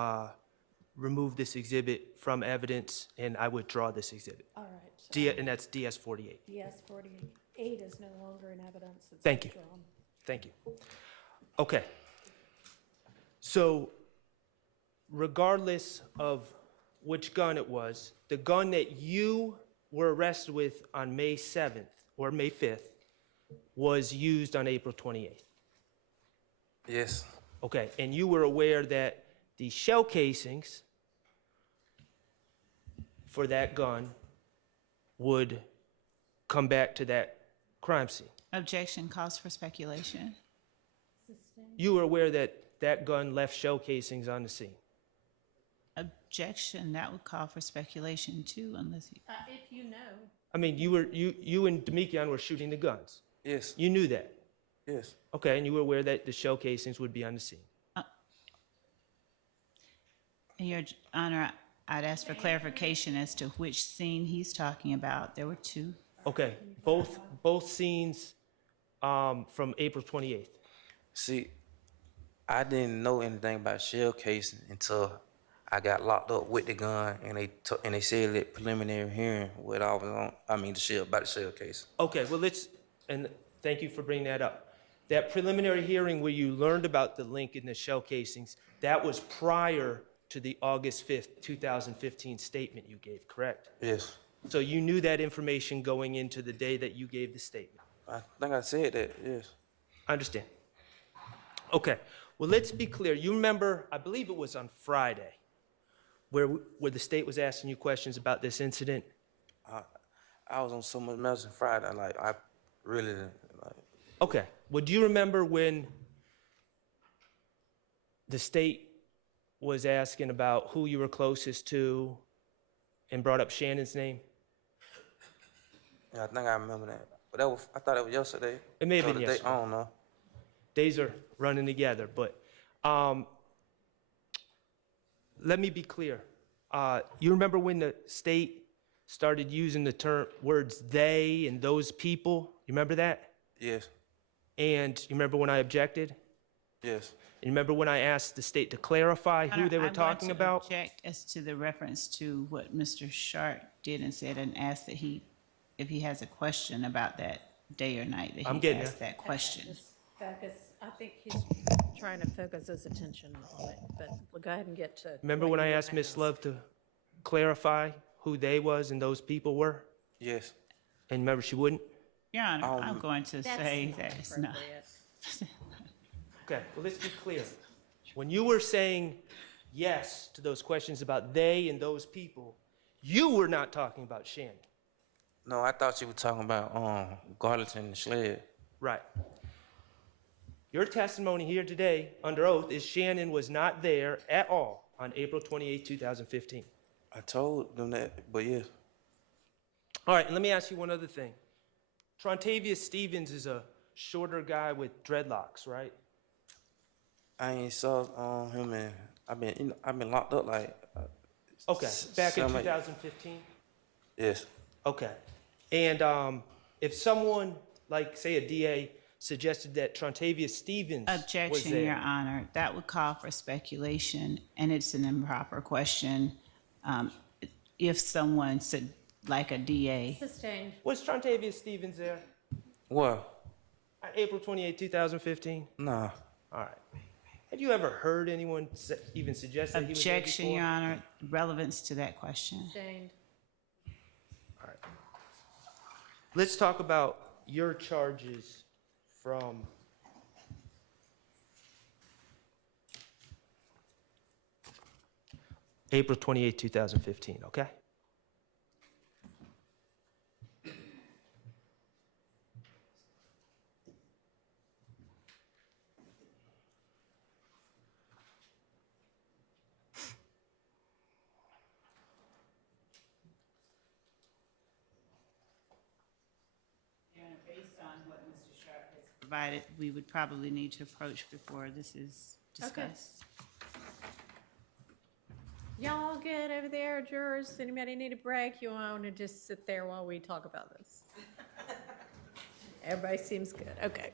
remove this exhibit from evidence, and I withdraw this exhibit. All right. And that's DS-48. DS-48 is no longer in evidence. It's Thank you. withdrawn. Thank you. Okay. So regardless of which gun it was, the gun that you were arrested with on May 7th or May 5th was used on April 28th. Yes. Okay, and you were aware that the shell casings for that gun would come back to that crime scene. Objection calls for speculation. You were aware that that gun left shell casings on the scene. Objection, that would call for speculation too, unless you... If you know. I mean, you and Demekian were shooting the guns. Yes. You knew that. Yes. Okay, and you were aware that the shell casings would be on the scene. In Your Honor, I'd ask for clarification as to which scene he's talking about. There were two. Okay, both scenes from April 28th. See, I didn't know anything about shell casing until I got locked up with the gun, and they said that preliminary hearing what I was on. I mean, about the shell case. Okay, well and thank you for bringing that up. That preliminary hearing where you learned about the link in the shell casings, that was prior to the August 5th, 2015 statement you gave, correct? Yes. So you knew that information going into the day that you gave the statement? I think I said that, yes. I understand. Okay, well, let's be clear. You remember, I believe it was on Friday, where the state was asking you questions about this incident? I was on so much medicine Friday, I really didn't, Okay, well, do you remember when the state was asking about who you were closest to and brought up Shannon's name? Yeah, I think I remember that. But I thought it was yesterday. It may have been yesterday. I don't know. Days are running together, but let me be clear. You remember when the state started using the words they and those people? You remember that? Yes. And you remember when I objected? Yes. You remember when I asked the state to clarify who they were talking about? I object as to the reference to what Mr. Sharp did and said, and ask that if he has a question about that day or night, that he ask that question. Focus. I think he's trying to focus his attention on it, but we'll go ahead and get to. Remember when I asked Ms. Love to clarify who they was and those people were? Yes. And remember she wouldn't? Your Honor, I'm going to say that it's not. Okay, well, let's be clear. When you were saying yes to those questions about they and those people, you were not talking about Shannon. No, I thought you were talking about Garlington and Sled. Right. Your testimony here today, under oath, is Shannon was not there at all on April 28, 2015. I told them that, but yes. All right, and let me ask you one other thing. Trontavious Stevens is a shorter guy with dreadlocks, right? I ain't saw him, and I've been locked up Okay, back in 2015? Yes. Okay. And if someone, like, say, a DA, suggested that Trontavious Stevens was Objection, there. Your Honor. That would call for speculation, and it's an improper question. If someone said, like a DA. Sustained. Was Trontavious Stevens there? What? April 28, 2015? Nah. All right. Have you ever heard anyone even suggest that he was there Objection, before? Your Honor. Relevance to that question. Sustained. All right. Let's talk about your charges from April 28, 2015, okay? Based on what Mr. Sharp has provided, we would probably need to approach before this is discussed. Y'all good over there, jurors? Anybody need a break? You want to just sit there while we talk about this? Everybody seems good. Okay.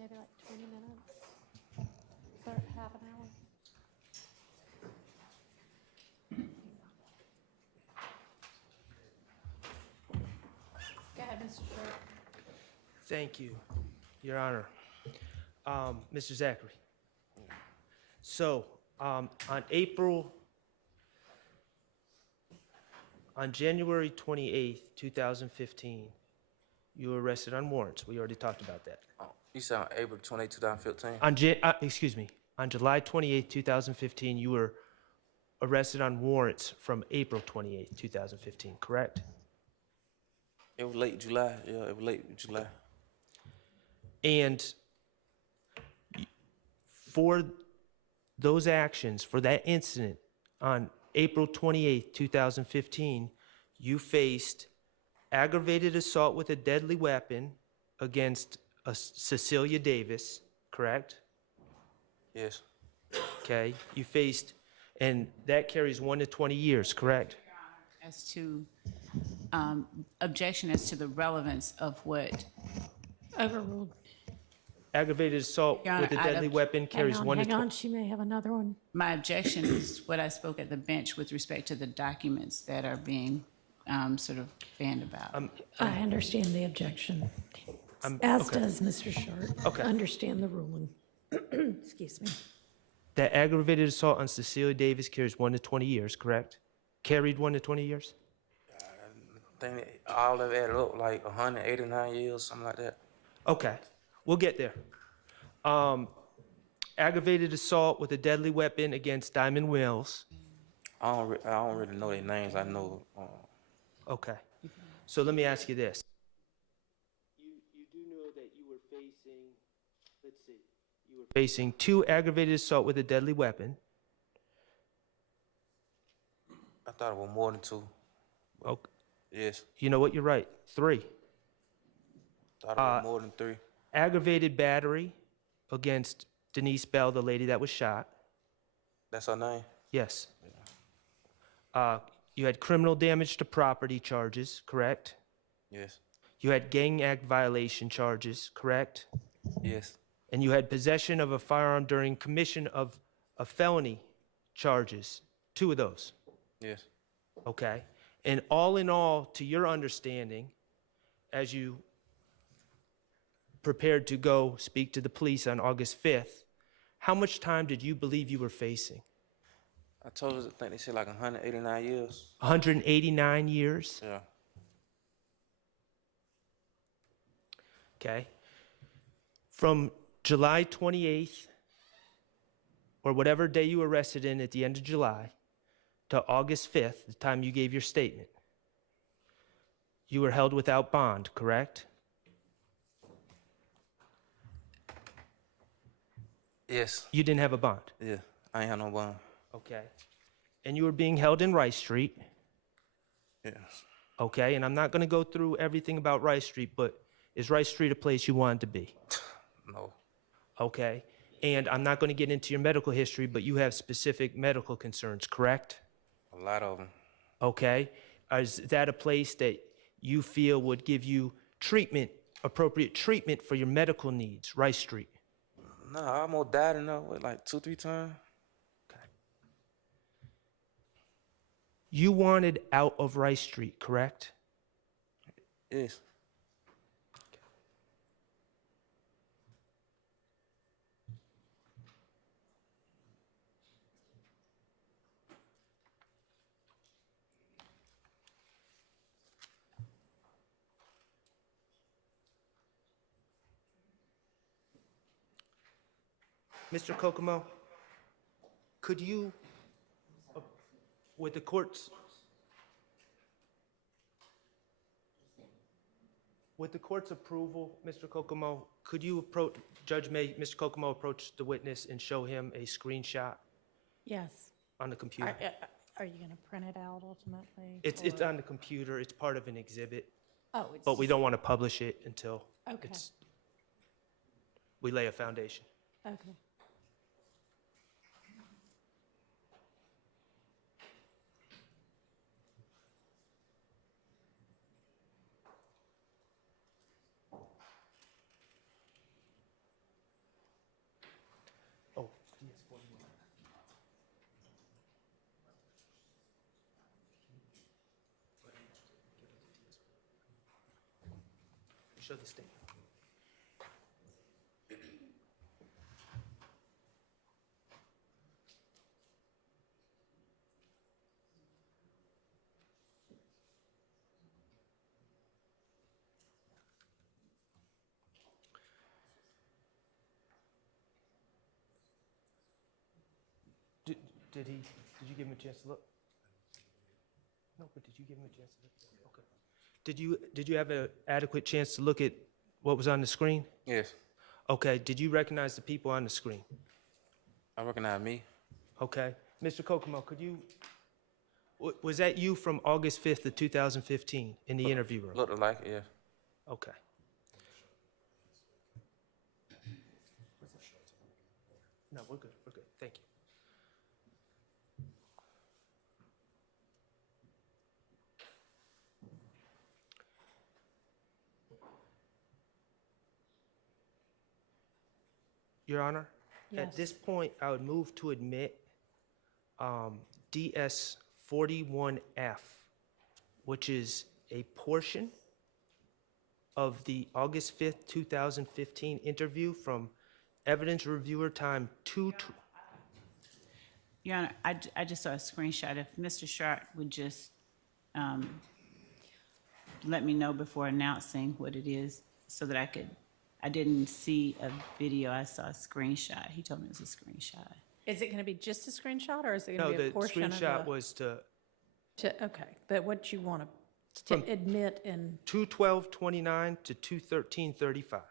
Maybe like 20 minutes, or half an hour. Go ahead, Mr. Short. Thank you, Your Honor. Mr. Zachary. So, on January 28th, 2015, You were arrested on warrants. We already talked about that. Oh, you said on April 28, 2015? On July 28, 2015, you were arrested on warrants from April 28, 2015, correct? It was late July. Yeah, it was late July. And for those actions, for that incident on April 28, 2015, you faced aggravated assault with a deadly weapon against Cecilia Davis, correct? Yes. Okay, you faced, and that carries 1 to 20 years, correct? As to, objection as to the relevance of what, Overruled. Aggravated assault Your Honor, with a deadly weapon carries 1 to 20. Hang on, she may have another one. my objection is what I spoke at the bench with respect to the documents that are being sort of fanned about. I understand the objection, as okay. does Mr. Short. Okay. Understand the ruling. Excuse me. That aggravated assault on Cecilia Davis carries 1 to 20 years, correct? Carried 1 to 20 years? I think all of it added up like 189 years, something like that. Okay, we'll get there. Aggravated assault with a deadly weapon against Diamond Wells. I don't really know their names. I know. Okay, so let me ask you this. You do know that you were facing, let's see, you were facing 2 aggravated assault with a deadly weapon. I thought it was more than 2. Okay. Yes. You know what, you're right, 3. Thought it was more than 3. Aggravated battery against Denise Bell, the lady that was shot. That's her name? Yes. You had criminal damage to property charges, correct? Yes. You had gang act violation charges, correct? Yes. And you had possession of a firearm during commission of a felony charges, 2 of those, Yes. okay? And all in all, to your understanding, as you prepared to go speak to the police on August 5th, how much time did you believe you were facing? I told her, I think they said like 189 years. 189 years? Yeah. Okay. From July 28th, or whatever day you were arrested in at the end of July, to August 5th, the time you gave your statement, you were held without bond, correct? Yes. You didn't have a bond, Yeah. I ain't had no bond. okay? And you were being held in Rice Street, Yes. okay? And I'm not going to go through everything about Rice Street, but is Rice Street a place you wanted to be? No. Okay? And I'm not going to get into your medical history, but you have specific medical concerns, correct? A lot of them. Okay? Is that a place that you feel would give you treatment, appropriate treatment for your medical needs, Rice Street? No, I almost died in there, what, like 2, 3 times? Okay. You wanted out of Rice Street, correct? Yes. Mr. Kokomo, could you, with the court's approval, Mr. Kokomo, could you approach, Mr. Kokomo approach the witness and show him a screenshot Yes. on the computer? Are you going to print it out ultimately? It's or- on the computer, it's part of an exhibit, Oh, it's but we just- don't want to publish it until Okay. we lay a foundation. Okay. Oh, show the statement. Did you give him a chance to look? No, but did you give him a chance to look? Okay. Did you have an adequate chance to look at what was on the screen? Yes. Okay. Did you recognize the people on the screen? I recognize me. Okay. Mr. Kokomo, was that you from August 5th of 2015 in the interview room? Looked alike, yeah. Okay. No, we're good. We're good. Thank you. Your Honor, at this Yes. point, I would move to admit DS 41F, which is a portion of the August 5th, 2015 interview from evidence reviewer time 2. Your Honor, I just saw a screenshot. If Mr. Sharp would just let me know before announcing what it is so that I didn't see a video, I saw a screenshot. He told me it was a screenshot. Is it going to be just a screenshot, or is it No, going to be the a portion of screenshot was to Okay, but what you want to From- admit in, 2/12/29 to 2/13/35.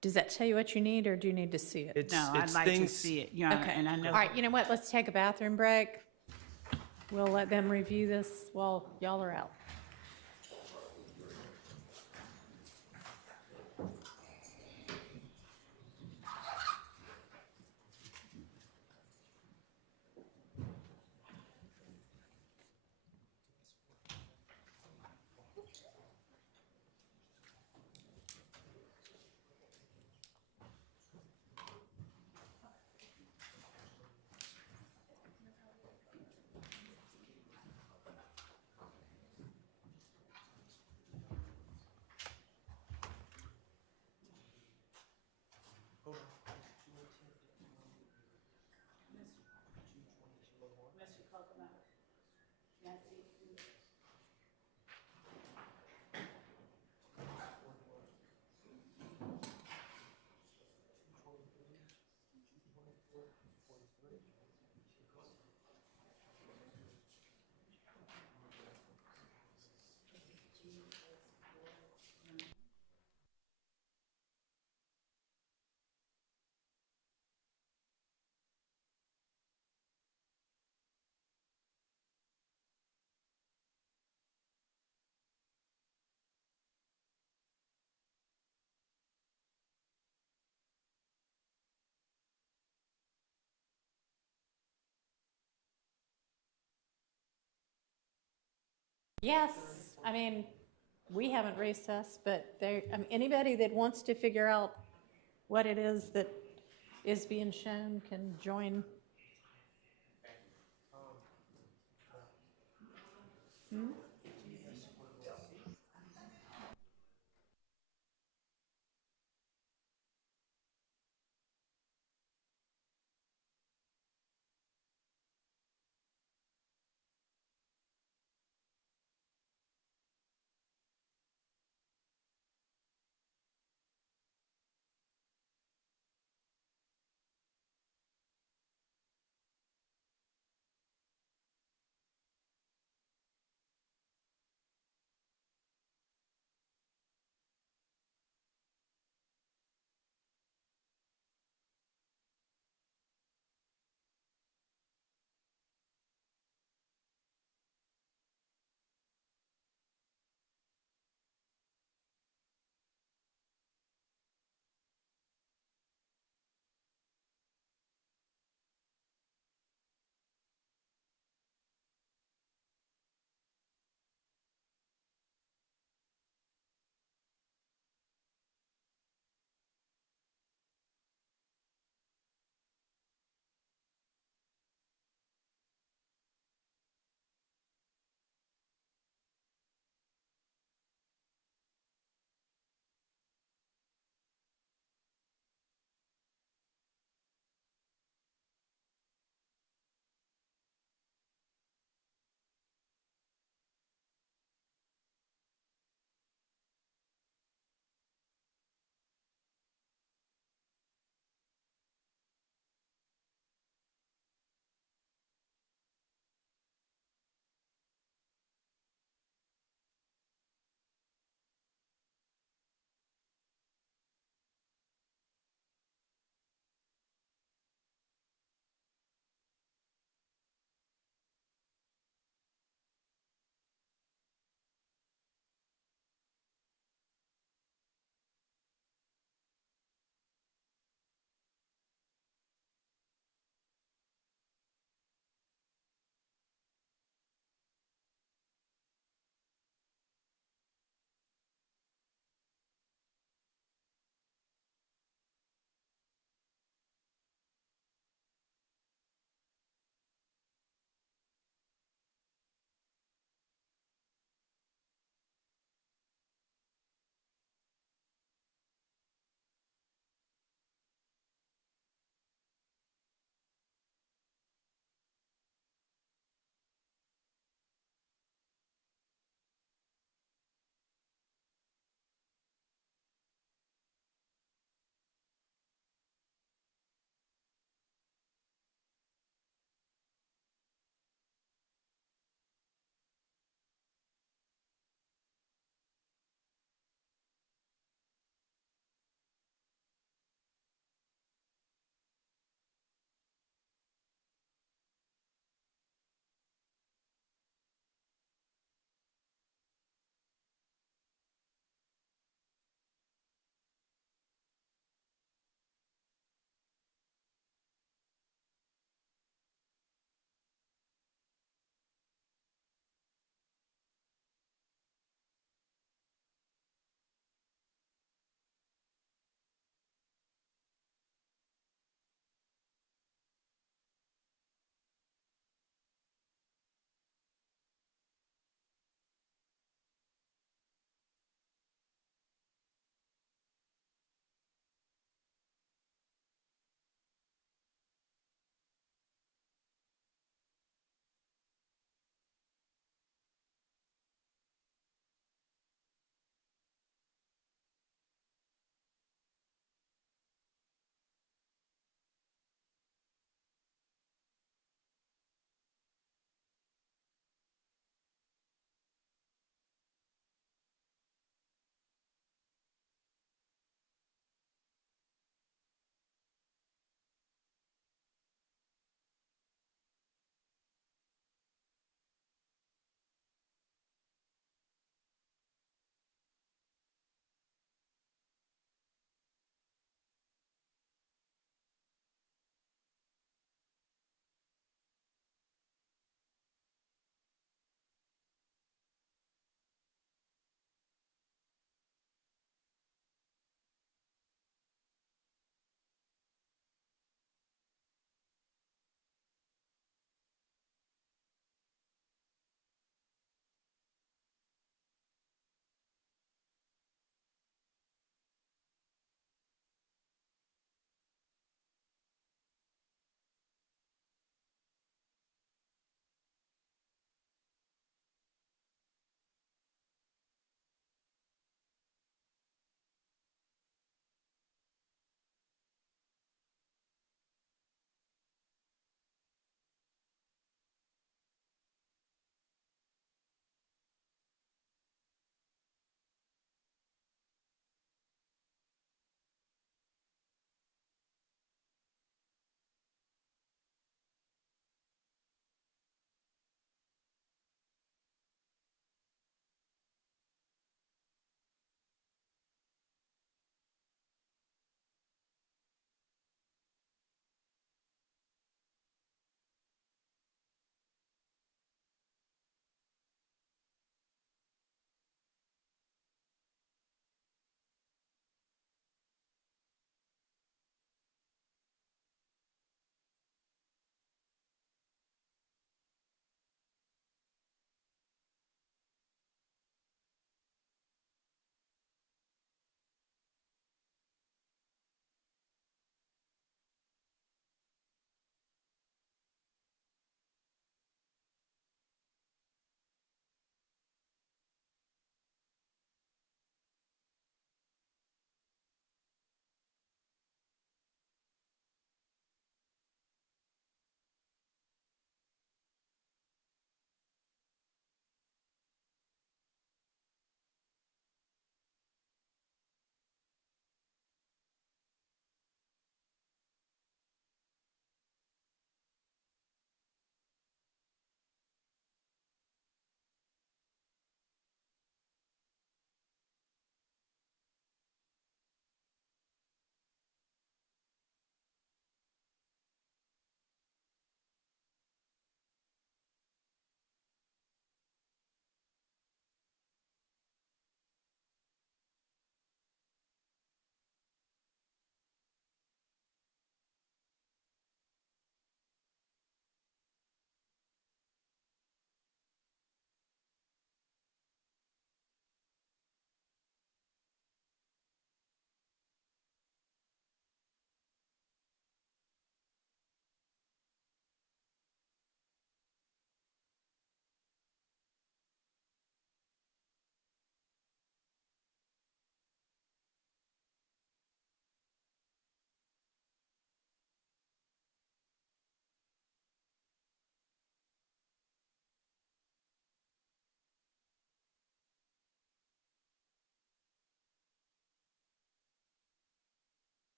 does that tell you what you need, or do you need to see it? It's No, I'd like to things- see it, Your Honor, Okay, and I know. all right, you know what, let's take a bathroom break. We'll let them review this while y'all are out. Yes, I mean, we haven't recessed, but anybody that wants to figure out what it is that is being shown can join.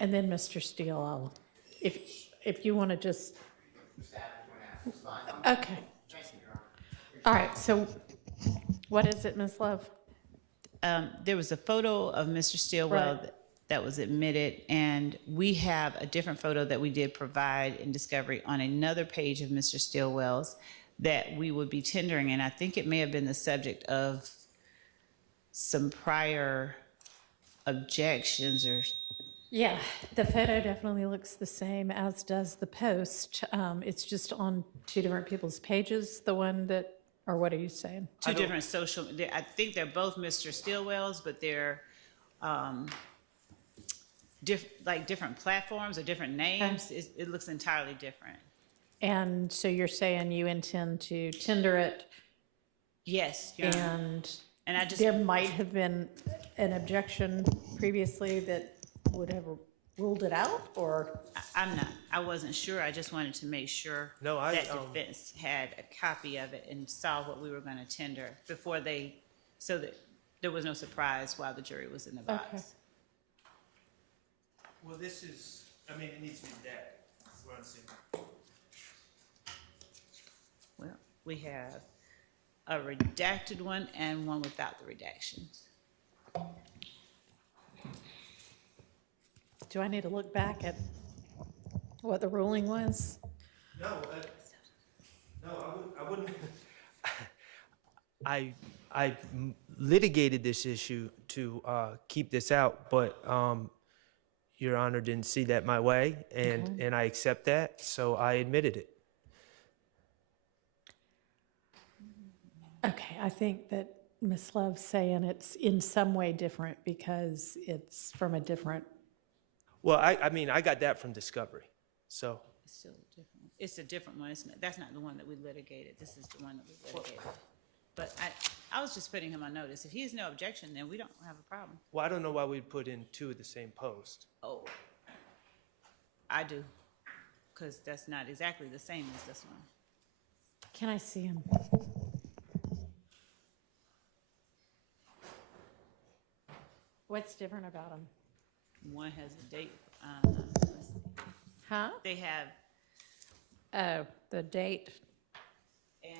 And then Mr. Steele, if you want to just, okay. All right, so what is it, Ms. Love? There was a photo of Mr. Stillwell Right. that was admitted, and we have a different photo that we did provide in discovery on another page of Mr. Stillwell's that we would be tendering, and I think it may have been the subject of some prior objections or. Yeah, the photo definitely looks the same, as does the post. It's just on two different people's pages, the one that, or what are you saying? Two different social, I think they're both Mr. Stillwell's, but they're different platforms or different names. It looks entirely different. And so you're saying you intend to tender it, Yes, Your Honor. and I just, there might have been an objection previously that would have ruled it out, or? I wasn't sure. I just wanted to make sure No, that defense had a copy of it and saw what we were going to tender before so that there was no surprise while the jury was in the box. Okay. Well, this is, I mean, it needs to be that. We're on the same. Well, we have a redacted one and one without the redactions. Do I need to look back at what the ruling was? No, I wouldn't. I litigated this issue to keep this out, but Your Honor didn't see that my way, and I accept that, so I admitted it. Okay, I think that Ms. Love's saying it's in some way different because it's from a different. Well, I mean, I got that from discovery, so. It's still a different one. It's a different one. That's not the one that we litigated. This is the one that we litigated. But I was just putting him on notice. If he has no objection, then we don't have a problem. Well, I don't know why we'd put in two of the same post. Oh, I do, because that's not exactly the same as this one. Can I see him? What's different about him? One has a date. Let's see. Huh? They have, Oh, the date. and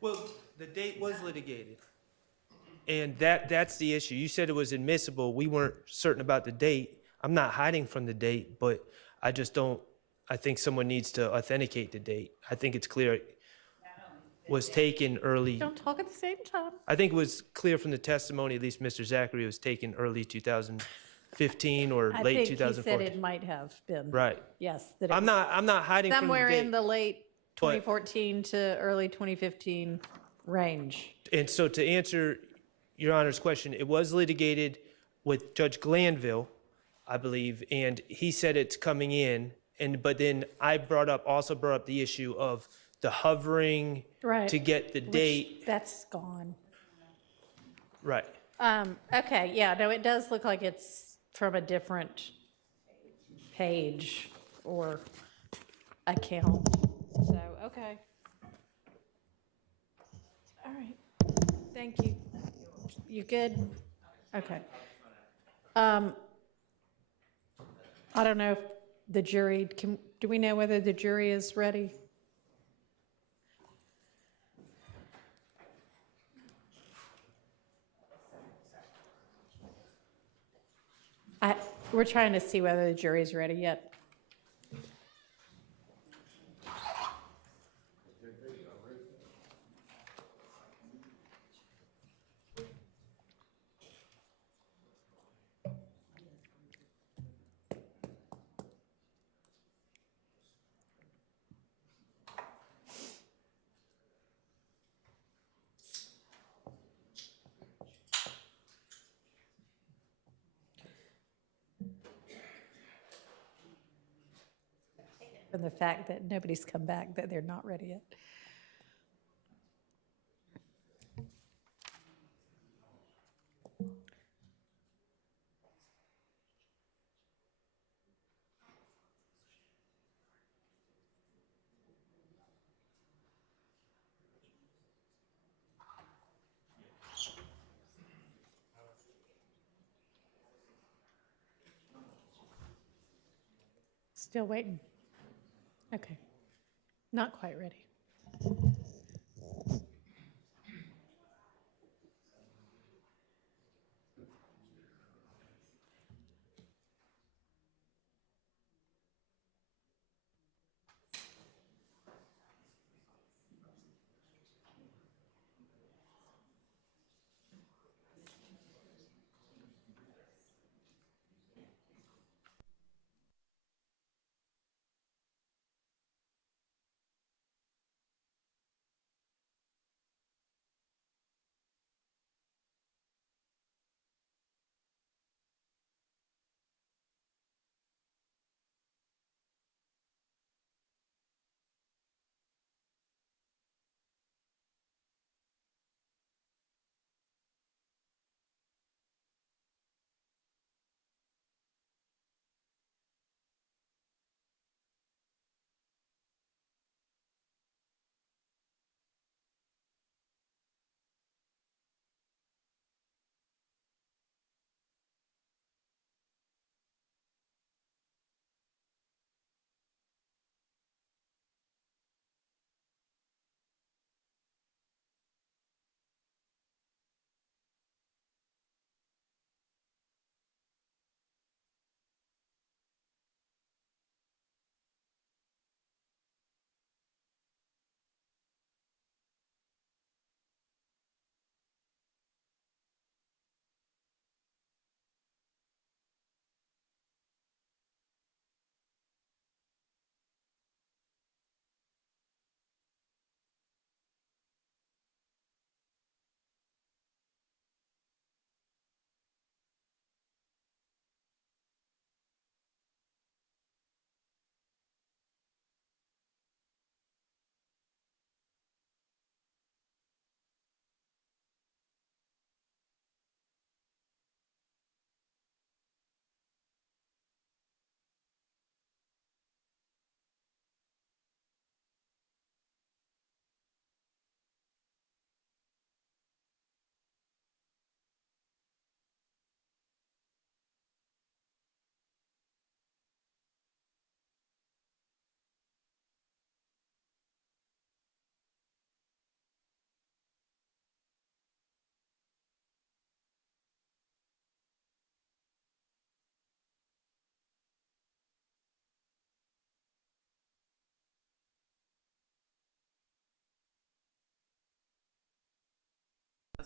Well, the date was litigated. And that's the issue. You said it was admissible. We weren't certain about the date. I'm not hiding from the date, but I just don't, I think someone needs to authenticate the date. I think it's clear it was taken early. Don't talk at the same time. I think it was clear from the testimony, at least Mr. Zachary, it was taken early 2015 or I late think he 2014. said it might have been. Right. Yes. That it I'm was not hiding from the somewhere date. in the late But- 2014 to early 2015 range. And so to answer Your Honor's question, it was litigated with Judge Glanville, I believe, and he said it's coming in. But then I also brought up the issue of the hovering Right. to get the Which- date. That's gone. Right. Okay, yeah, no, it does look like it's from a different page or account. So, okay. All right, thank you. You good? Okay. I don't know if the jury, do we know whether the jury is ready? We're trying to see whether the jury's ready yet. And the fact that nobody's come back, that they're not ready yet. Still waiting. Okay. Not quite ready.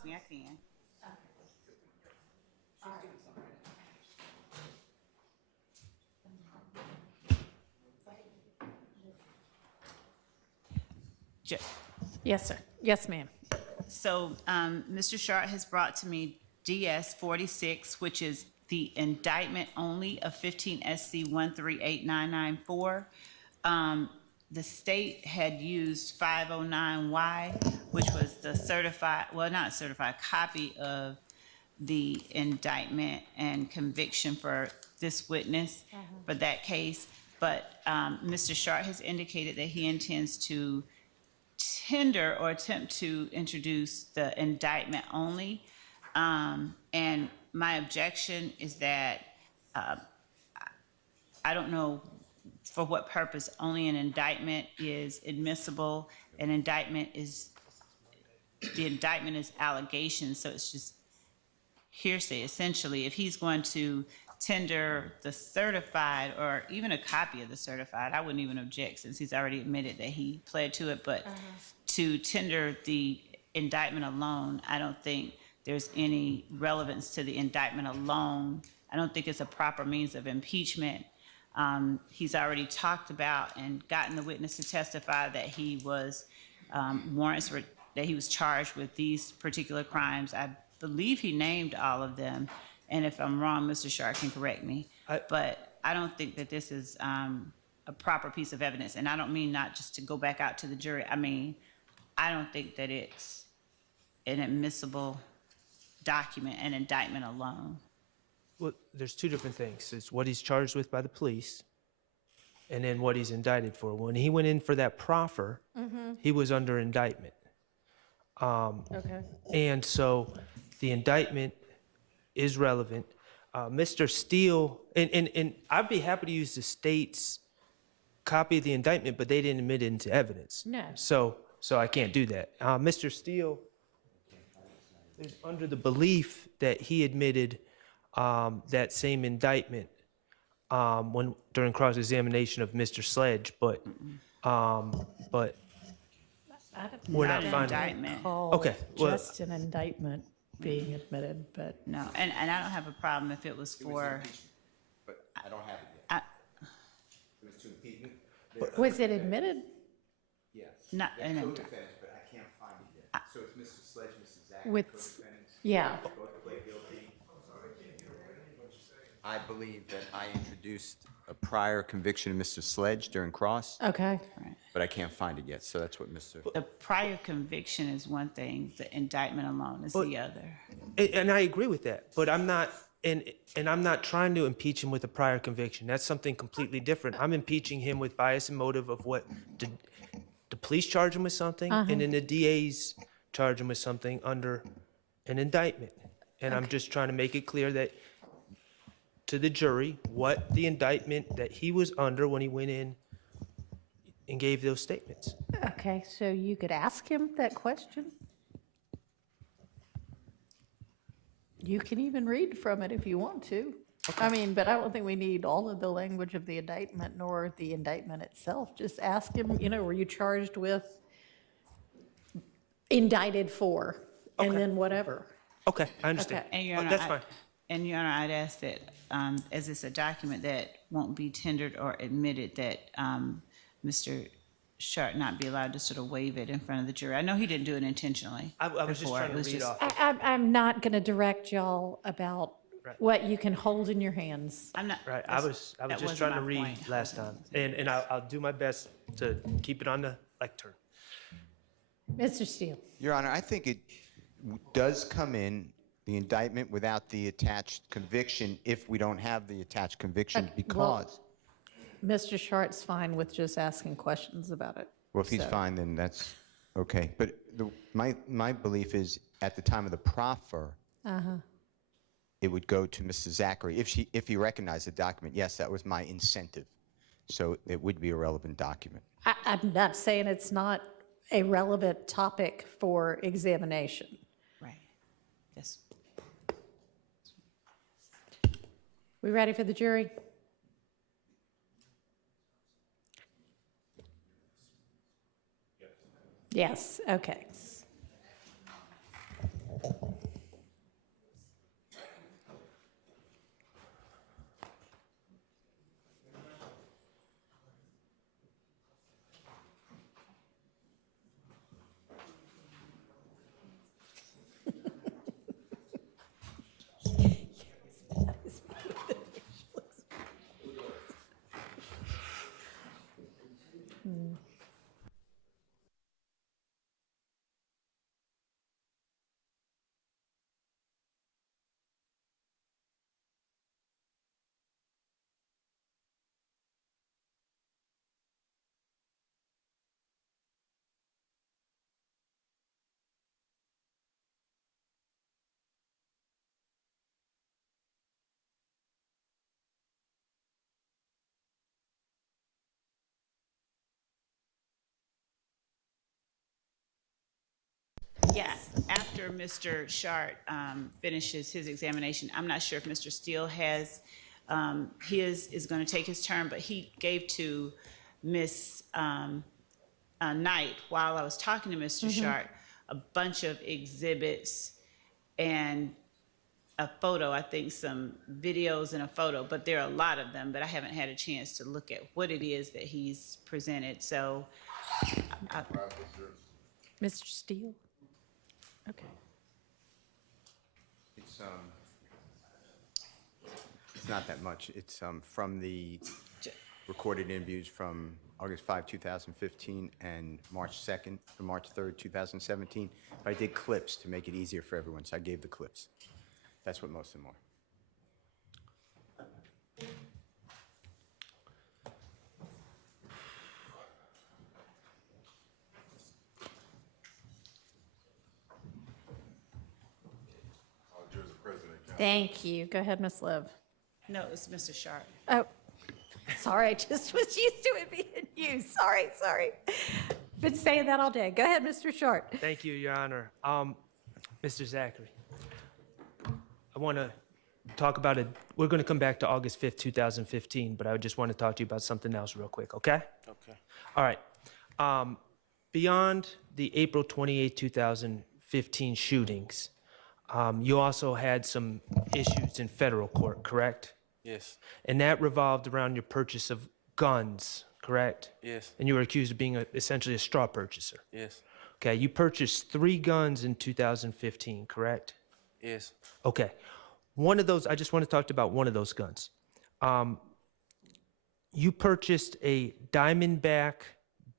Me, I can. Yes, sir. Yes, ma'am. So, Mr. Sharp has brought to me DS 46, which is the indictment only of 15 SC 138994. The state had used 509Y, which was the certified, well, not certified, copy of the indictment and conviction for this witness for that case. But Mr. Sharp has indicated that he intends to tender or attempt to introduce the indictment only. And my objection is that I don't know for what purpose only an indictment is admissible. An indictment is, the indictment is allegations, so it's just hearsay essentially. If he's going to tender the certified or even a copy of the certified, I wouldn't even object since he's already admitted that he pled to it. But to tender the indictment alone, I don't think there's any relevance to the indictment alone. I don't think it's a proper means of impeachment. He's already talked about and gotten the witness to testify that he was warrants were, that he was charged with these particular crimes. I believe he named all of them, and if I'm wrong, Mr. Sharp can correct me. But I don't think that this is a proper piece of evidence, and I don't mean not just to go back out to the jury. I mean, I don't think that it's an admissible document, an indictment alone. Well, there's two different things. It's what he's charged with by the police and then what he's indicted for. When he went in for that proffer, he was under indictment. Okay. And so the indictment is relevant. Mr. Steele, and I'd be happy to use the state's copy of the indictment, but they didn't admit it into evidence. No. So I can't do that. Mr. Steele is under the belief that he admitted that same indictment during cross-examination of Mr. Sledge, but we're not Not an finding. indictment. Okay, well- Just an indictment being admitted, but. No, and I don't have a problem if it was for, But I don't have it yet. It was to impeachment? Was it admitted? Yes. not an Co-defendants, indictment. but I can't find it yet. So it's Mr. Sledge, Mrs. Zach, With- co-defendants. Yeah. Both plead guilty. I believe that I introduced a prior conviction of Mr. Sledge during cross, Okay. but I can't find it yet, so that's what Mr. The prior conviction is one thing, the indictment alone is the other. And I agree with that, but I'm not, and I'm not trying to impeach him with a prior conviction. That's something completely different. I'm impeaching him with bias and motive of what the police charge him with something, and then the DAs charge him with something under an indictment. And I'm just trying to make it clear that to the jury what the indictment that he was under when he went in and gave those statements. Okay, so you could ask him that question? You can even read from it if you want to. I mean, but I don't think we need all of the language of the indictment nor the indictment itself. Just ask him, were you charged with, indicted for, and Okay. then whatever. Okay, I understand. And Your Honor, That's fine. And Your Honor, I'd ask that, as it's a document that won't be tendered or admitted, that Mr. Sharp not be allowed to sort of waive it in front of the jury. I know he didn't do it intentionally. I was just before. trying It to was read just- off. I'm not going to direct y'all about Right. what you can hold in your hands. I'm not. Right, I was that just wasn't trying to my read point. last time, and I'll do my best to keep it on the lectern. Mr. Steele? Your Honor, I think it does come in, the indictment without the attached conviction, if we don't have the attached conviction, Okay, well- because, Mr. Sharp's fine with just asking questions about it. well, if he's So- fine, then that's okay. But my belief is, at the time of the proffer, it would go to Mrs. Zachary, if he recognized the document. Yes, that was my incentive. So it would be a relevant document. I'm not saying it's not a relevant topic for examination. Right. Yes. We ready for the jury? Yes, okay. Yeah, after Mr. Sharp finishes his examination, I'm not sure if Mr. Steele has, his is going to take his turn, but he gave to Miss Knight, while I was talking to Mr. Sharp, a bunch of exhibits and a photo, I think some videos and a photo, but there are a lot of them, but I haven't had a chance to look at what it is that he's presented, so. Mr. Steele? Okay. It's not that much. It's from the recorded interviews from August 5, 2015 and March 2nd, or March 3rd, 2017. But I did clips to make it easier for everyone, so I gave the clips. That's what most of them are. Thank you. Go ahead, Ms. Liv. No, it's Mr. Sharp. Oh, sorry, I just was used to it being you. Sorry. Been saying that all day. Go ahead, Mr. Short. Thank you, Your Honor. Mr. Zachary, I want to talk about it. We're going to come back to August 5th, 2015, but I just want to talk to you about something else real quick, okay? Okay. All right. Beyond the April 28, 2015 shootings, you also had some issues in federal court, correct? Yes. And that revolved around your purchase of guns, correct? Yes. And you were accused of being essentially a straw purchaser. Yes. Okay, you purchased 3 guns in 2015, correct? Yes. Okay. One of those, I just want to talk about one of those guns. You purchased a Diamondback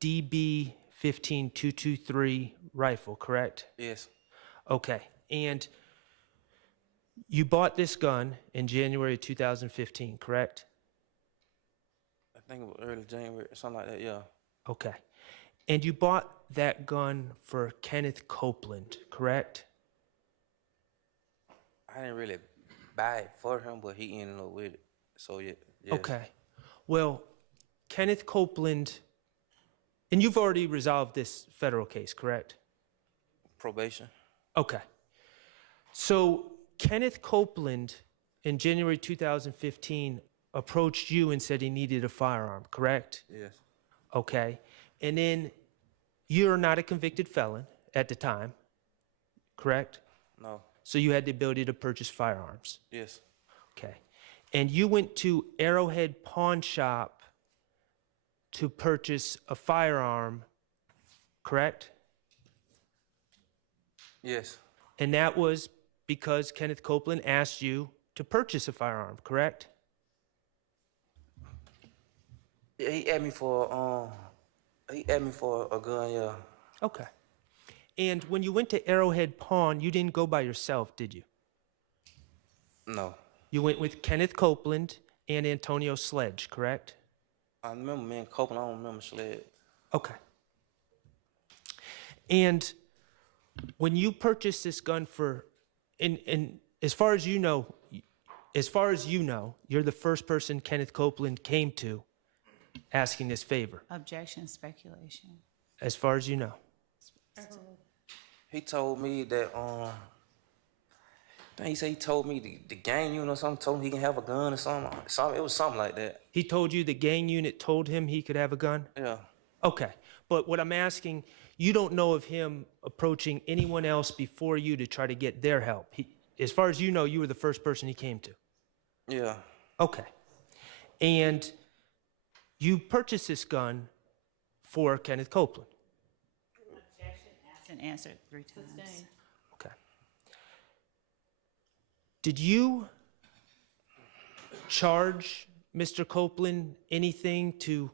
DB 15223 rifle, correct? Yes. Okay. And you bought this gun in January 2015, correct? I think it was early January, something like that, yeah. Okay. And you bought that gun for Kenneth Copeland, correct? I didn't really buy it for him, but he ended up with it. So, yeah. Yes. Okay. Well, Kenneth Copeland, and you've already resolved this federal case, correct? Probation. Okay. So Kenneth Copeland in January 2015 approached you and said he needed a firearm, correct? Yes. Okay. And then you're not a convicted felon at the time, correct? No. So you had the ability to purchase firearms. Yes. Okay. And you went to Arrowhead Pawn Shop to purchase a firearm, correct? Yes. And that was because Kenneth Copeland asked you to purchase a firearm, correct? Yeah, he asked me for a gun, yeah. Okay. And when you went to Arrowhead Pawn, you didn't go by yourself, did you? No. You went with Kenneth Copeland and Antonio Sledge, correct? I remember me and Copeland, I don't remember Sled. Okay. And when you purchased this gun for, and as far as you know, you're the first person Kenneth Copeland came to asking this favor, Objection, speculation. as far as you know. He told me that, he told me the gang unit or something, told him he can have a gun or something. It was something like that. He told you the gang unit told him he could have a gun? Yeah. Okay. But what I'm asking, you don't know of him approaching anyone else before you to try to get their help. As far as you know, you were the first person he came to. Yeah. Okay. And you purchased this gun for Kenneth Copeland. Objection, asked and answered 3 times. Okay. Did you charge Mr. Copeland anything to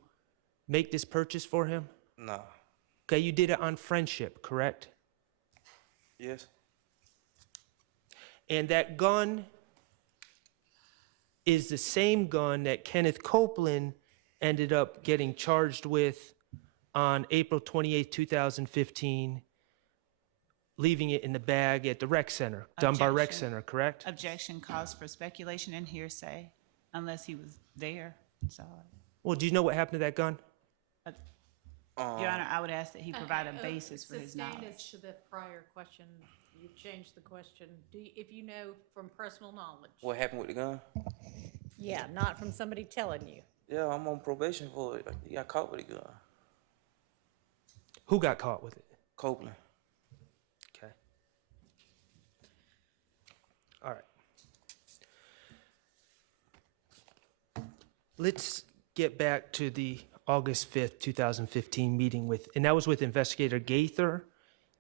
make this purchase for him? No. Okay, you did it on friendship, correct? Yes. And that gun is the same gun that Kenneth Copeland ended up getting charged with on April 28, 2015, leaving it in the bag at the rec center, Dunbar Rec Objection. Center, correct? Objection calls for speculation and hearsay, unless he was there. So, Well, do you know what happened to that gun? Your Honor, I would ask that he provide a basis for his Sustained knowledge. as to the prior question, you changed the question. If you know from personal knowledge. What happened with the gun? Yeah, not from somebody telling you. Yeah, I'm on probation for it. He got caught with a gun. Who got caught with it? Copeland. Okay. All right. Let's get back to the August 5th, 2015 meeting and that was with Investigator Gaither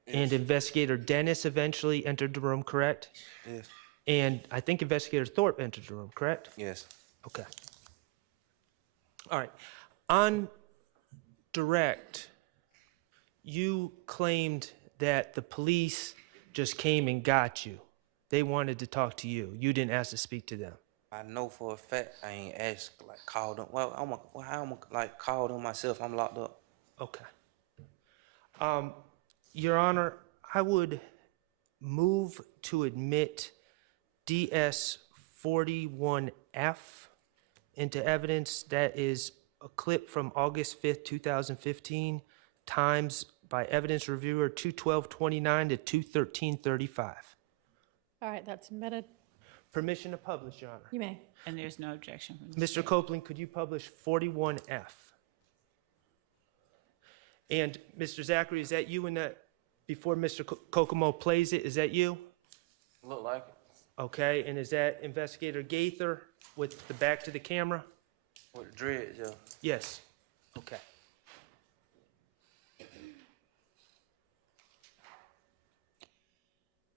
and Investigator Dennis eventually entered the room, correct? Yes. And I think Investigator Thorpe entered the room, correct? Yes. Okay. All right. On direct, you claimed that the police just came and got you. They wanted to talk to you. You didn't ask to speak to them. I know for a fact I ain't asked, called them. Well, how am I, call them myself? I'm locked up. Okay. Your Honor, I would move to admit DS 41F into evidence that is a clip from August 5th, 2015, times by evidence reviewer 21229 to 21335. All right, that's submitted. Permission to publish, Your Honor. You may. And there's no objection from Mr. Copeland, could you publish 41F? And Mr. Zachary, is that you in that, before Mr. Kokomo plays it, is that you? Look like it. Okay, and is that Investigator Gaither with the back to the camera? With the dreads, yeah. Yes. Okay.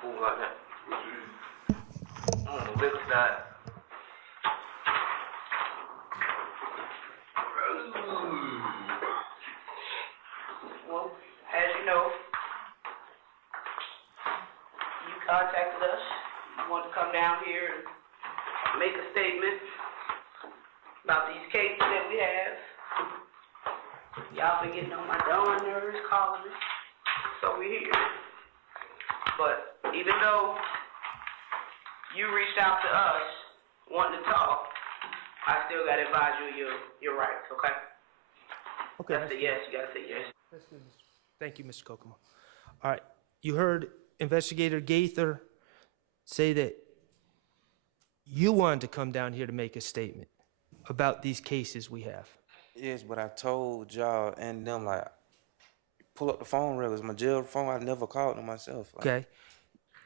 Move like that. On the left side. Well, as you know, you contacted us. You want to come down here and make a statement about these cases that we have. Y'all been getting on my darn nerves, calling me, so we're here. But even though you reached out to us wanting to talk, I still got to advise you your rights, okay? Okay. That's a yes, you got to say yes. That's good, Thank you, Mr. Kokomo. All right, you heard Investigator Gaither say that you wanted to come down here to make a statement about these cases we have. Yes, but I told y'all and them, like, pull up the phone records. My jail phone, I never called them myself. Like, Okay.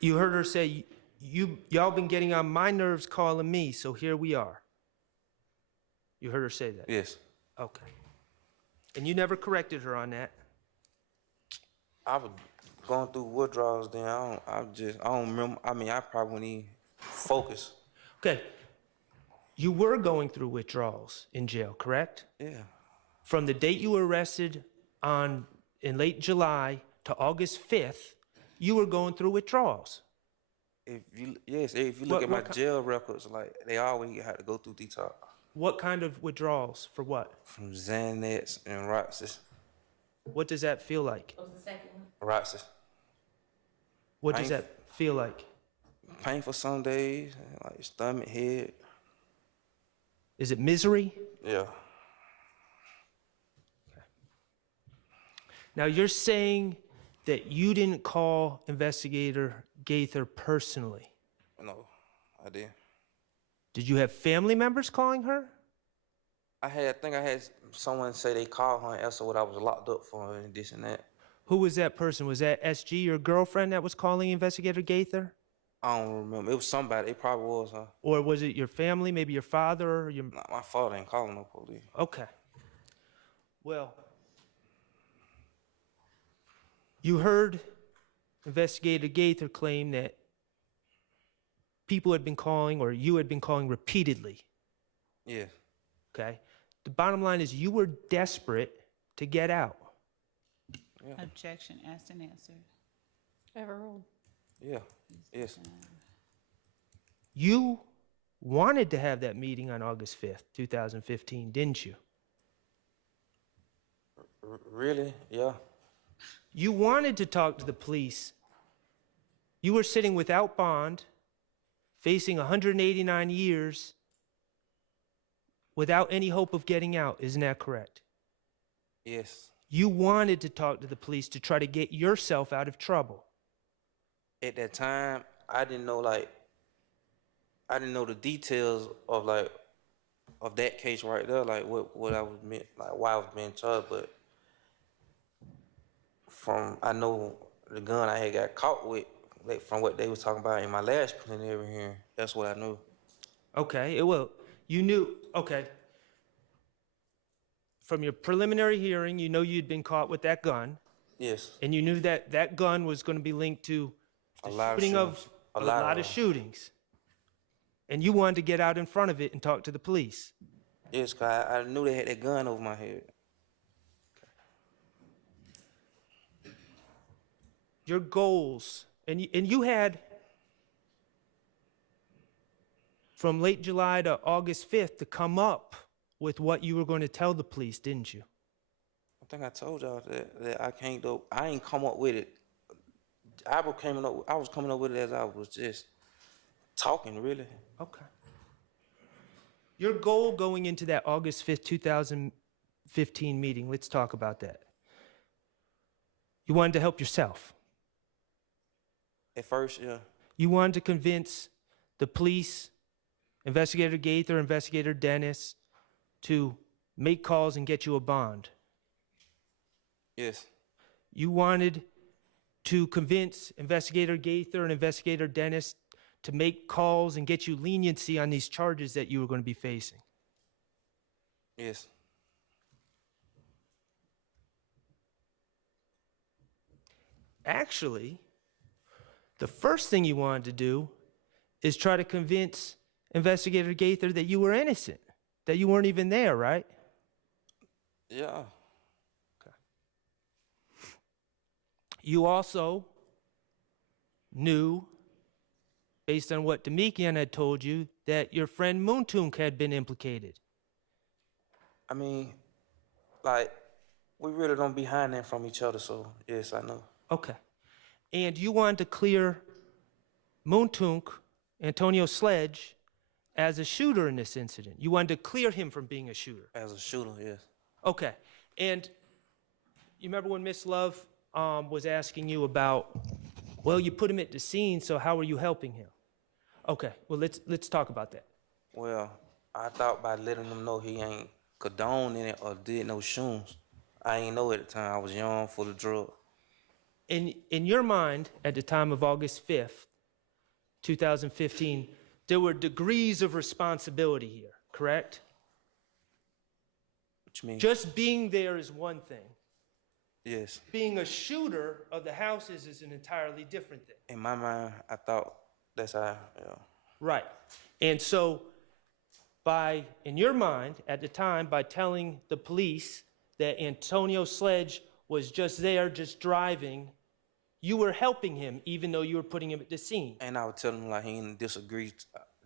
You heard her say, y'all been getting on my nerves calling me, so here we are. You heard her say that? yes. Okay. And you never corrected her on that? I was going through withdrawals then. I don't remember. I mean, I probably wouldn't even focus. Okay. You were going through withdrawals in jail, correct? Yeah. From the date you were arrested in late July to August 5th, you were going through withdrawals. If you look at my jail records, like, they always had to go through detox. What kind of withdrawals? For what? From Xanax and Roxas. What does that feel like? What was the second one? Roxas. What does that feel like? Painful some days, like stomach, head. Is it misery? Yeah. Now you're saying that you didn't call Investigator Gaither personally. No, I didn't. Did you have family members calling her? I think I had someone say they called her and asked her what I was locked up for and this and that. Who was that person? Was that SG, your girlfriend, that was calling Investigator Gaither? I don't remember. It was somebody. It probably was her. Or was it your family, maybe your father or your... Nah, my father ain't calling no police. Okay. Well, you heard Investigator Gaither claim that people had been calling, or you had been calling repeatedly. Yeah. Okay? The bottom line is you were desperate to get out. Yeah. Objection, asked and answered. Overruled. Yeah. Yes. You wanted to have that meeting on August 5th, 2015, didn't you? Really? Yeah. You wanted to talk to the police. You were sitting without bond, facing 189 years, without any hope of getting out. Isn't that correct? Yes. You wanted to talk to the police to try to get yourself out of trouble. At that time, I didn't know the details of that case right there, like what I was meant, like why I was being charged, but I know the gun I had got caught with, like, from what they was talking about in my last plenary hearing. That's what I knew. Okay, well, you knew, okay. From your preliminary hearing, you know you'd been caught with that gun. Yes. And you knew that that gun was going to be linked to the shooting of a lot of shootings. And you wanted to get out in front of it and talk to the police. Yes, cause I knew they had that gun over my head. Your goals, and you had from late July to August 5th to come up with what you were going to tell the police, didn't you? I think I told y'all that I can't do. I ain't come up with it. I was coming up with it as I was just talking, really. Okay. Your goal going into that August 5th, 2015 meeting, let's talk about that. You wanted to help yourself. At first, yeah. You wanted to convince the police, Investigator Gaither, Investigator Dennis, to make calls and get you a bond. Yes. You wanted to convince Investigator Gaither and Investigator Dennis to make calls and get you leniency on these charges that you were going to be facing. Yes. Actually, the first thing you wanted to do is try to convince Investigator Gaither that you were innocent, that you weren't even there, right? Yeah. You also knew, based on what Demikian had told you, that your friend Moontunk had been implicated. I mean, like, we really don't be hiding from each other, so yes, I know. Okay. And you wanted to clear Moontunk, Antonio Sledge, as a shooter in this incident. You wanted to clear him from being a shooter. As a shooter, yes. Okay. And you remember when Miss Love was asking you about, well, you put him at the scene, so how are you helping him? Okay, well, let's talk about that. Well, I thought by letting them know he ain't condoning it or did no shoes. I ain't know at the time. I was young, full of drugs. In your mind, at the time of August 5th, 2015, there were degrees of responsibility here, correct? What you mean? Just being there is one thing. Yes. Being a shooter of the houses is an entirely different thing. In my mind, I thought that's how, yeah. Right. And so, in your mind, at the time, by telling the police that Antonio Sledge was just there, just driving, you were helping him, even though you were putting him at the scene. And I would tell him like he didn't disagree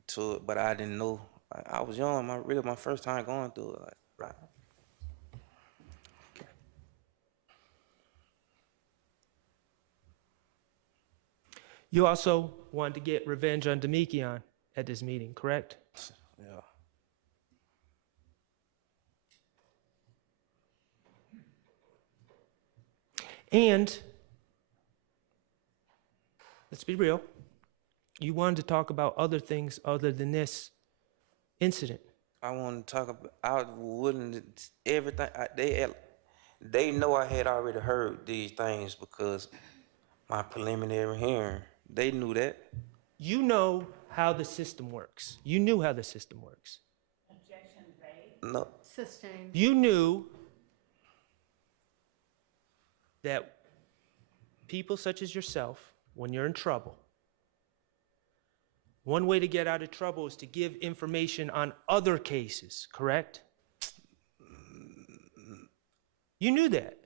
to it, but I didn't know. I was young, really my first time going through it. Like, right. Okay. You also wanted to get revenge on Demikian at this meeting, correct? Yeah. And, let's be real, you wanted to talk about other things other than this incident. I wanted to talk about, I wouldn't, everything, they know I had already heard these things because my preliminary hearing, they knew that. You know how the system works. You knew how the system works. Objection vague. No. Sustained. You knew that people such as yourself, when you're in trouble, one way to get out of trouble is to give information on other cases, correct? You knew that.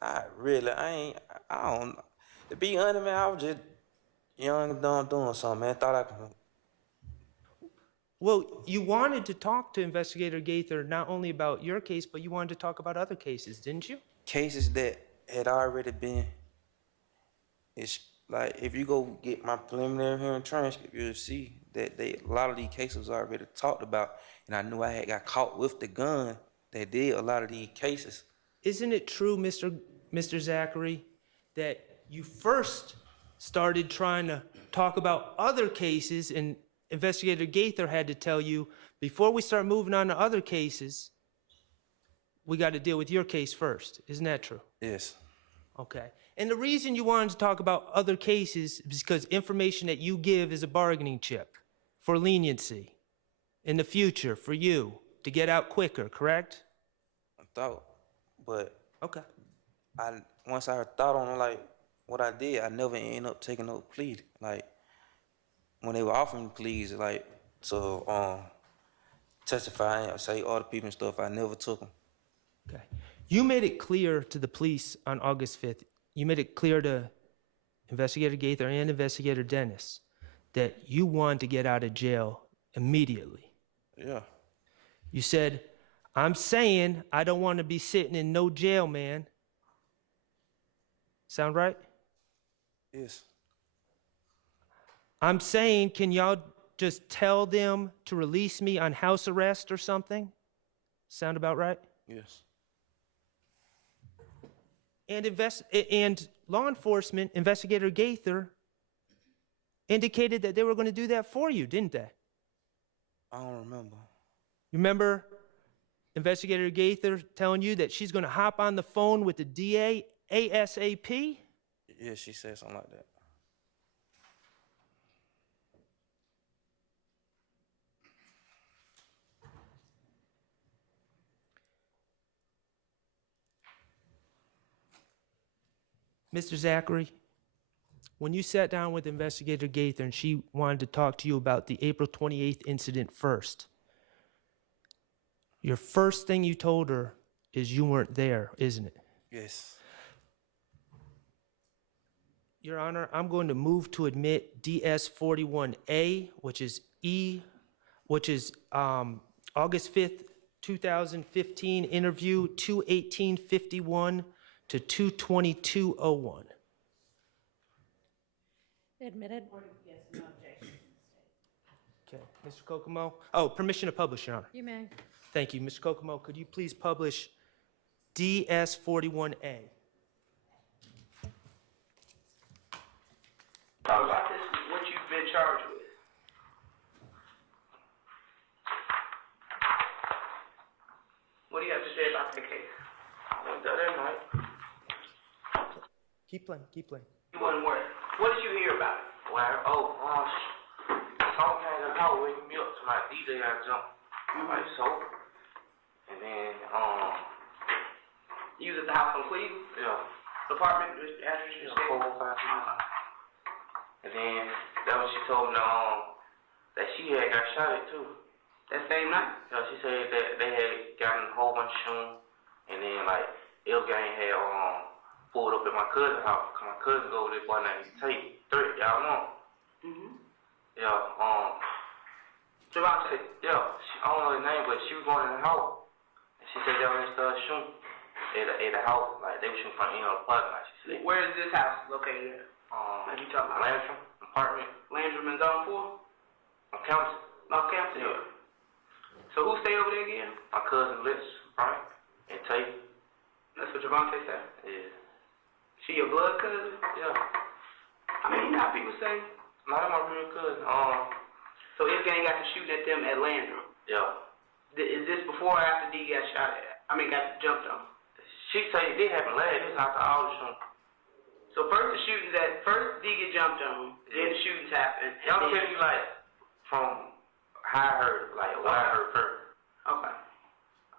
Not really. I don't. To be honest, man, I was just young and dumb doing something, man. Thought I could. Well, you wanted to talk to Investigator Gaither not only about your case, but you wanted to talk about other cases, didn't you? Cases that had already been, it's like if you go get my preliminary hearing transcript, you'll see that a lot of these cases are already talked about, and I knew I had got caught with the gun that did a lot of these cases. Isn't it true, Mr. Zachary, that you first started trying to talk about other cases, and Investigator Gaither had to tell you, before we start moving on to other cases, we got to deal with your case first. Isn't that true? Yes. Okay. And the reason you wanted to talk about other cases is because information that you give is a bargaining chip for leniency in the future for you to get out quicker, correct? I thought, but okay. Once I thought on like what I did, I never ended up taking no plea. Like when they were offering pleas, like to testify and say all the people and stuff, I never took them. Okay. You made it clear to the police on August 5th, you made it clear to Investigator Gaither and Investigator Dennis that you wanted to get out of jail immediately. Yeah. You said, I'm saying I don't want to be sitting in no jail, man. Sound right? Yes. I'm saying, can y'all just tell them to release me on house arrest or something? Sound about right? Yes. And law enforcement, Investigator Gaither, indicated that they were going to do that for you, didn't they? I don't remember. You remember Investigator Gaither telling you that she's going to hop on the phone with the DA ASAP? Yeah, she said something like that. Mr. Zachary, when you sat down with Investigator Gaither and she wanted to talk to you about the April 28th incident first, your first thing you told her is you weren't there, isn't it? Yes. Your Honor, I'm going to move to admit DS-41A, which is August 5th, 2015 interview 21851 to 22201. Admitted. Okay, Mr. Kokomo. Oh, permission to publish, Your Honor. You may. Thank you. Mr. Kokomo, could you please publish DS-41A? Talk about this, what you've been charged with. What do you have to say about that case? I went there that night. Keep playing, keep playing. You wasn't where? What did you hear about it? Some came to the house waking me up to my DJ got jumped. Like so. And then, You was at the house on Cleveland? yeah, Apartment, address you yeah, said? 405. And then that when she told me that she had got shot at too. That same night? Yeah, she said that they had gotten a whole bunch of shooting, and then like Ill Gang had pulled up at my cousin's house. Cause my cousin go with this boy named Tate. Y'all know him? Yeah, Javante? yeah, I don't know his name, but she was going in the house. And she said they were started shooting at the house. Like they were shooting from the parking lot. She said. Where is this house located at? Like you talking about? Landrum apartment. Landrum in Zone 4? On campus. North Campus? Yeah. So who stay over there again? My cousin Liz, Frank, and Tate. That's what Javante said? Yeah. She your blood cousin? Yeah. I mean, you know how people say? No, that's my real cousin. So this gang got to shooting at them at Landrum? Yeah. Is this before or after D got shot at? Got jumped on? She say it did happen last. This after all the shooting. So first D get jumped on, then the shootings happen. Y'all tell you like from how I heard, like what I heard first. Okay.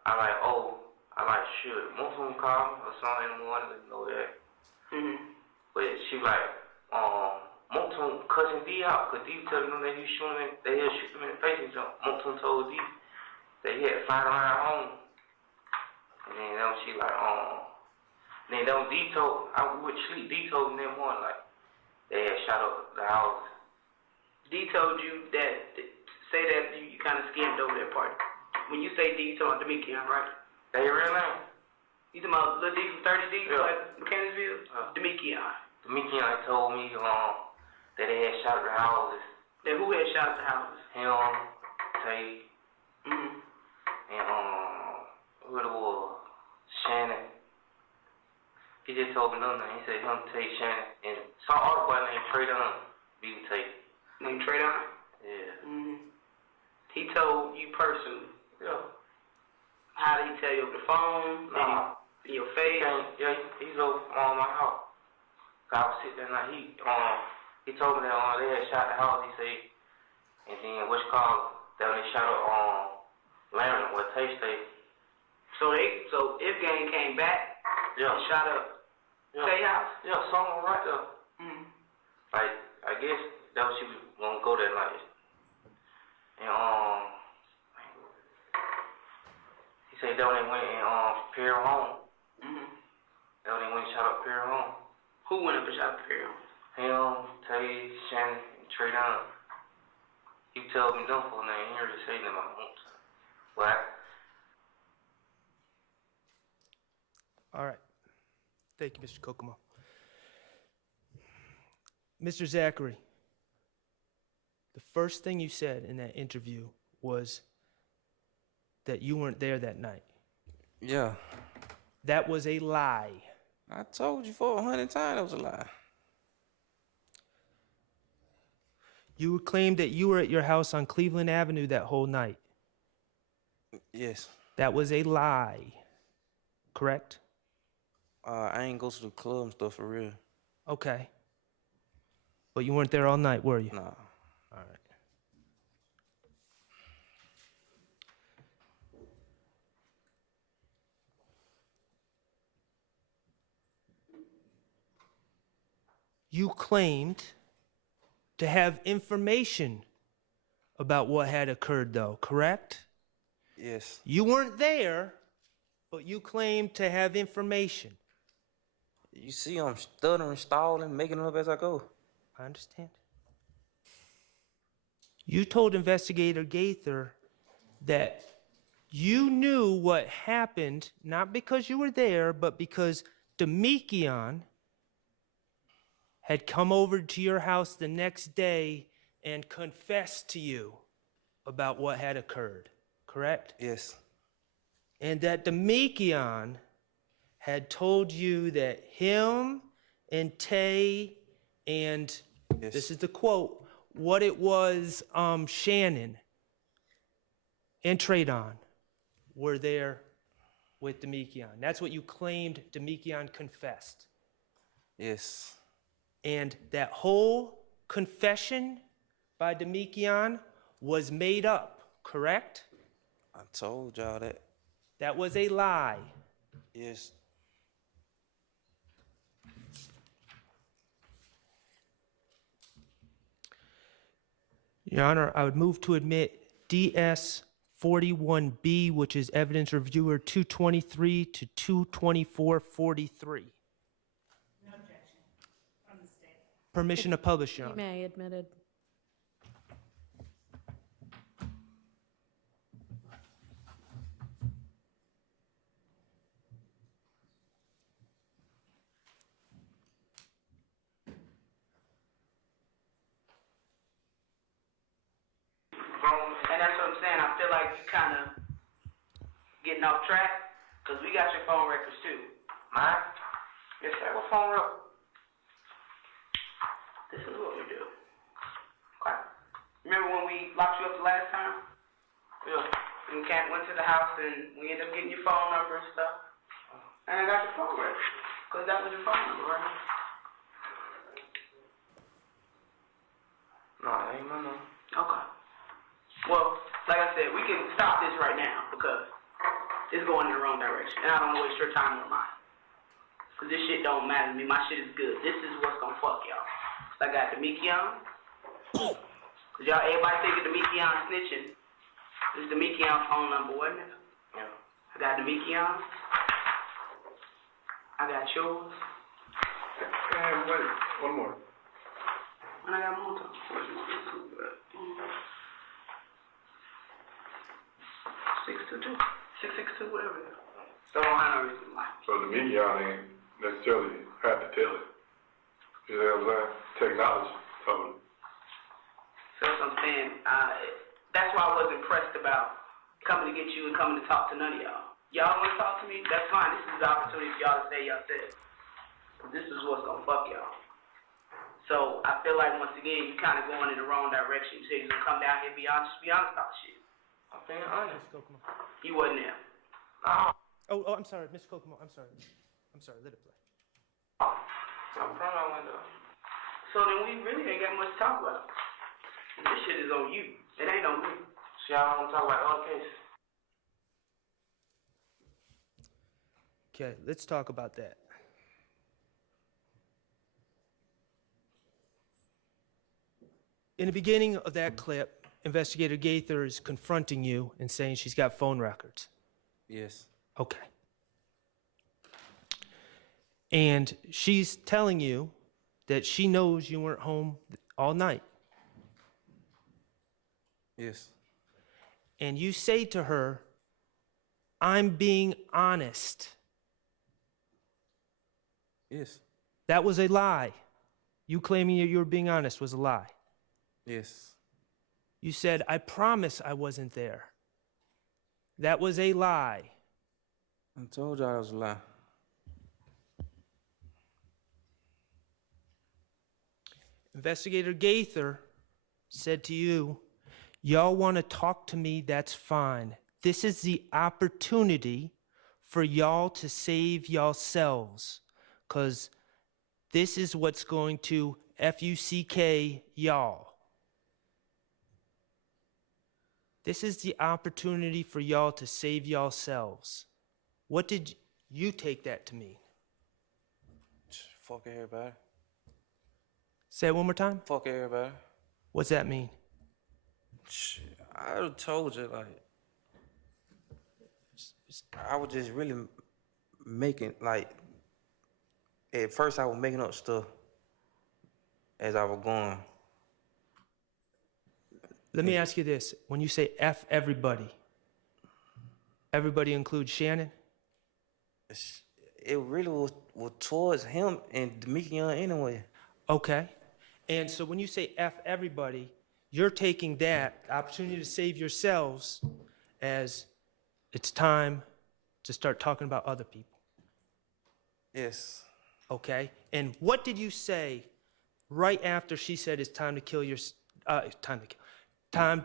I like shoot. Most of them call me or something in the morning, let me know that. But she like, most of them cussing D out, cause D telling them that he shooting, they had shoot them in the face and jump. Most of them told D that he had to fight around home. And then that was she like, then that was D told, I would sleep, D told me that morning, like, they had shot up the house. D told you that, say that you kind of skimmed over that part. When you say D, you talking about Demikian, right? That your real name? You talking about Lil D from 30D, Yeah. like Mechanicsville? Demikian. Demikian told me that they had shot at the houses. Then who had shot at the houses? Him, Tay, and who it was? Shannon. He just told me nothing. He said him, Tay, Shannon, and some other boy named Trey Dunn be with Tay. Named Trey Dunn? Yeah. He told you personally? Yeah. How did he tell you over the phone? Nah. In your face? Yeah, he's over my house. I was sitting there and he told me that they had shot the house, he said, and then what's called, that when they shot up Larry, where Tay stayed. So if gang came back and shot up Tay house? Yeah, someone right there. Like, I guess that was she was gonna go that night. And he said that when they went and Pierre home. That when they went and shot up Pierre home. Who went up and shot up Pierre home? Him, Tay, Shannon, and Trey Dunn. He told me them for name. He already said them. I won't. What? All right. Thank you, Mr. Kokomo. Mr. Zachary, The first thing you said in that interview was that you weren't there that night. Yeah. That was a lie. I told you 400 times it was a lie. You claimed that you were at your house on Cleveland Avenue that whole night. Yes. That was a lie, correct? I ain't go to the club and stuff for real. Okay. But you weren't there all night, were you? Nah. All right. You claimed to have information about what had occurred, though, correct? Yes. You weren't there, but you claimed to have information. You see I'm stuttering, stalling, making it up as I go. I understand. You told Investigator Gaither that you knew what happened, not because you were there, but because Demekion had come over to your house the next day and confessed to you about what had occurred, correct? Yes. And that Demekion had told you that him and Tay and, Yes. this is the quote, what it was Shannon and Tradon were there with Demekion. That's what you claimed Demekion confessed. Yes. And that whole confession by Demekion was made up, correct? I told y'all that. That was a lie. Yes. Your Honor, I would move to admit DS 41B, which is evidence reviewer 223 to 22443. No objection from the state. Permission to publish, Your You Honor. may, admitted. And that's what I'm saying. I feel like you kind of getting off track because we got your phone records too. Mine? Yes, sir. What phone record? This is what we do. Okay. Remember when we locked you up the last time? Yeah. And went to the house and we ended up getting your phone number and stuff. And I got your phone records because that was your phone number, right? No, that ain't my number. Okay. Well, like I said, we can stop this right now because it's going in the wrong direction. And I don't want to waste your time or mine. Because this shit don't matter to me. My shit is good. This is what's going to fuck y'all. So I got Demekion. Because y'all, everybody thinking Demekion snitching. This is Demekion's phone number, wasn't it? Yeah. I got Demekion. I got yours. And wait, one more. And I got more time. 622. 662, whatever it is. So I don't have no reason why. So the media ain't necessarily have to tell it. You know what I'm saying? Technology told it. So that's what I'm saying. That's why I wasn't pressed about coming to get you and coming to talk to none of y'all. Y'all want to talk to me? That's fine. This is the opportunity for y'all to say y'all said. This is what's going to fuck y'all. So I feel like, once again, you kind of going in the wrong direction. You say you're going to come down here and be honest about shit. I'm being honest. Ms. Kokomo. You wasn't there. No. Oh, I'm sorry, Mr. Kokomo. I'm sorry. Let it play. I'm from my window. So then we really ain't got much to talk about. This shit is on you. It ain't on me. So y'all want to talk about the other cases? Okay, let's talk about that. In the beginning of that clip, Investigator Gaither is confronting you and saying she's got phone records. Yes. Okay. And she's telling you that she knows you weren't home all night. Yes. And you say to her, I'm being honest. Yes. That was a lie. You claiming you were being honest was a lie. Yes. You said, I promise I wasn't there. That was a lie. I told y'all it was a lie. Investigator Gaither said to you, y'all want to talk to me, that's fine. This is the opportunity for y'all to save yourselves, because this is what's going to FUCK y'all. This is the opportunity for y'all to save yourselves. What did you take that to mean? Fuck everybody. Say it one more time. Fuck everybody. What's that mean? I told you, like, I was just really making, like, at first I was making up stuff as I was going. Let me ask you this. When you say F everybody, everybody includes Shannon? It really was towards him and Demekion anyway. Okay. And so when you say F everybody, you're taking that opportunity to save yourselves as it's time to start talking about other people. Yes. Okay. And what did you say right after she said it's time to kill your, time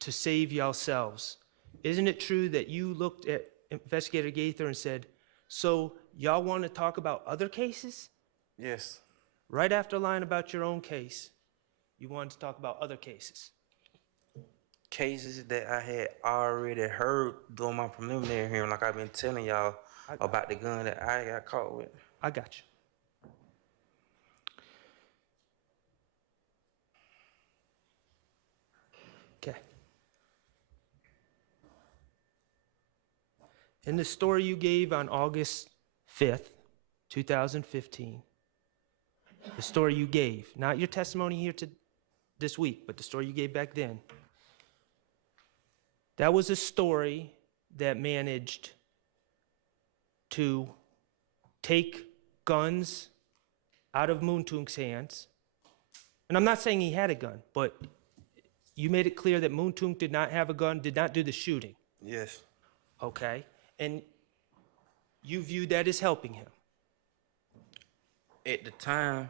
to save yourselves? Isn't it true that you looked at Investigator Gaither and said, so y'all want to talk about other cases? Yes. Right after lying about your own case, you wanted to talk about other cases. Cases that I had already heard during my preliminary hearing, like I've been telling y'all about the gun that I got caught with. I got you. Okay. In the story you gave on August 5th, 2015, the story you gave, not your testimony here this week, but the story you gave back then, that was a story that managed to take guns out of Moontung's hands. And I'm not saying he had a gun, but you made it clear that Moontung did not have a gun, did not do the shooting. Yes. Okay. And you viewed that as helping him. At the time.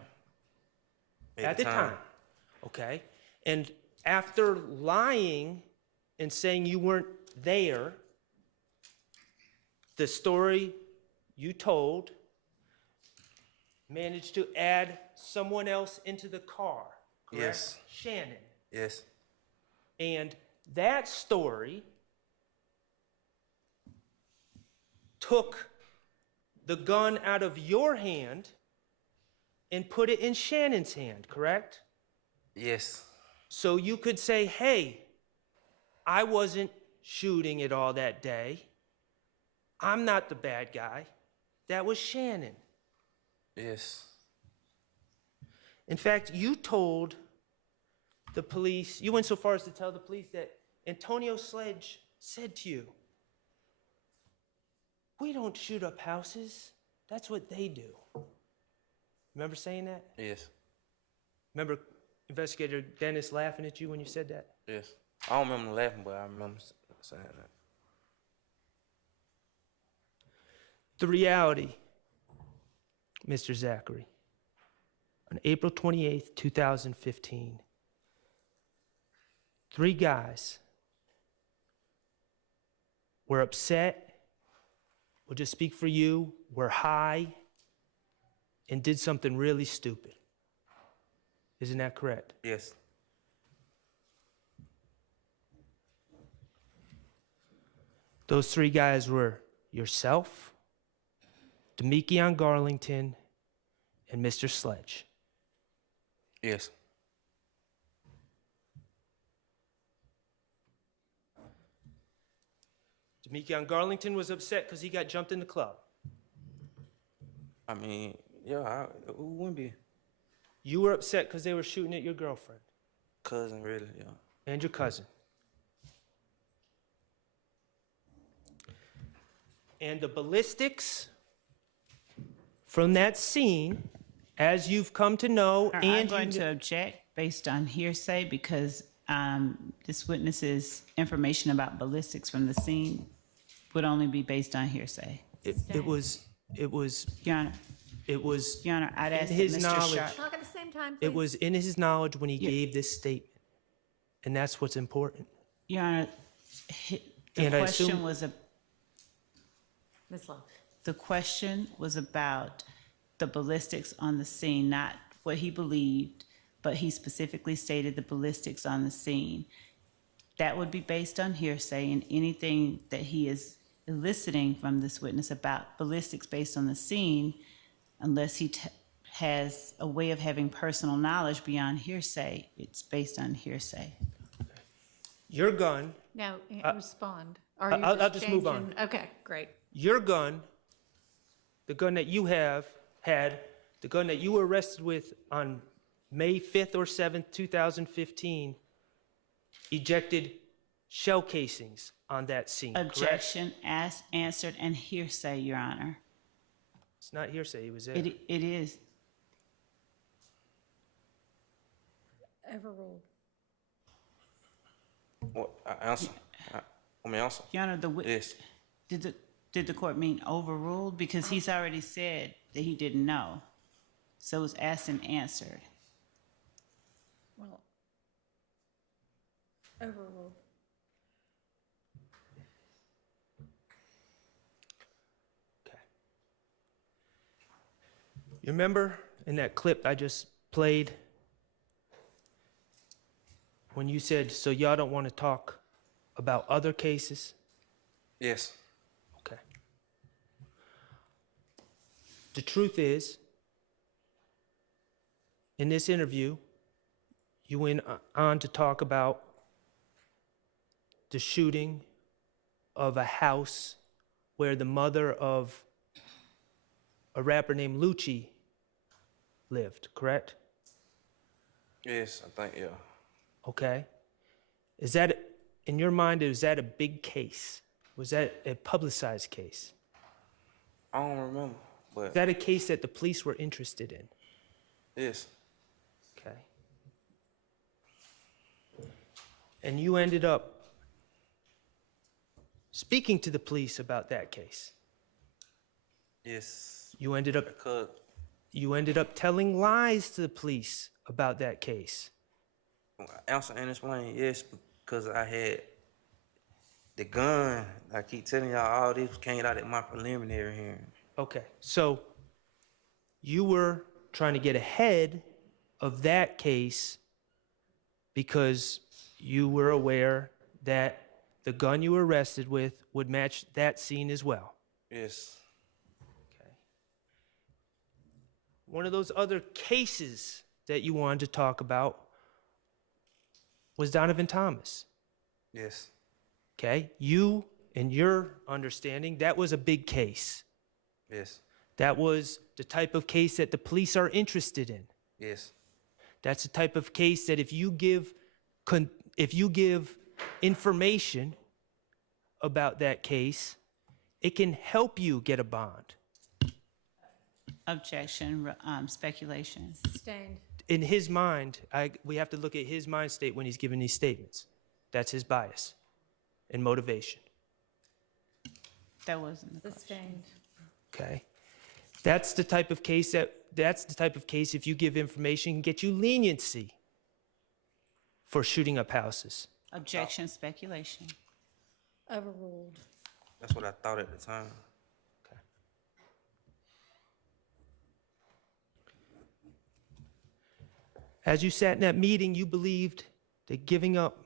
At the time. Okay. And after lying and saying you weren't there, the story you told managed to add someone else into the car, correct? Yes. Shannon. Yes. And that story took the gun out of your hand and put it in Shannon's hand, correct? Yes. So you could say, hey, I wasn't shooting it all that day. I'm not the bad guy. That was Shannon. Yes. In fact, you told the police, you went so far as to tell the police that Antonio Sledge said to you, we don't shoot up houses. That's what they do. Remember saying that? Yes. Remember Investigator Dennis laughing at you when you said that? Yes. I don't remember laughing, but I remember saying that. The reality, Mr. Zachary, on April 28th, 2015, 3 guys were upset, we'll just speak for you, were high, and did something really stupid. Isn't that correct? Yes. Those 3 guys were yourself, Demekion Garlington, and Mr. Sledge. Yes. Demekion Garlington was upset because he got jumped in the club. I mean, yeah, who wouldn't be? You were upset because they were shooting at your girlfriend. Cousin, really, yeah. And your cousin. And the ballistics from that scene, as you've come to know, I'm and going to object based on hearsay because this witness's information about ballistics from the scene would only be based on hearsay. It was, Your Honor, Your Honor, I'd ask that his Mr. knowledge. Sharp. Talk at the same time, please. it was in his knowledge when he gave this statement. And that's what's important. Your Honor, the And I question assume- was Ms. Love. the question was about the ballistics on the scene, not what he believed, but he specifically stated the ballistics on the scene. That would be based on hearsay, and anything that he is eliciting from this witness about ballistics based on the scene, unless he has a way of having personal knowledge beyond hearsay, it's based on hearsay. Your gun, Now, respond. Are you I'll just move on. changing- Okay, great. your gun, the gun that you had, the gun that you were arrested with on May 5th or 7th, 2015, ejected shell casings on that scene, correct? Objection answered and hearsay, Your Honor. It's not hearsay, it was there. It is. Overruled. What, I answer? Let me answer. Your Honor, Yes. did the court mean overruled? Because he's already said that he didn't know. So it was asked and answered. Well, overruled. Okay. You remember in that clip I just played when you said, so y'all don't want to talk about other cases? Yes. Okay. The truth is, in this interview, you went on to talk about the shooting of a house where the mother of a rapper named Lucci lived, correct? Yes, I think, yeah. Okay. Is that, in your mind, is that a big case? Was that a publicized case? I don't remember, but Is that a case that the police were interested in? yes. Okay. And you ended up speaking to the police about that case. Yes. You ended up telling lies to the police about that case. Answer and explain, yes, because I had the gun. I keep telling y'all all this came out at my preliminary hearing. Okay, so you were trying to get ahead of that case because you were aware that the gun you were arrested with would match that scene as well. Yes. Okay. One of those other cases that you wanted to talk about was Donovan Thomas. Yes. Okay, you, in your understanding, that was a big case. Yes. That was the type of case that the police are interested in. Yes. That's the type of case that if you give information about that case, it can help you get a bond. Objection, speculation. Sustained. In his mind, we have to look at his mind state when he's giving these statements. That's his bias and motivation. That wasn't the question. Sustained. Okay, that's the type of case if you give information, can get you leniency for shooting up houses. Objection, speculation. Overruled. That's what I thought at the time. Okay. As you sat in that meeting, you believed that giving up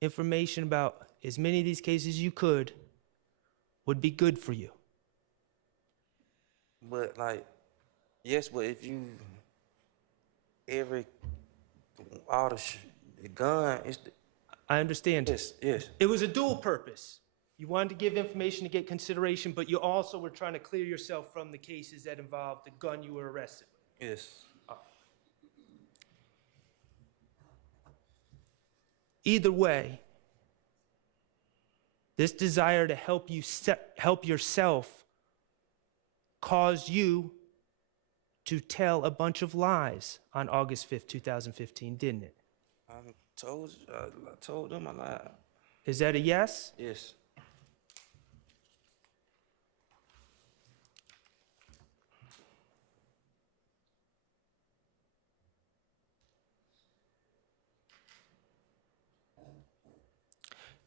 information about as many of these cases as you could would be good for you. But like, yes, but if you the gun is I understand. yes, yes, It was a dual purpose. You wanted to give information to get consideration, but you also were trying to clear yourself from the cases that involved the gun you were arrested with. yes, Either way, this desire to help yourself caused you to tell a bunch of lies on August 5th, 2015, didn't it? I'm I told them I lied. Is that a yes? Yes.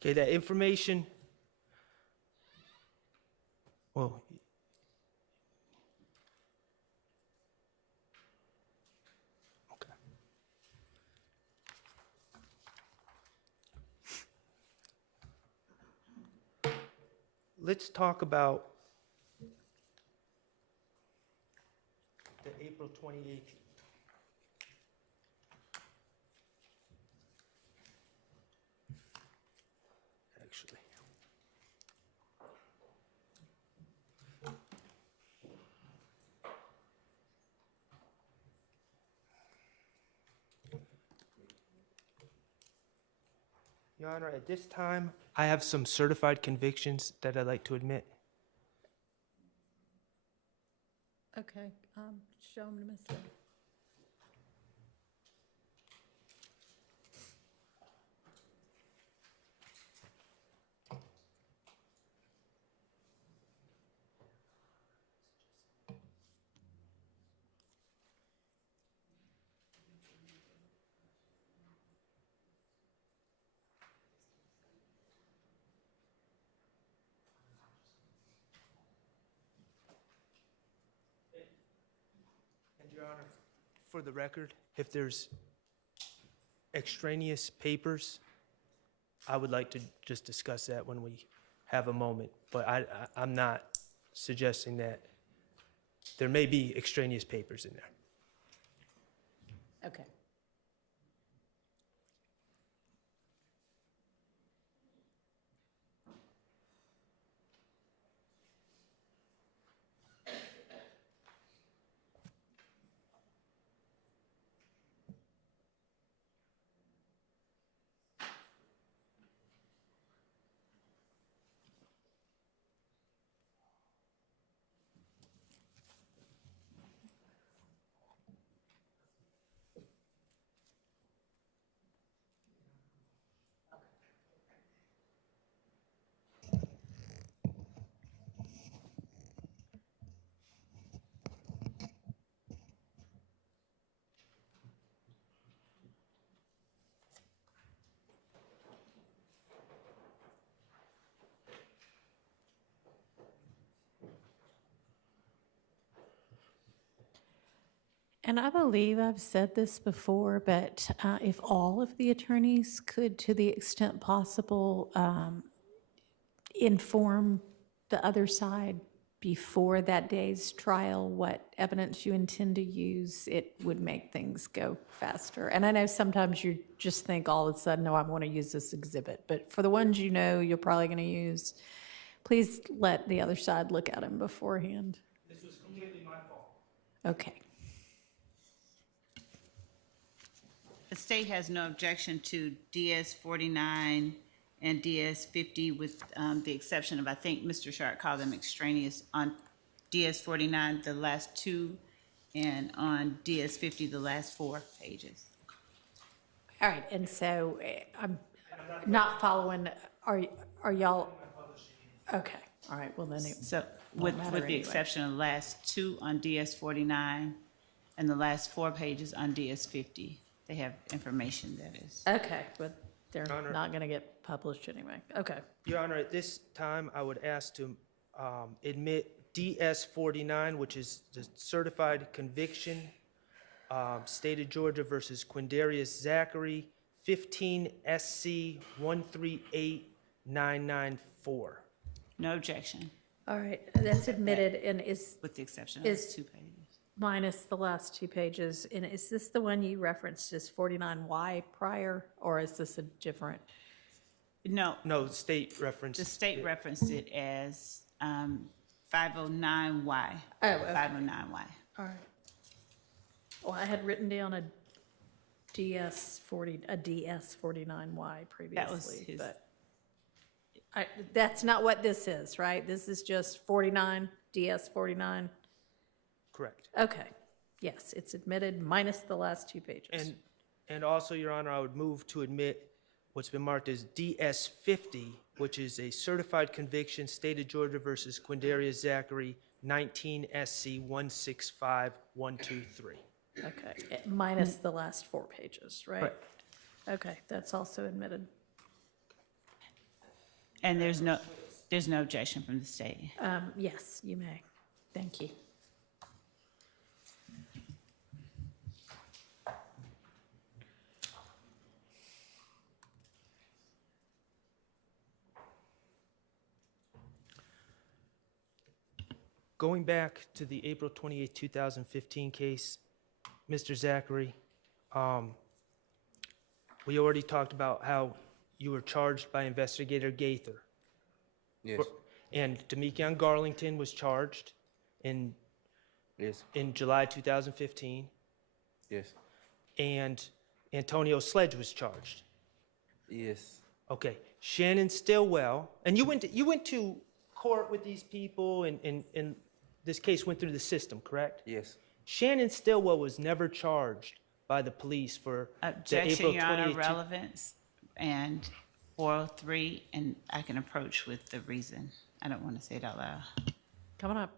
Okay, that information. Well, okay. Let's talk about the April 28th. Actually. Your Honor, at this time, I have some certified convictions that I'd like to admit. Okay, show them to Ms. Lee. And Your Honor, for the record, if there's extraneous papers, I would like to just discuss that when we have a moment. But I'm not suggesting that there may be extraneous papers in there. Okay. And I believe I've said this before, but if all of the attorneys could, to the extent possible, inform the other side before that day's trial what evidence you intend to use, it would make things go faster. And I know sometimes you just think all of a sudden, no, I want to use this exhibit. But for the ones you know you're probably going to use, please let the other side look at them beforehand. This was completely my fault. Okay. The state has no objection to DS 49 and DS 50 with the exception of, I think Mr. Sharp called them extraneous on DS 49, the last two, and on DS 50, the last 4 pages. All right, and so I'm not following, are y'all, okay, all right, well then it So won't with matter the anyway. exception of the last 2 on DS 49 and the last 4 pages on DS 50, they have information that is. Okay, but they're Your Honor. not gonna get published anyway, okay. Your Honor, at this time, I would ask to admit DS 49, which is the certified conviction, State of Georgia versus Quindarius Zachary, 15 SC 138994. No objection, All right, that's admitted, and is with the exception of Is- those 2 pages. minus the last 2 pages, and is this the one you referenced as 49Y prior, or is this a different? No, No, state reference. the state referenced it as 509Y. Oh, okay. 509Y. All right. Well, I had written down a DS 49Y previously, his- but that's not what this is, right? This is just 49, DS 49? Correct. Okay, yes, it's admitted minus the last 2 pages. And And also, Your Honor, I would move to admit what's been marked as DS-50, which is a certified conviction, State of Georgia versus Quindarius Zachary, 19 SC 165123. Okay, minus the last 4 pages, right? Correct. Okay, that's also admitted. And there's no objection from the state. Yes, you may. Thank you. Going back to the April 28, 2015 case, Mr. Zachary, we already talked about how you were charged by Investigator Gaither. Yes. And Demekion Garlington was charged in July 2015. Yes. And Antonio Sledge was charged. Yes. Okay, Shannon Stillwell, and you went to court with these people, and this case went through the system, correct? Yes. Shannon Stillwell was never charged by the police for the Objection, April Your Honor, 28th. relevance and 403, and I can approach with the reason. I don't want to say it out loud. Come on up.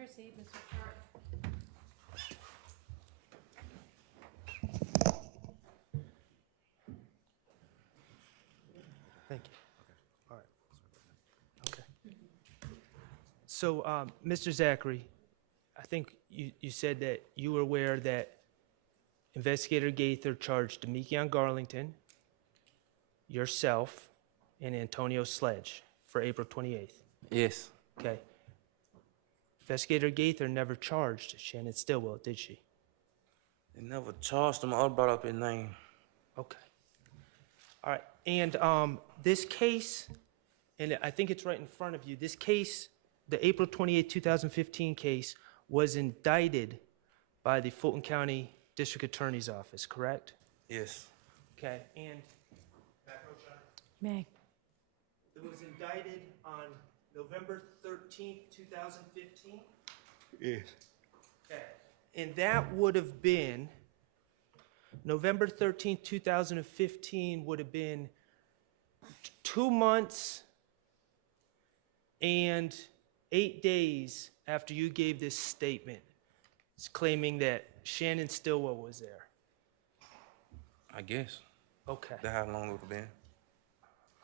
proceed, Mr. Sharp. Thank you. All right. Okay. So, Mr. Zachary, I think you said that you were aware that Investigator Gaither charged Demekion Garlington, yourself, and Antonio Sledge for April 28th. Yes. Okay. Investigator Gaither never charged Shannon Stillwell, did she? They never charged him. I brought up his name. Okay. All right. And this case, and I think it's right in front of you, this case, the April 28, 2015 case, was indicted by the Fulton County District Attorney's Office, correct? Yes. Okay. And back row, Sean. May. It was indicted on November 13th, 2015? Yes. Okay. And that would have been, November 13th, 2015 would have been 2 months and 8 days after you gave this statement. It's claiming that Shannon Stillwell was there. I guess. Okay. That's how long it would have been.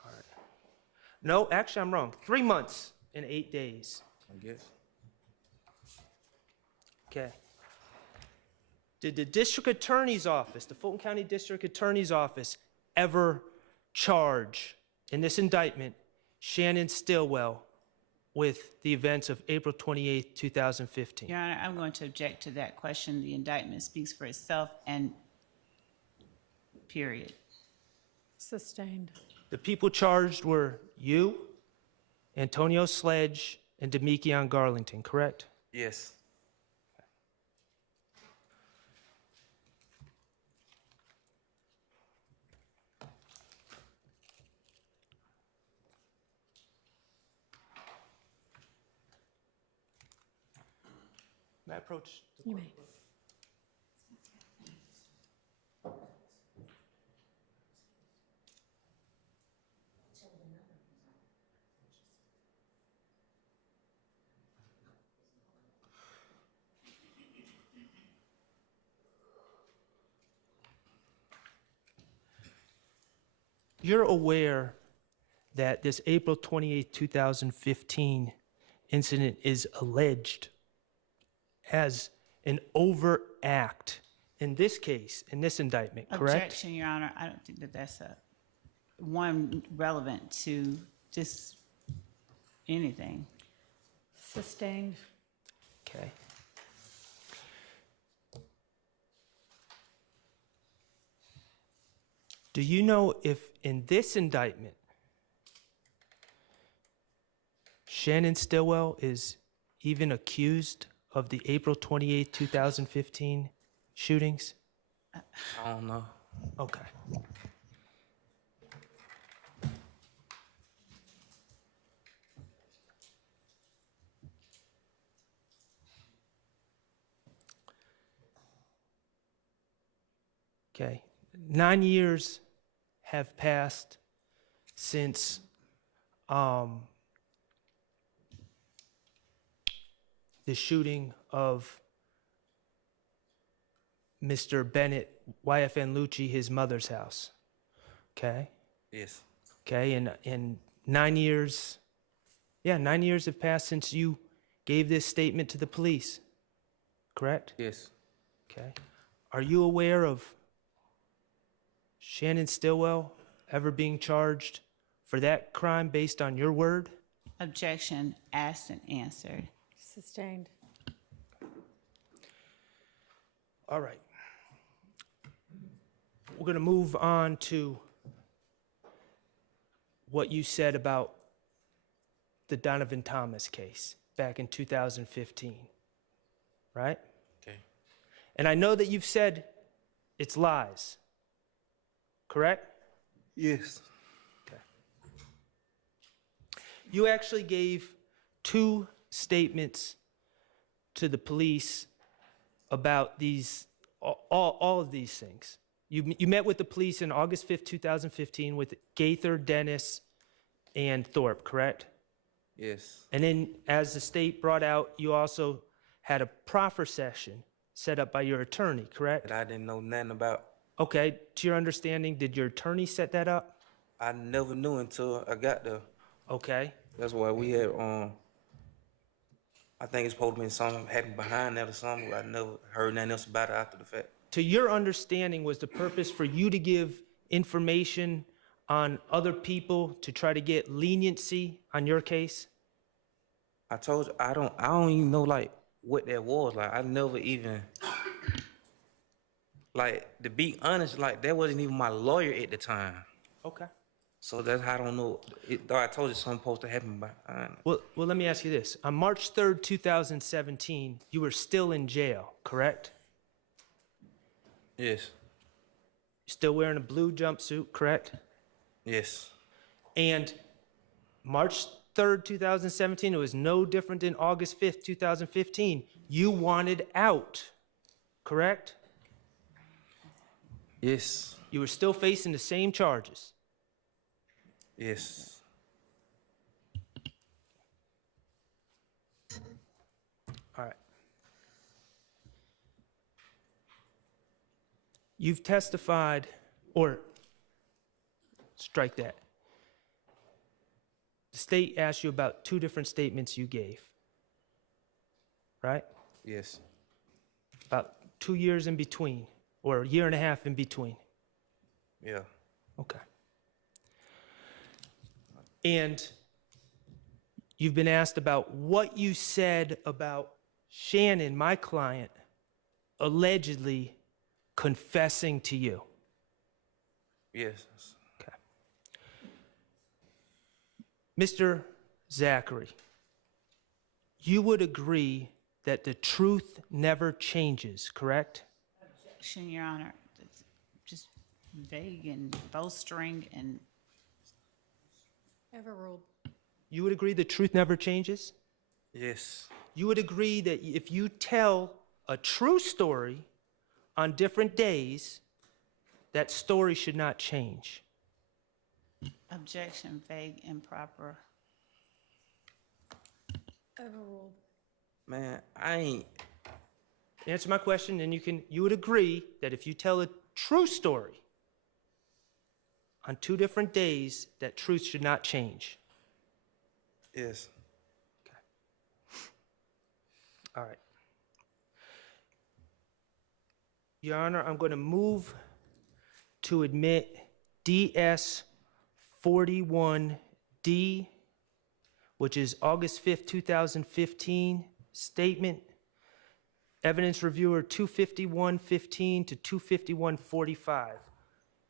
All right. No, actually, I'm wrong. 3 months and 8 days. I guess. Okay. Did the District Attorney's Office, the Fulton County District Attorney's Office, ever charge in this indictment Shannon Stillwell with the events of April 28, 2015? Your Honor, I'm going to object to that question. The indictment speaks for itself and period. Sustained. The people charged were you, Antonio Sledge, and Demekion Garlington, correct? Yes. May I approach? You may. You're aware that this April 28, 2015 incident is alleged as an overt act in this case, in this indictment, correct? Objection, Your Honor. I don't think that that's one relevant to just anything. Sustained. Okay. Do you know if in this indictment, Shannon Stillwell is even accused of the April 28, 2015 shootings? I don't know. Okay. Okay. 9 years have passed since the shooting of Mr. Bennett, YFN Lucci, his mother's house. Okay? Yes. Okay, and 9 years, 9 years have passed since you gave this statement to the police, correct? Yes. Okay. Are you aware of Shannon Stillwell ever being charged for that crime based on your word? Objection, asked and answered. Sustained. All right. We're going to move on to what you said about the Donovan Thomas case back in 2015, right? Okay. And I know that you've said it's lies, correct? Yes. Okay. You actually gave 2 statements to the police about these, all of these things. You met with the police on August 5th, 2015 with Gaither, Dennis, and Thorpe, correct? Yes. And then, as the state brought out, you also had a proffer session set up by your attorney, correct? That I didn't know nothing about. Okay, to your understanding, did your attorney set that up? I never knew until I got there. Okay. That's why we had, I think it's supposed to be something happened behind that or something. I never heard nothing else about it after the fact. To your understanding, was the purpose for you to give information on other people to try to get leniency on your case? I told you, I don't even know, like, what that was. Like, I never even, like, to be honest, like, that wasn't even my lawyer at the time. Okay. So that's how I don't know. Though I told you something supposed to happen behind it. Well, let me ask you this. On March 3rd, 2017, you were still in jail, correct? Yes. Still wearing a blue jumpsuit, correct? Yes. And March 3rd, 2017, it was no different than August 5th, 2015. You wanted out, correct? Yes. You were still facing the same charges. Yes. All right. You've testified, or strike that. The state asked you about 2 different statements you gave, right? Yes. About 2 years in between, or a year and a half in between. Yeah. Okay. And you've been asked about what you said about Shannon, my client, allegedly confessing to you. Yes. Okay. Mr. Zachary, you would agree that the truth never changes, correct? Objection, Your Honor. It's just vague and bowstring and Overruled. You would agree the truth never changes? Yes. You would agree that if you tell a true story on different days, that story should not change. objection, vague, improper. Overruled. Man, I ain't. Answer my question, and you would agree that if you tell a true story on 2 different days, that truth should not change. Yes. Okay. All right. Your Honor, I'm going to move to admit DS 41D, which is August 5th, 2015 statement. Evidence reviewer 25115 to 25145.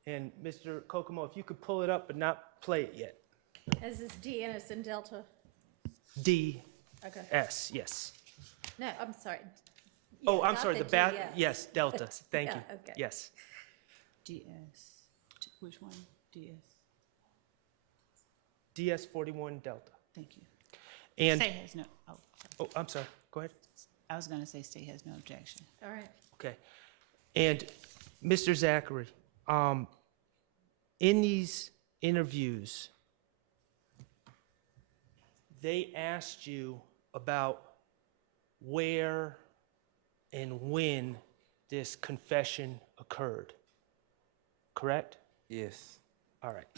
And Mr. Kokomo, if you could pull it up but not play it yet. Is this D and it's in Delta? D. Okay. S, yes. No, I'm sorry. Oh, Yeah, I'm not sorry, the DS. back, yes, Delta, thank you. Yeah, okay. Yes. DS. Which one? DS. DS 41 Delta. Thank you. And, State has no, oh, sorry. oh, I'm sorry, go ahead. I was going to say state has no objection. All right. Okay. And Mr. Zachary, in these interviews, they asked you about where and when this confession occurred, correct? Yes. All right.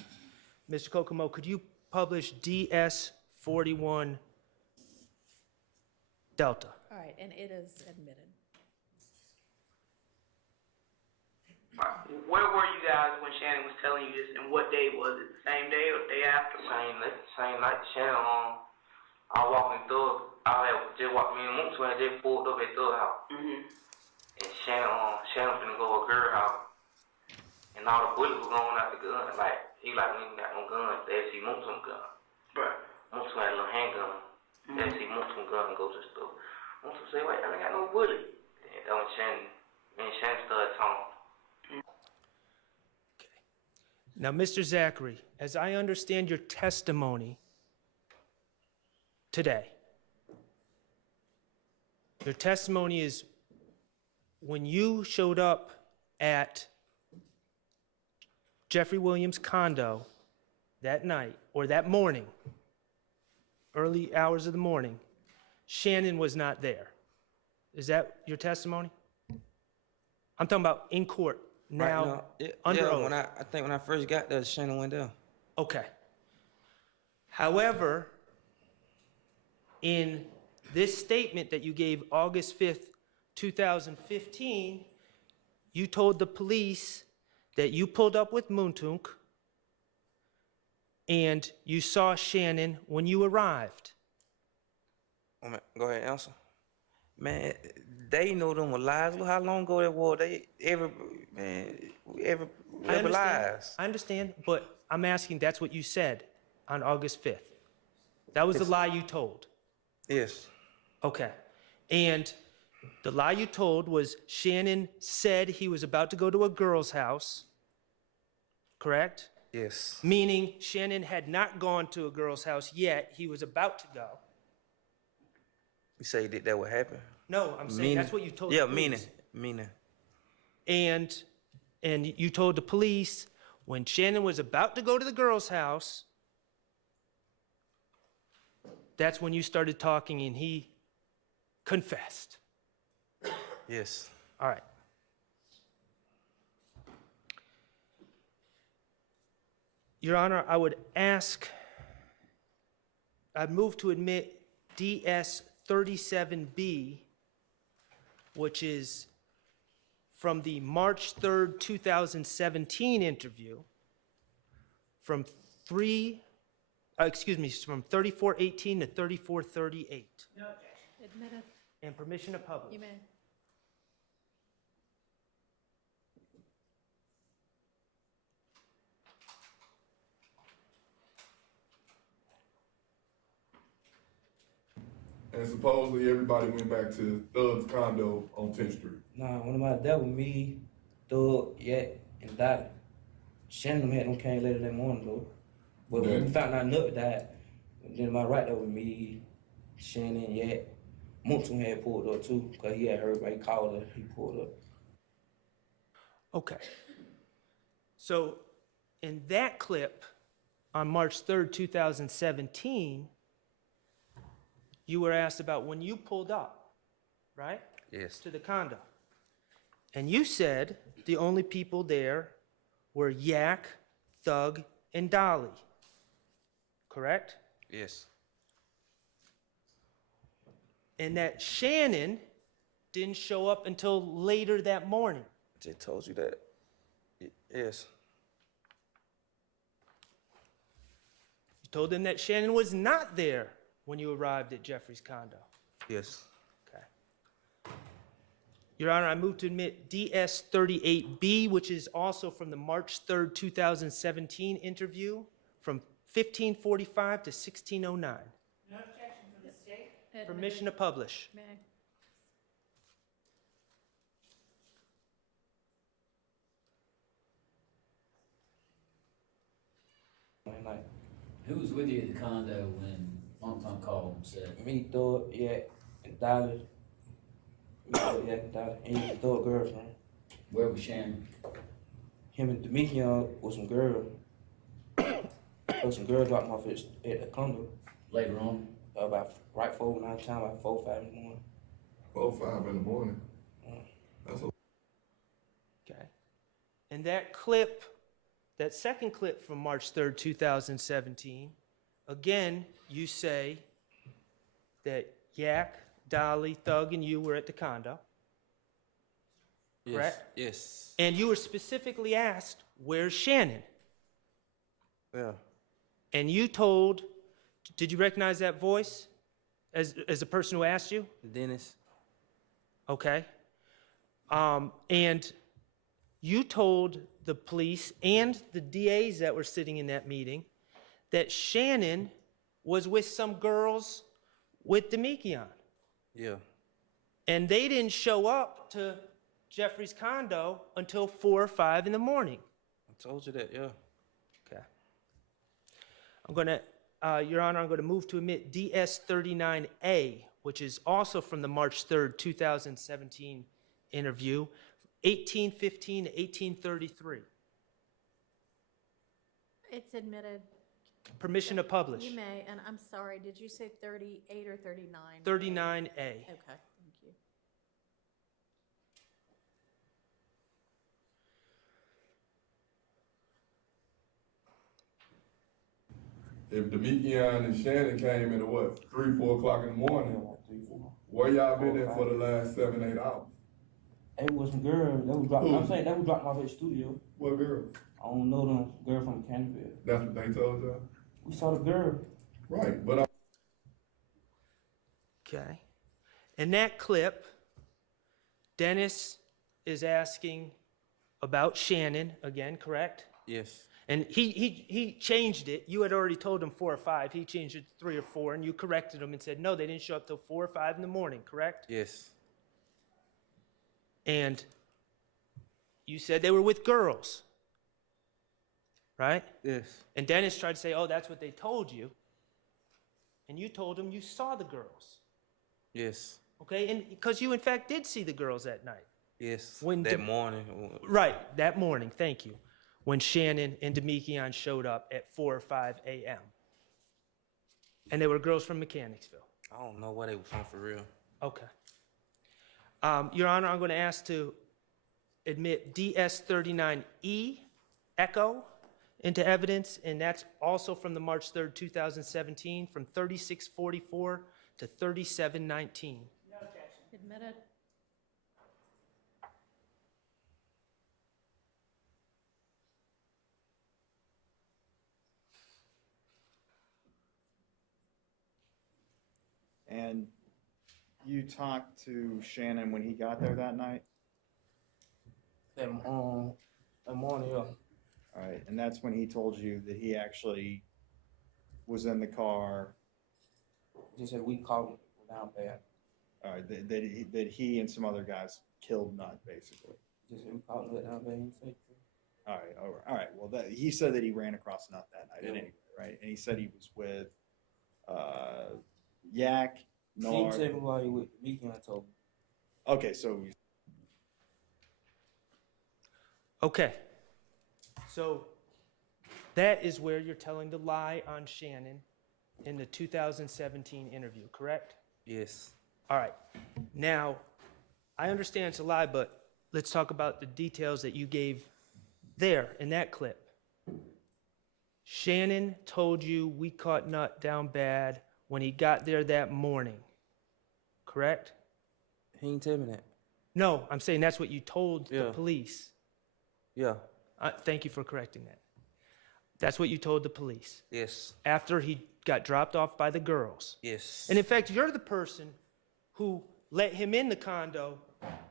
Mr. Kokomo, could you publish DS 41 Delta? All right, and it is admitted. Where were you guys when Shannon was telling you this, and what day was it? The same day or the day after? Same night. Shannon, I was walking through. I had just walked me and Moose when I just pulled up at Thug house. Mm-hmm. And Shannon finna go to a girl house. And all the bullets were going out the gun. Like, he like, we ain't got no guns. They see Moose on gun. Right. Moose had a little handgun. They see Moose on gun and go to the store. Moose say, wait, I ain't got no bullet. And that when Shannon started talking. Now, Mr. Zachary, as I understand your testimony today, your testimony is when you showed up at Jeffrey Williams' condo that night, or that morning, early hours of the morning, Shannon was not there. Is that your testimony? I'm talking about in court now, Right now, under yeah, oath. when I think when I first got there, Shannon went down. Okay. However, in this statement that you gave August 5th, 2015, you told the police that you pulled up with Muntunk and you saw Shannon when you arrived. Oh, man, go ahead, answer. Man, they know them were lies. Look how long ago that was. Every lies. I understand, but I'm asking, that's what you said on August 5th. That was the lie you told. Yes. Okay. And the lie you told was Shannon said he was about to go to a girl's house, correct? Yes. Meaning Shannon had not gone to a girl's house yet. He was about to go. You say that would happen? No, I'm saying that's what you told yeah, the police. meaning. And you told the police when Shannon was about to go to the girl's house, that's when you started talking and he confessed. Yes. All right. Your Honor, I would ask, I'd move to admit DS 37B, which is from the March 3rd, 2017 interview, from 3418 to 3438. No objection. Admitted. And permission to publish. You may. And supposedly everybody went back to Thug's condo on 10th Street. Nah, when about that with me, Thug, Yak, and Dottie. Shannon had them came later that morning though. But when we found out Nut died, then my right there with me, Shannon, Yak. Munson had pulled up too, cause he had heard, he called her, he pulled up. Okay. So in that clip on March 3rd, 2017, you were asked about when you pulled up, right? Yes. To the condo. And you said the only people there were Yak, Thug, and Dolly. Correct? Yes. And that Shannon didn't show up until later that morning. I just told you that. Yes. You told them that Shannon was not there when you arrived at Jeffrey's condo. Yes. Okay. Your Honor, I move to admit DS 38B, which is also from the March 3rd, 2017 interview from 1545 to 1609. No objection from the state. Permission to publish. May. Like, Who was with you at the condo when Long called and said? me, Thug, Yak, and Dolly. Me, Thug, Yak, and Dolly, and his Thug girlfriend. Where was Shannon? Him and Demetrius with some girl. Some girl dropped him off at the condo. Later on? About right 4, 9 time, about 4, 5 in the morning. 4, 5 in the morning. That's a Okay. And that clip, that second clip from March 3rd, 2017, again, you say that Yak, Dolly, Thug, and you were at the condo. Yes. Correct? Yes. And you were specifically asked, where's Shannon? Yeah. And you told, did you recognize that voice as the person who asked you? Dennis. Okay. And you told the police and the DAs that were sitting in that meeting that Shannon was with some girls with Demekion. Yeah. And they didn't show up to Jeffrey's condo until 4 or 5 in the morning. I told you that, yeah. Okay. I'm gonna, Your Honor, I'm gonna move to admit DS 39A, which is also from the March 3rd, 2017 interview, 1815 to 1833. It's admitted. Permission to publish. You may, and I'm sorry, did you say 38 or 39? 39A. Okay, thank you. if Demekian and Shannon came in at what, 3, 4 o'clock in the morning, where y'all been at for the last 7, 8 hours? It was some girls that was dropping. I'm saying that was dropping off at the studio. What girls? I don't know them girl from Canterville. That's what they told y'all? We saw the girl. Right, but Okay. In that clip, Dennis is asking about Shannon again, correct? Yes. And he changed it. You had already told him 4 or 5. He changed it to 3 or 4, and you corrected him and said, no, they didn't show up till 4 or 5 in the morning, correct? Yes. And you said they were with girls, right? Yes. And Dennis tried to say, oh, that's what they told you. And you told him you saw the girls, Yes. okay? And because you, in fact, did see the girls that night. Yes. When that morning. Right, that morning, thank you. When Shannon and Demekian showed up at 4 or 5 a.m. And they were girls from Mechanicsville. I don't know where they were from for real. Okay. Your Honor, I'm going to ask to admit DS39E Echo into evidence, and that's also from the March 3rd, 2017, from 3644 to 3719. No objection. Admitted. And you talked to Shannon when he got there that night? That morning, yeah. All right, and that's when he told you that he actually was in the car. Just said we caught him down bad. All right, that he and some other guys killed Nut, basically. Just said we caught him down bad. All right. Well, he said that he ran across Nut that night, Yeah. anyway, right? And he said he was with Yak, He didn't Nard. tell me why he with Demekian. I told him. Okay, so Okay. So that is where you're telling the lie on Shannon in the 2017 interview, correct? Yes. All right. Now, I understand it's a lie, but let's talk about the details that you gave there in that clip. Shannon told you we caught Nut down bad when he got there that morning, correct? He ain't tell me that. No, I'm saying that's what you told Yeah. the police. Yeah. Thank you for correcting that. That's what you told the police. Yes. After he got dropped off by the girls. Yes. And in fact, you're the person who let him in the condo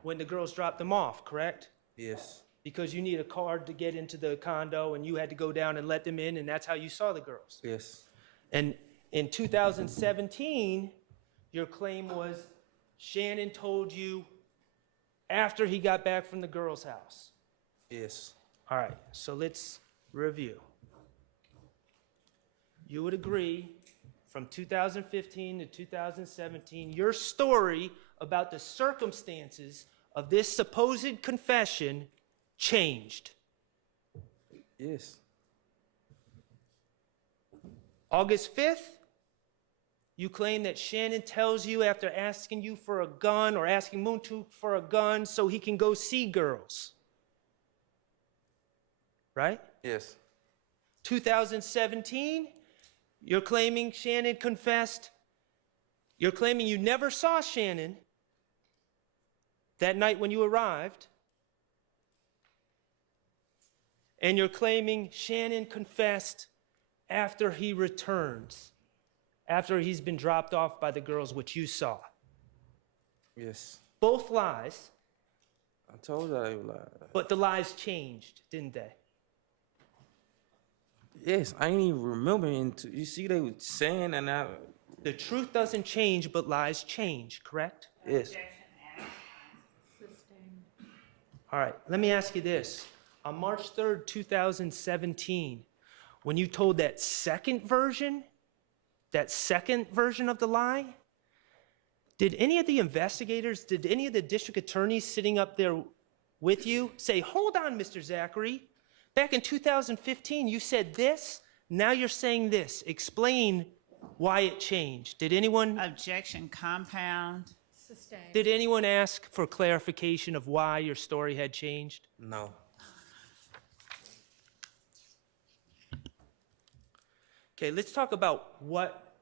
when the girls dropped him off, correct? Yes. Because you need a card to get into the condo and you had to go down and let them in, and that's how you saw the girls. Yes. And in 2017, your claim was Shannon told you after he got back from the girls' house. Yes. All right, so let's review. You would agree from 2015 to 2017, your story about the circumstances of this supposed confession changed. Yes. August 5th, you claim that Shannon tells you after asking you for a gun or asking Muntu for a gun so he can go see girls. Right? Yes. 2017, you're claiming Shannon confessed. You're claiming you never saw Shannon that night when you arrived. And you're claiming Shannon confessed after he returns, after he's been dropped off by the girls, which you saw. Yes. Both lies. I told you they were lying. But the lies changed, didn't they? Yes, I ain't even remembering. You see, they were saying, and I. The truth doesn't change, but lies change, correct? Yes. All right, let me ask you this. On March 3rd, 2017, when you told that second version of the lie, did any of the investigators, did any of the district attorneys sitting up there with you say, hold on, Mr. Zachary, back in 2015, you said this, now you're saying this. Explain why it changed. Did anyone? Objection, compound. Sustained. Did anyone ask for clarification of why your story had changed? No. Okay, let's talk about what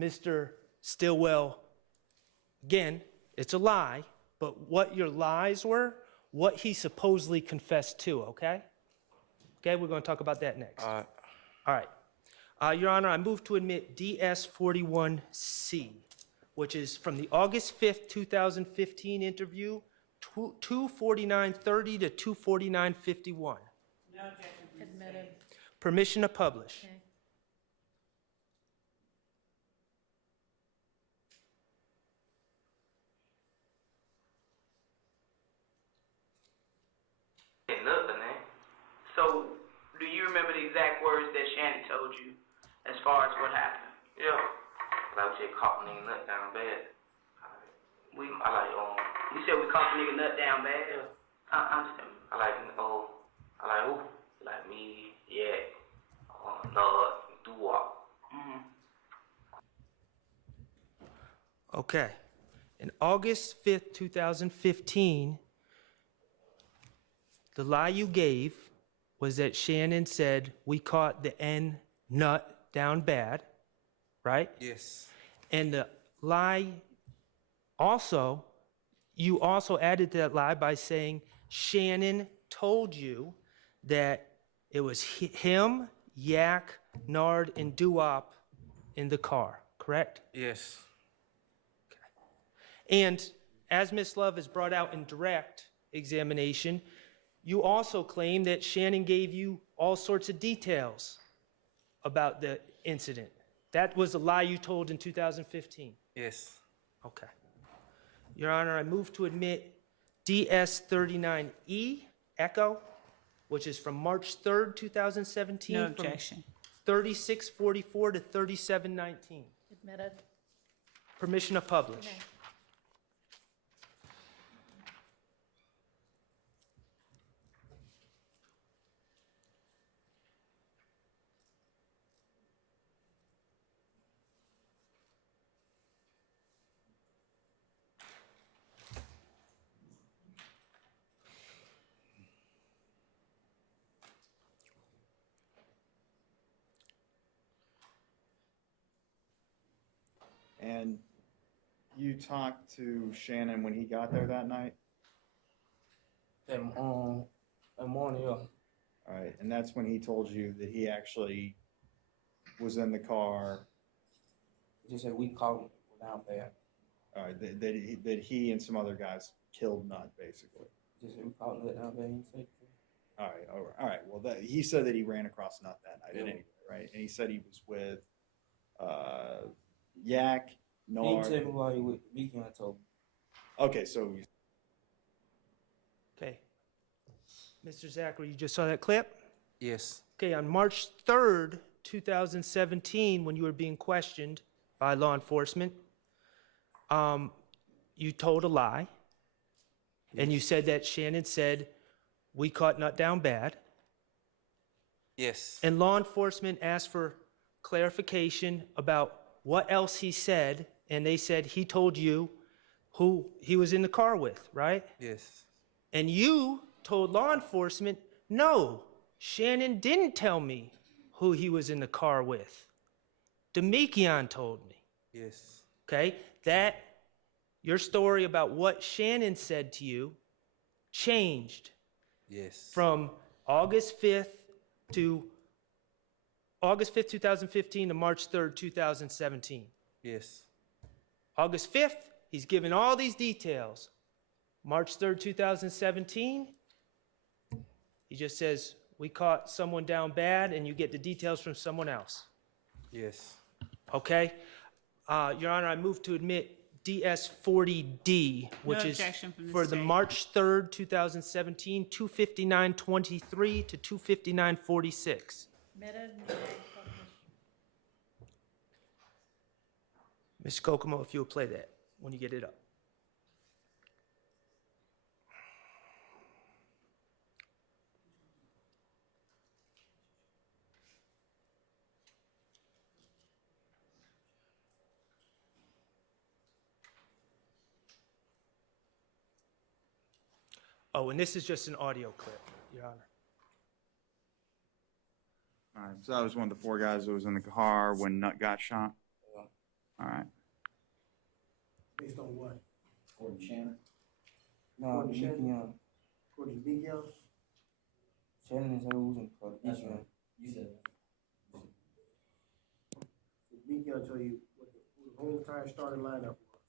Mr. Stillwell, again, it's a lie, but what your lies were, what he supposedly confessed to, okay? Okay, we're going to talk about that next. All right. All right. Your Honor, I move to admit DS41C, which is from the August 5th, 2015 interview, 249:30 to 249:51. Admitted. Permission to publish. Okay. Nothing, man. So, do you remember the exact words that Shannon told you as far as what happened? Yeah. Like we just caught nigga nut down bad. You said we caught the nigga nut down bad? Yeah. I understand. I like who? Like me, yeah. Nod, doo-wop. Mm-hmm. Okay. In August 5th, 2015, the lie you gave was that Shannon said, we caught the N nut down bad, right? Yes. And the lie also, you also added to that lie by saying Shannon told you that it was him, Yak, Nard, and Doo-wop in the car, correct? Yes. And as Ms. Love has brought out in direct examination, you also claim that Shannon gave you all sorts of details about the incident. That was a lie you told in 2015. Yes. Okay. Your Honor, I move to admit DS39E, Echo, which is from March 3rd, 2017. No from objection. 3644 to 3719. Admitted. Permission to publish. Okay. And you talked to Shannon when he got there that night? That morning, yeah. All right, and that's when he told you that he actually was in the car. Just said we caught him down bad. All right, that he and some other guys killed Nut, basically. Just said we caught him down bad. He said. All right. Well, he said that he ran across Nut that night, at any rate, right? And he said he was with Yak, Nard. He didn't tell me why he was weekend. I told him. Okay, so Okay. Mr. Zachary, you just saw that clip? Yes. Okay, on March 3rd, 2017, when you were being questioned by law enforcement, you told a lie. And you said that Shannon said, we caught Nut down bad. Yes. And law enforcement asked for clarification about what else he said, and they said he told you who he was in the car with, right? Yes. And you told law enforcement, no, Shannon didn't tell me who he was in the car with. Demekion told me. Yes. Okay? That, your story about what Shannon said to you changed. Yes. From August 5th, 2015 to March 3rd, 2017. Yes. August 5th, he's given all these details. March 3rd, 2017, he just says, we caught someone down bad, and you get the details from someone else. Yes. Okay? Your Honor, I move to admit DS40D, which is objection from the for the state. March 3rd, 2017, 259:23 to 259:46. Admitted. Ms. Kokomo, if you would play that when you get it up. Oh, and this is just an audio clip, Your Honor. All right, so that was one of the four guys that was in the car when Nut got shot? Yeah. All right. Based on what? According to Shannon? No, According to Shannon? Demetrius. According to Miguel? Shannon is who's in court. That's right. You said that. Miguel tell you what the whole entire starting lineup was.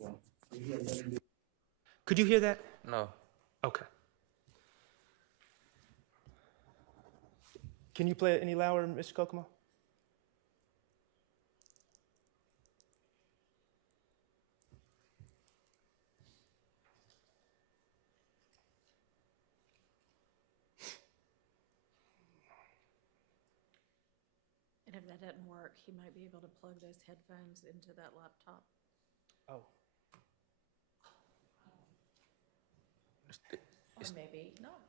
Yeah. So he had nothing to do. Could you hear that? No. Okay. Can you play it any louder, Mr. Kokomo? And if that doesn't work, he might be able to plug those headphones into that laptop. Oh. Or maybe not.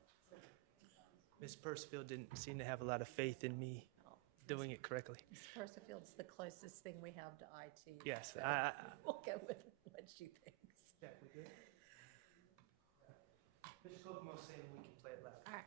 Ms. Percival didn't seem to have a lot of faith in me doing it correctly. Ms. Percifield's the closest thing we have to IT. Yes, so we'll go with what she thinks. Yeah, we good? Mr. Kokomo's saying we can play it loud. All right.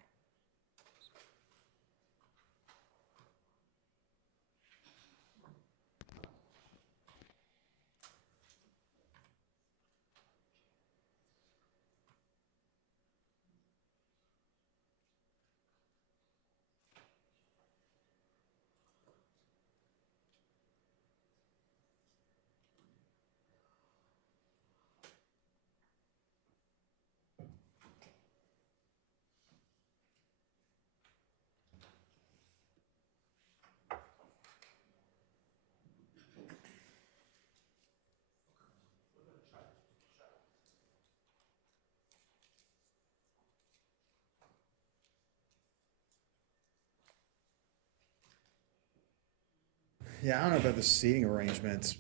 Yeah, I don't know about the seating arrangements.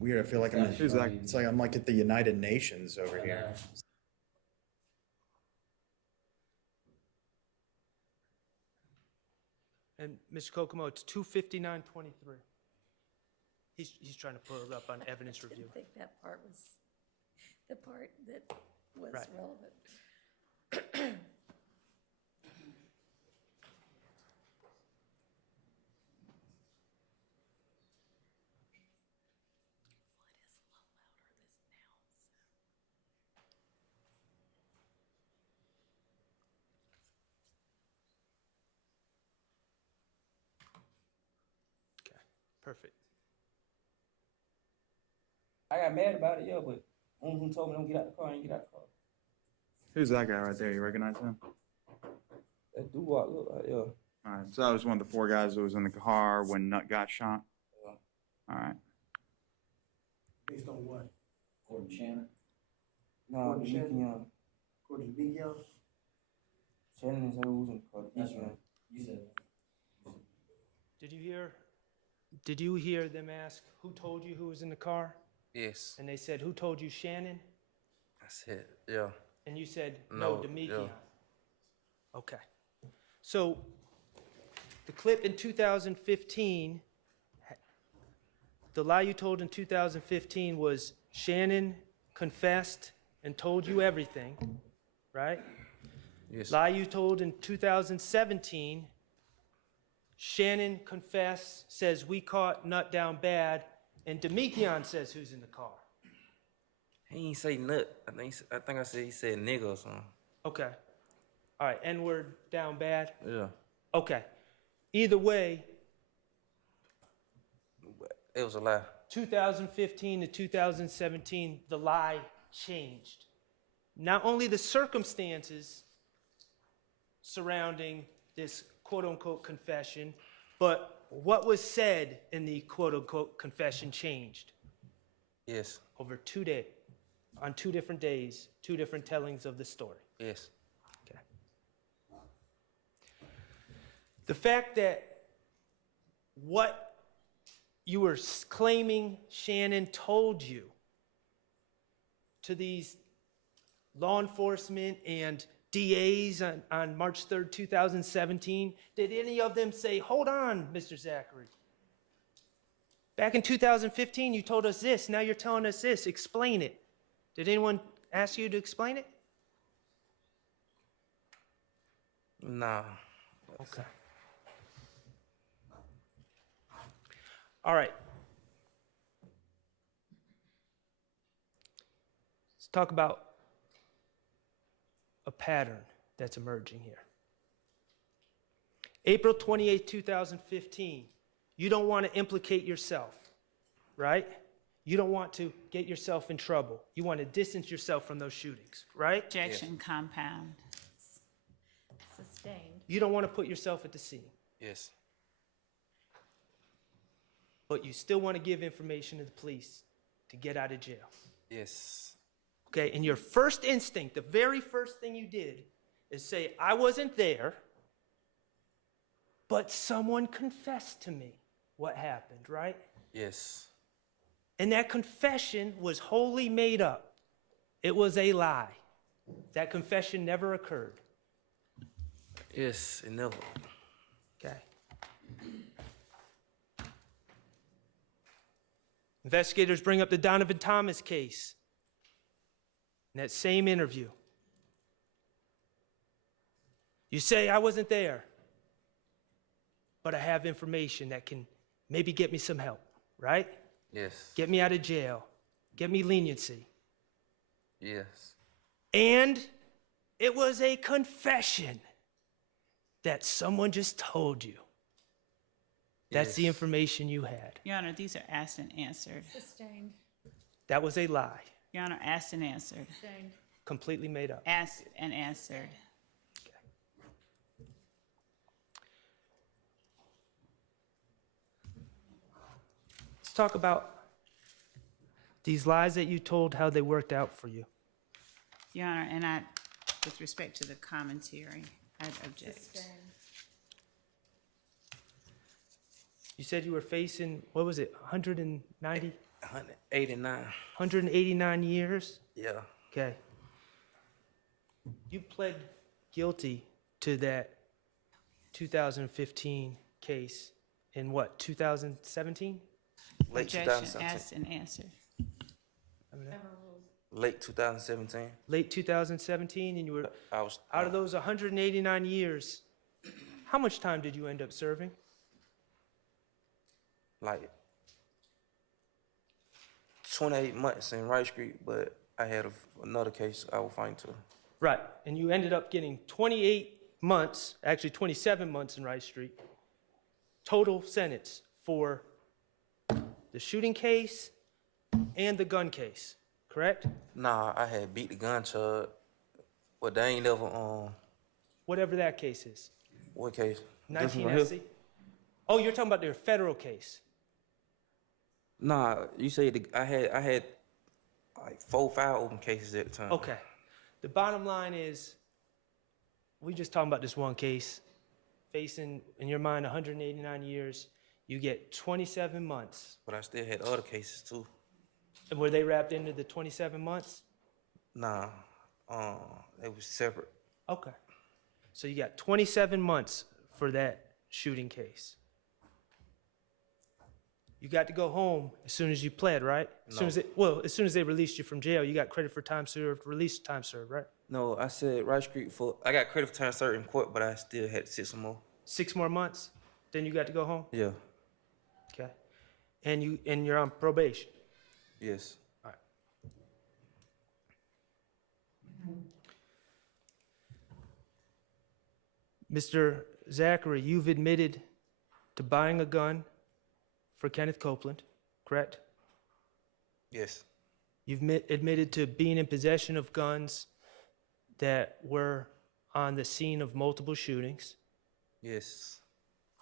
Weird. I feel like it's like I'm like at the United Nations over here. And Mr. Kokomo, it's 259:23. He's trying to pull it up on evidence I review. didn't think that part was the part that was Right. relevant. Okay, perfect. I got mad about it, yeah, but who told me don't get out the car, I ain't get out the car. Who's that guy right there? You recognize him? That dude walk look like, yeah. All right, so that was one of the four guys that was in the car when Nut got shot? Yeah. All right. Based on what? According to Shannon? No, According to Shannon? Demetrius. According to Miguel? Shannon is who's in court. That's right. You said that. Did you hear them ask who told you who was in the car? Yes. And they said, who told you, Shannon? I said, yeah. And you said, No, no, Demetrius. yeah. Okay. So the clip in 2015, the lie you told in 2015 was Shannon confessed and told you everything, right? Yes. Lie you told in 2017, Shannon confessed, says we caught Nut down bad, and Demetrius says who's in the car. He ain't say nut. I think I said he said nigga or something. Okay. All right, N-word down bad? Yeah. Okay. Either way, It was a lie. 2015 to 2017, the lie changed. Not only the circumstances surrounding this quote-unquote confession, but what was said in the quote-unquote confession changed. Yes. Over 2 days, on 2 different days, 2 different tellings of the story. Yes. Okay. The fact that what you were claiming Shannon told you to these law enforcement and DAs on March 3rd, 2017, did any of them say, hold on, Mr. Zachary? Back in 2015, you told us this. Now you're telling us this. Explain it. Did anyone ask you to explain it? Nah. Okay. All right. Let's talk about a pattern that's emerging here. April 28, 2015. You don't want to implicate yourself, right? You don't want to get yourself in trouble. You want to distance yourself from those shootings, right? Objection, compound. Sustained. You don't want to put yourself at the scene, Yes. but you still want to give information to the police to get out of jail. Yes. Okay, and your first instinct, the very first thing you did is say, I wasn't there, but someone confessed to me what happened, right? Yes. And that confession was wholly made up. It was a lie. That confession never occurred. Yes, it never. Okay. Investigators bring up the Donovan Thomas case in that same interview. You say, I wasn't there, but I have information that can maybe get me some help, right? Yes. Get me out of jail. Get me leniency. Yes. And it was a confession that someone just told you. That's the Yes. information you had. Your Honor, these are asked and answered. Sustained. That was a lie, Your Honor, asked and answered. Sustained. completely made up. Asked and answered. Let's talk about these lies that you told, how they worked out for you. Your Honor, and I, with respect to the commentary, I object. Sustained. You said you were facing, what was it, 190? 189. 189 years? Yeah. Okay. You pled guilty to that 2015 case in what, 2017? Late Objection, 2017. asked and answered. Late 2017. Late 2017, and you were, I was out of those 189 years, how much time did you end up serving? like 28 months in Rice Street, but I had another case I was fighting too. Right, and you ended up getting 28 months, actually 27 months in Rice Street, total sentence for the shooting case and the gun case, correct? Nah, I had beat the gun charge, but they ain't never, Whatever that case is. what case? This one 19 right SC? here? Oh, you're talking about their federal case. Nah, you say I had like 4 or 5 open cases at the time. Okay. The bottom line is, we just talking about this one case, facing, in your mind, 189 years. You get 27 months. But I still had other cases too. And were they wrapped into the 27 months? Nah, it was separate. Okay. So you got 27 months for that shooting case. You got to go home as soon as you pled, right? As soon as as they released you from jail, you got credit for time served, released time served, right? No, I said Rice Street I got credit for time served in court, but I still had to sit some more. 6 more months, then you got to go home? Yeah. Okay. And you're on probation? Yes. All right. Mr. Zachary, you've admitted to buying a gun for Kenneth Copeland, correct? Yes. You've admitted to being in possession of guns that were on the scene of multiple shootings, Yes.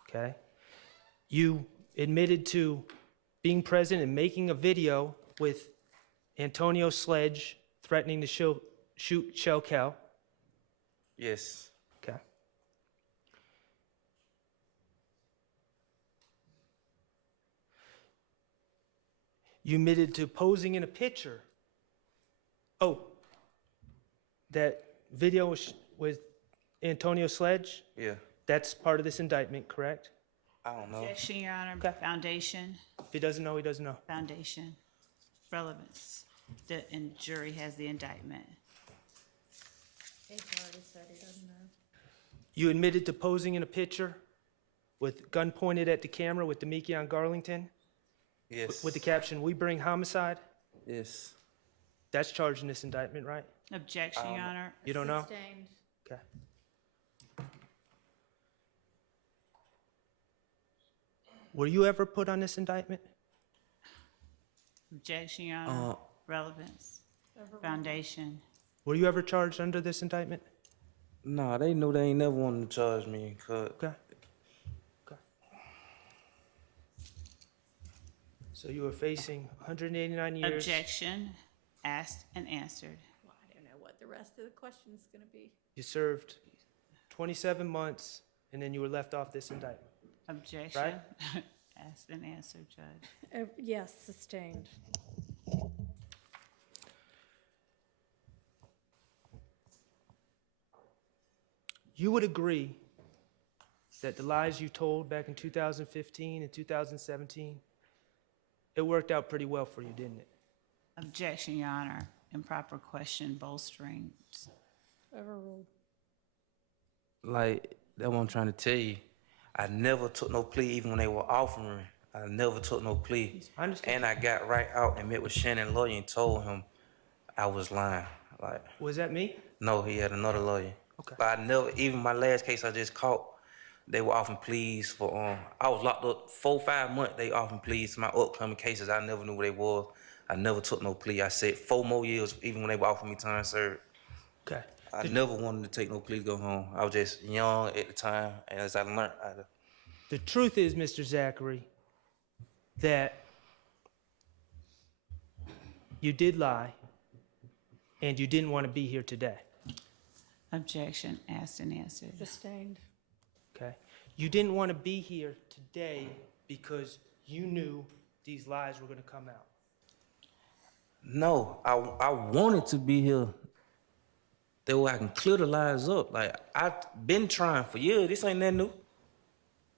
okay? You admitted to being present and making a video with Antonio Sledge threatening to shoot Shell Cal, Yes. okay? You admitted to posing in a picture. Oh, that video with Antonio Sledge? Yeah. That's part of this indictment, correct? I don't know. Objection, Your Honor. Okay. Foundation. If he doesn't know, he doesn't know. Foundation. Relevance. The jury has the indictment. He's already said he doesn't know. You admitted to posing in a picture with gun pointed at the camera with Demekion Garlington? Yes. With the caption, "We bring homicide"? Yes. That's charged in this indictment, right? Objection, Your Honor. You don't know? Sustained. Okay. Were you ever put on this indictment? Objection, Your Honor. Relevance. Foundation. Were you ever charged under this indictment? Nah, they knew they ain't never wanted to charge me. Okay. So you were facing 189 years. Objection. Asked and answered. Well, I don't know what the rest of the question's gonna be. You served 27 months, and then you were left off this indictment. Objection. Right? Asked and answered, Judge. Yes, sustained. You would agree that the lies you told back in 2015 and 2017, it worked out pretty well for you, didn't it? Objection, Your Honor. Improper question bolstering. Overruled. Like, that's what I'm trying to tell you. I never took no plea even when they were offering me. I never took no plea. I understand. And I got right out and met with Shannon lawyer and told him I was lying. Like, Was that me? no, he had another lawyer. Okay. But I never, even my last case I just caught, they were offering pleas for, I was locked up 4-5 months, they offering pleas to my upcoming cases. I never knew what they was. I never took no plea. I said 4 more years, even when they were offering me time served. Okay. I never wanted to take no plea to go home. I was just young at the time, and as I learned, The truth is, Mr. Zachary, that you did lie, and you didn't want to be here today. Objection. Asked and answered. Sustained. Okay? You didn't want to be here today because you knew these lies were going to come out. no, I wanted to be here. That way I can clear the lies up. Like, I've been trying for years. This ain't nothing new.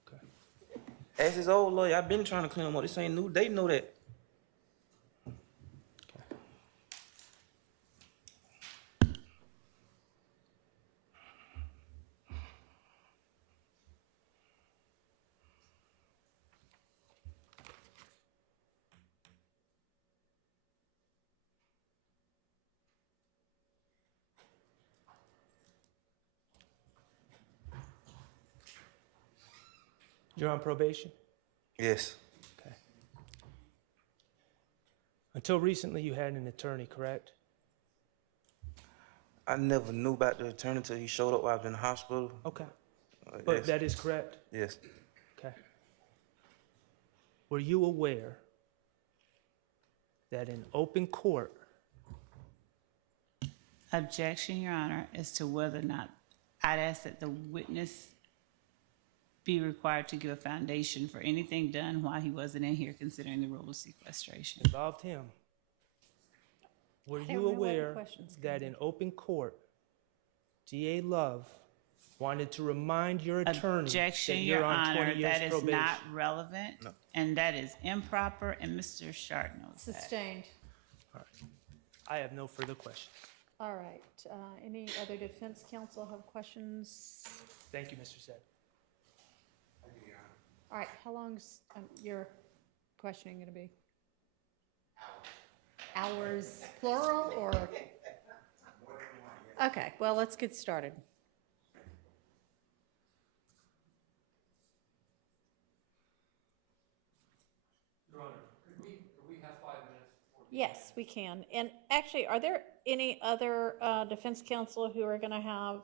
Okay. As his old lawyer, I've been trying to clear him up. This ain't new. They know that. You're on probation? Yes. Okay. Until recently, you had an attorney, correct? I never knew about the attorney until he showed up while I was in the hospital. Okay. But Yes. that is correct? Yes. Okay. Were you aware that in open court, Objection, Your Honor, as to whether or not I'd ask that the witness be required to give a foundation for anything done while he wasn't in here, considering the rule of sequestration. involved him, were I don't you know what the aware question's gonna that in open court, DA Love wanted to remind your attorney that Objection, you're Your on Honor, 20 years that is probation? not relevant, and that is improper, and Mr. Sharp knows that. Sustained. I have no further questions. All right. Any other defense counsel have questions? Thank you, Mr. Said. All right, how long's your questioning gonna be? Hours, plural, or? Okay, well, let's get started. Your Honor, could we have 5 minutes? Yes, we can. And actually, are there any other defense counsel who are gonna have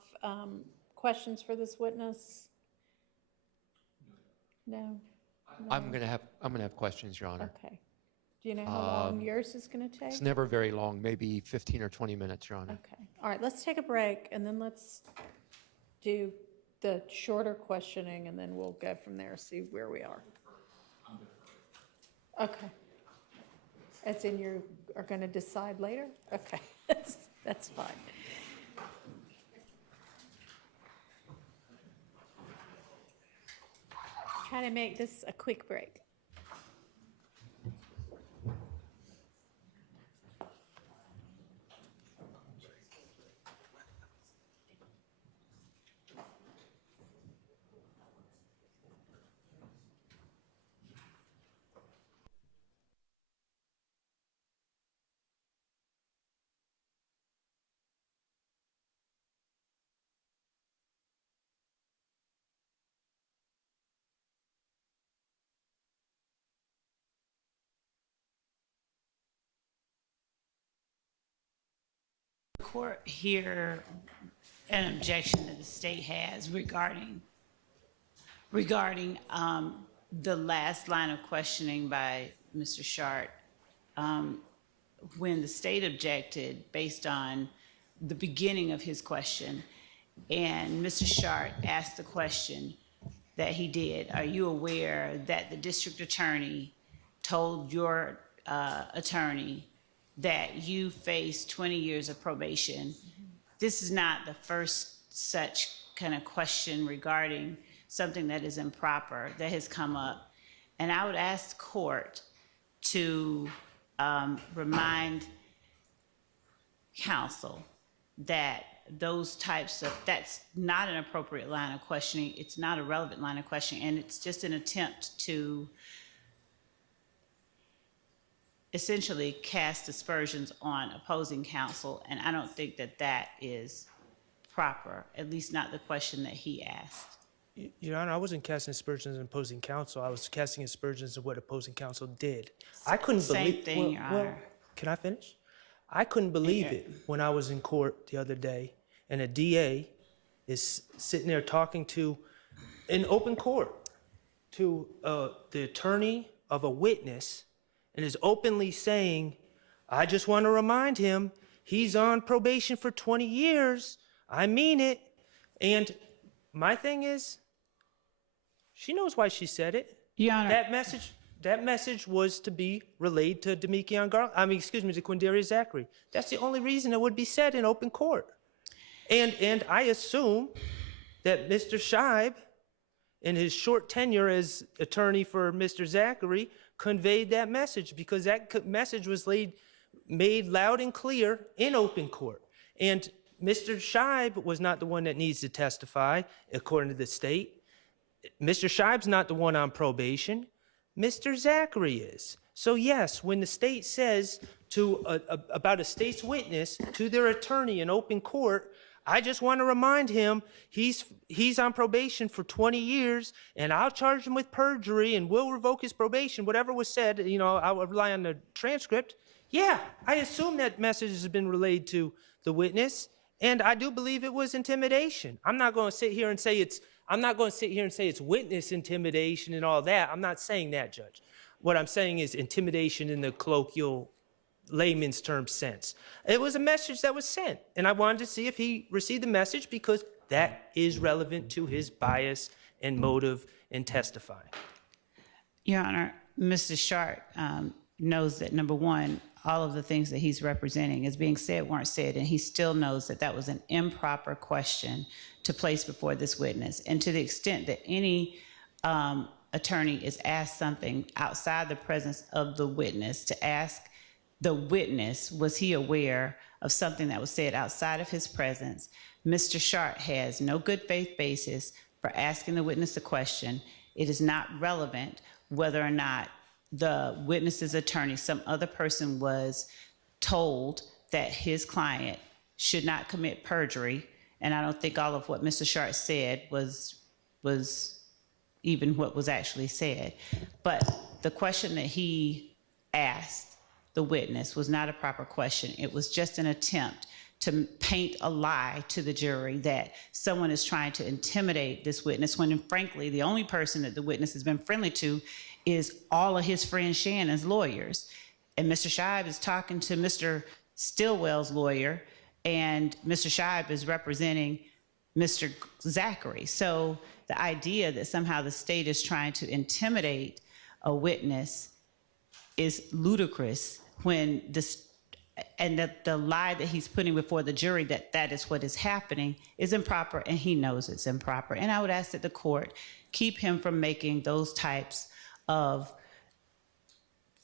questions for this witness? No? I'm gonna have questions, Your Honor. Okay. Do you know how long yours is gonna take? It's never very long, maybe 15 or 20 minutes, Your Honor. Okay, all right, let's take a break, and then let's do the shorter questioning, and then we'll go from there, see where we are. Okay. As in you are gonna decide later? Okay, that's fine. Try to make this a quick break. court hear an objection that the state has regarding the last line of questioning by Mr. Shart, when the state objected based on the beginning of his question, and Mr. Shart asked the question that he did, are you aware that the district attorney told your attorney that you face 20 years of probation? This is not the first such kind of question regarding something that is improper that has come up. And I would ask the court to remind counsel that that's not an appropriate line of questioning. It's not a relevant line of questioning, and it's just an attempt to essentially cast aspersions on opposing counsel, and I don't think that that is proper, at least not the question that he asked. Your Honor, I wasn't casting aspersions on opposing counsel. I was casting aspersions on what opposing counsel did. I couldn't believe. Same thing, Your Honor. Can I finish? I couldn't believe it when I was in court the other day, and a DA is sitting there talking to, in open court, to the attorney of a witness, and is openly saying, I just want to remind him he's on probation for 20 years. I mean it. And my thing is, she knows why she said it. Your Honor. That message was to be relayed to to Quindarius Zachary. That's the only reason it would be said in open court. And I assume that Mr. Scheib, in his short tenure as attorney for Mr. Zachary, conveyed that message, because that message was made loud and clear in open court. And Mr. Scheib was not the one that needs to testify, according to the state. Mr. Scheib's not the one on probation. Mr. Zachary is. So yes, when the state says about a state's witness to their attorney in open court, I just want to remind him he's on probation for 20 years, and I'll charge him with perjury and we'll revoke his probation, whatever was said, I'll rely on the transcript. Yeah, I assume that message has been relayed to the witness, and I do believe it was intimidation. I'm not going to sit here and say it's witness intimidation and all that. I'm not saying that, Judge. What I'm saying is intimidation in the colloquial layman's term sense. It was a message that was sent, and I wanted to see if he received the message, because that is relevant to his bias and motive in testifying. Your Honor, Mr. Shart knows that, number one, all of the things that he's representing is being said weren't said, and he still knows that that was an improper question to place before this witness. And to the extent that any attorney is asked something outside the presence of the witness, to ask the witness, was he aware of something that was said outside of his presence, Mr. Shart has no good faith basis for asking the witness a question. It is not relevant whether or not the witness's attorney, some other person, was told that his client should not commit perjury. And I don't think all of what Mr. Shart said was even what was actually said. But the question that he asked the witness was not a proper question. It was just an attempt to paint a lie to the jury that someone is trying to intimidate this witness, when frankly, the only person that the witness has been friendly to is all of his friend Shannon's lawyers. And Mr. Scheib is talking to Mr. Stillwell's lawyer, and Mr. Scheib is representing Mr. Zachary. So the idea that somehow the state is trying to intimidate a witness is ludicrous, when and that the lie that he's putting before the jury that that is what is happening is improper, and he knows it's improper. And I would ask that the court keep him from making those types of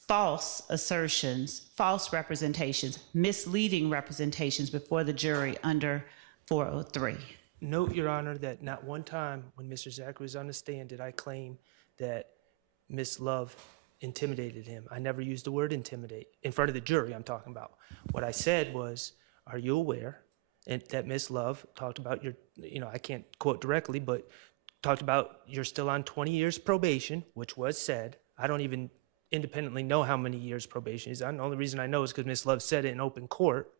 false assertions, false representations, misleading representations before the jury under 403. Note, Your Honor, that not one time when Mr. Zachary was on the stand did I claim that Ms. Love intimidated him. I never used the word intimidate in front of the jury I'm talking about. What I said was, are you aware that Ms. Love talked about your, I can't quote directly, but talked about you're still on 20 years probation, which was said. I don't even independently know how many years probation is on. The only reason I know is because Ms. Love said it in open court.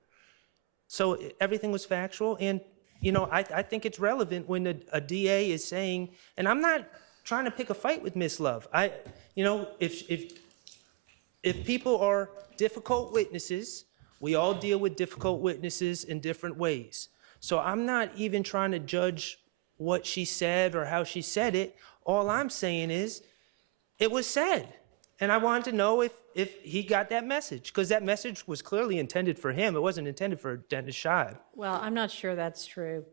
So everything was factual, and you know, I think it's relevant when a DA is saying, and I'm not trying to pick a fight with Miss Love. You know, if people are difficult witnesses, we all deal with difficult witnesses in different ways. So I'm not even trying to judge what she said or how she said it. All I'm saying is, it was said. And I wanted to know if he got that message, because that message was clearly intended for him. It wasn't intended for Dennis Scheib. Well, I'm not sure that's true,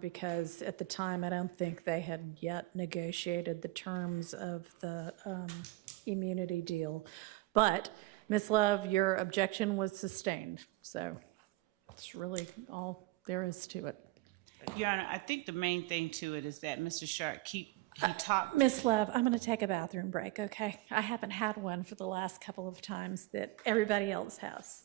because at the time, I don't think they had yet negotiated the terms of the immunity deal. But, Ms. Love, your objection was sustained, so it's really all there is to it. Your Honor, I think the main thing to it is that Mr. Sharp he talked. Ms. Love, I'm going to take a bathroom break, okay? I haven't had one for the last couple of times that everybody else has.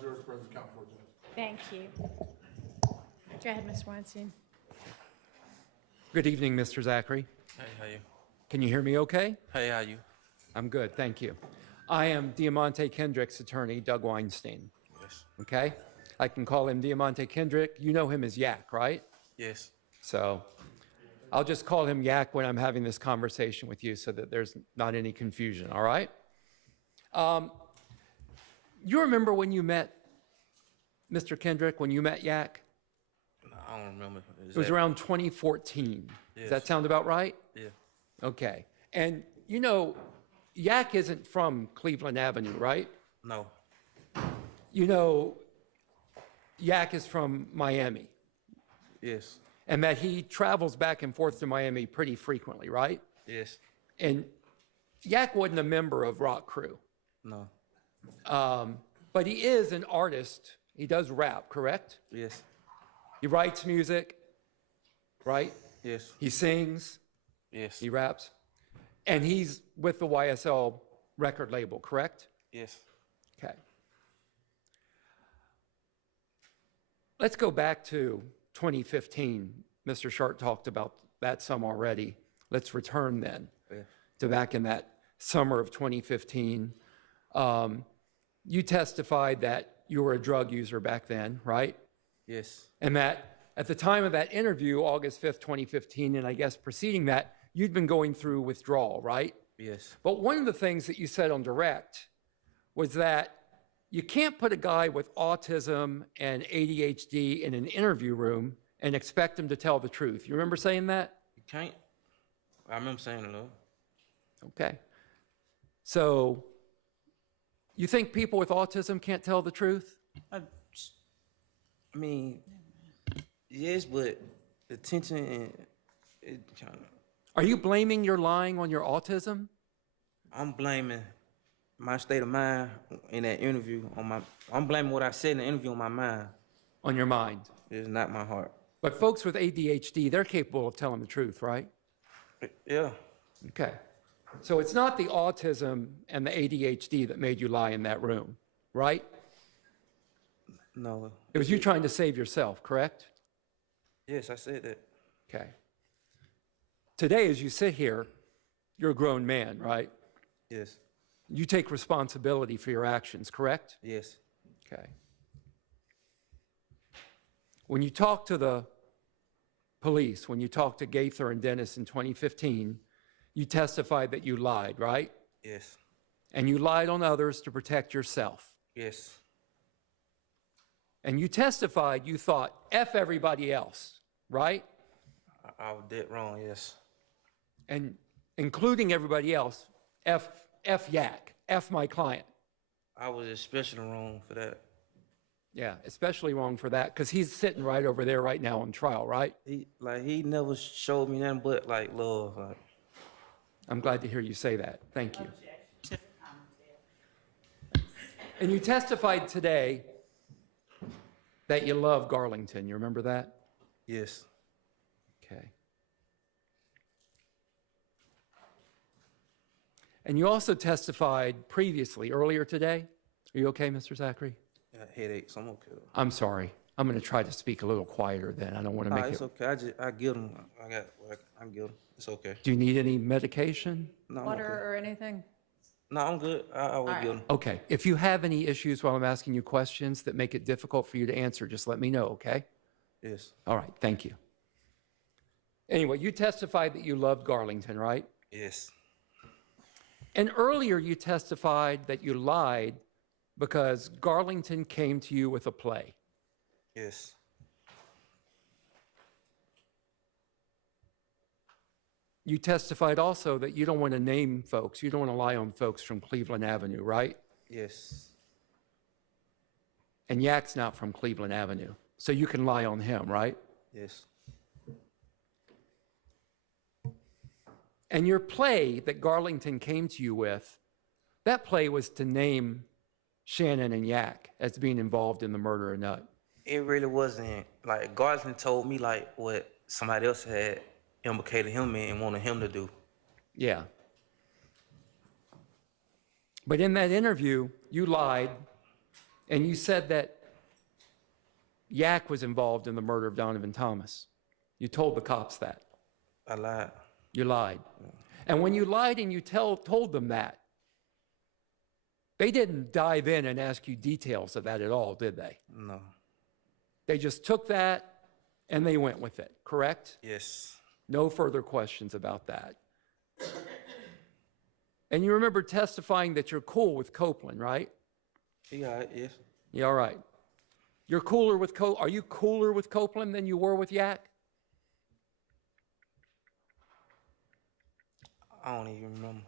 jurors present, count for judge. Thank you. Go ahead, Mr. Weinstein. Good evening, Mr. Zachary. Hey, how you? Can you hear me okay? Hey, how you? I'm good, thank you. I am Diamante Kendrick's attorney, Doug Weinstein. Yes. Okay? I can call him Diamante Kendrick. You know him as Yak, right? Yes. So I'll just call him Yak when I'm having this conversation with you so that there's not any confusion, all right? You remember when you met Mr. Kendrick, when you met Yak? I don't remember. It was around 2014. Yes. Does that sound about right? Yeah. Okay. And you know, Yak isn't from Cleveland Avenue, right? No. You know, Yak is from Miami, Yes. and that he travels back and forth to Miami pretty frequently, right? Yes. And Yak wasn't a member of Rock Crew, No. but he is an artist. He does rap, correct? Yes. He writes music, right? Yes. He sings, Yes. he raps, and he's with the YSL record label, correct? Yes. Okay. Let's go back to 2015. Mr. Sharp talked about that some already. Let's return then Yeah. to back in that summer of 2015. You testified that you were a drug user back then, right? Yes. And that at the time of that interview, August 5th, 2015, and I guess preceding that, you'd been going through withdrawal, right? Yes. But one of the things that you said on direct was that you can't put a guy with autism and ADHD in an interview room and expect him to tell the truth. You remember saying that? You can't. I remember saying it, though. Okay. So you think people with autism can't tell the truth? I mean, yes, but the tension and it kind of. Are you blaming your lying on your autism? I'm blaming my state of mind in that interview on my. I'm blaming what I said in the interview on my mind. On your mind. It's not my heart. But folks with ADHD, they're capable of telling the truth, right? Yeah. Okay. So it's not the autism and the ADHD that made you lie in that room, right? No. It was you trying to save yourself, correct? Yes, I said that. Okay. Today, as you sit here, you're a grown man, right? Yes. You take responsibility for your actions, correct? Yes. Okay. When you talked to the police, when you talked to Gaither and Dennis in 2015, you testified that you lied, right? Yes. And you lied on others to protect yourself. Yes. And you testified you thought, F everybody else, right? I was dead wrong, yes. And including everybody else, F Yak, F my client. I was especially wrong for that. Yeah, especially wrong for that, because he's sitting right over there right now on trial, right? He never showed me nothing but like love. Like. I'm glad to hear you say that. Thank you. And you testified today that you love Garlington. You remember that? Yes. Okay. And you also testified previously, earlier today. Are you okay, Mr. Zachary? Yeah, headaches. I'm okay. I'm sorry. I'm going to try to speak a little quieter then. I don't want to make It's it. okay. I get them. I get them. It's okay. Do you need any medication? No, I'm Water okay. or anything? No, I'm good. I will right. get them. Okay. If you have any issues while I'm asking you questions that make it difficult for you to answer, just let me know, okay? Yes. All right. Thank you. Anyway, you testified that you loved Garlington, right? Yes. And earlier you testified that you lied because Garlington came to you with a play. Yes. You testified also that you don't want to name folks, you don't want to lie on folks from Cleveland Avenue, right? Yes. And Yak's not from Cleveland Avenue, so you can lie on him, right? Yes. And your play that Garlington came to you with, that play was to name Shannon and Yak as being involved in the murder of Nutt. It really wasn't. Like, Garlington told me, like, what somebody else had implicated him in and wanted him to do. Yeah. But in that interview, you lied And you said that Yak was involved in the murder of Donovan Thomas. You told the cops that. I lied. You lied. And when you lied and you told them that, they didn't dive in and ask you details of that at all, did they? No. They just took that and they went with it, correct? Yes. No further questions about that. And you remember testifying that you're cool with Copeland, right? Yeah, yes. Yeah, all right. You're cooler with are you cooler with Copeland than you were with Yak? I don't even remember,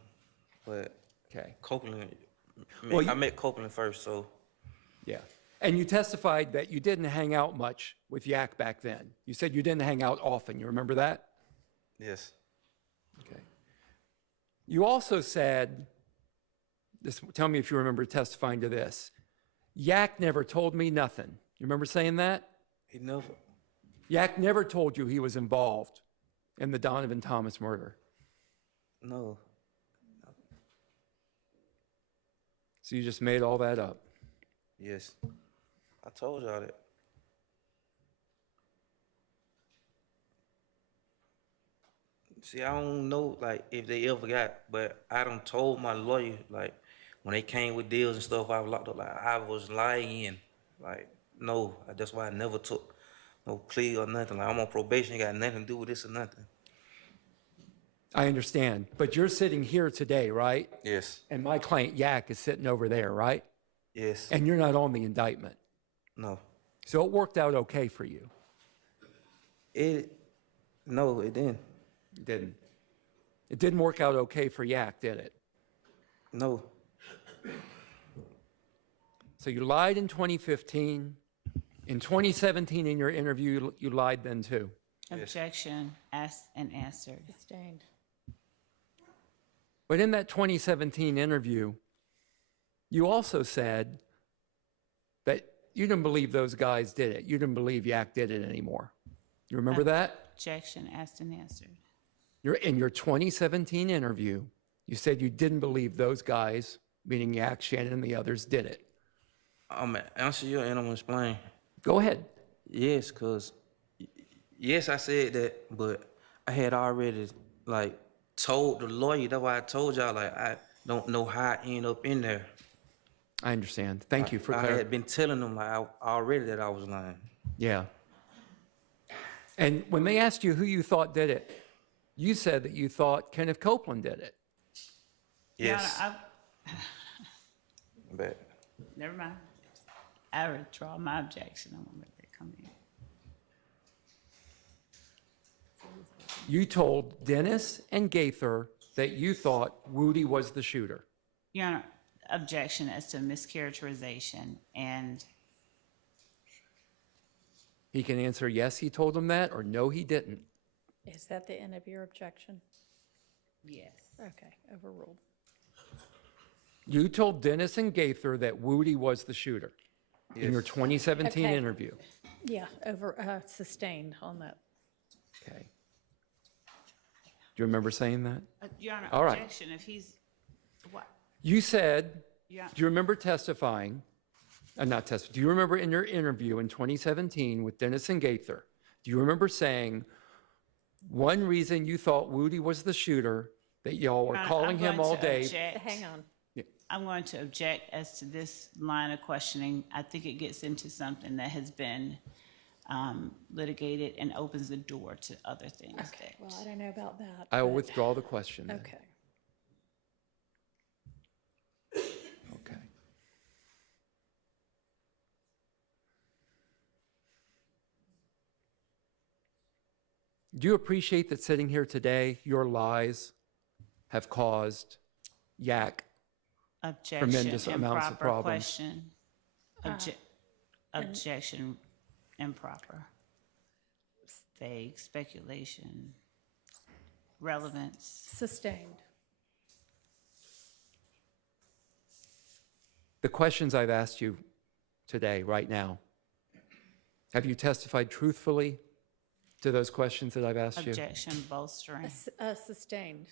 but okay. Copeland. Well, I met Copeland first, so. Yeah. And you testified that you didn't hang out much with Yak back then. You said you didn't hang out often. You remember that? Yes. Okay. You also said, tell me if you remember testifying to this. Yak never told me nothing. You remember saying that? He never. Yak never told you he was involved in the Donovan Thomas murder. No. So you just made all that up? Yes. I told y'all that. See, I don't know, like, if they ever got, but I done told my lawyer, like, when they came with deals and stuff, I was locked up, like, I was lying. Like, no, that's why I never took no plea or nothing. Like, I'm on probation, got nothing to do with this or nothing. I understand, but you're sitting here today, right? Yes. And my client Yak is sitting over there, right? Yes. And you're not on the indictment. No. So it worked out okay for you? No, it didn't. It didn't. It didn't work out okay for Yak, did it? No. So you lied in 2015. In 2017, in your interview, you lied then too. Objection, asked and answered. Sustained. But in that 2017 interview, you also said that you didn't believe those guys did it. You didn't believe Yak did it anymore. You remember that? Objection, asked and answered. In your 2017 interview, you said you didn't believe those guys, meaning Yak, Shannon, and the others, did it. I'm gonna answer you and I'm gonna explain. Go ahead. Yes, because, yes, I said that, but I had already, like, told the lawyer. That's why I told y'all, like, I don't know how I end up in there. I understand. Thank you for I clarifying. had been telling them, like, already that I was lying. Yeah. And when they asked you who you thought did it, you said that you thought Kenneth Copeland did it. Yes. Your Honor, But never mind. I withdraw my objection. I won't let that come in. You told Dennis and Gaither that you thought Woody was the shooter. Your Honor, objection as to mischaracterization, and He can answer yes, he told them that, or no, he didn't. Is that the end of your objection? yes. Okay, overruled. You told Dennis and Gaither that Woody was the shooter in your 2017 Okay. interview. Yeah, sustained on that. Okay. Do you remember saying that? Your Honor, All right. objection if he's, what? You said, Yeah. do you remember testifying, not testifying, do you remember in your interview in 2017 with Dennis and Gaither, do you remember saying one reason you thought Woody was the shooter, that y'all were Your Honor, calling I'm him going all to day? object. Hang on. I'm going to object as to this line of questioning. I think it gets into something that has been litigated and opens the door to other things. Okay, well, I don't know about that. I will but- withdraw the question then. Okay. Okay. Do you appreciate that sitting here today, your lies have caused Yak Objection, tremendous amounts of improper problems? question. Objection, improper. Vague, speculation, relevance. Sustained. The questions I've asked you today, right now, have you testified truthfully to those questions that I've asked you? Objection, bolstering. Sustained.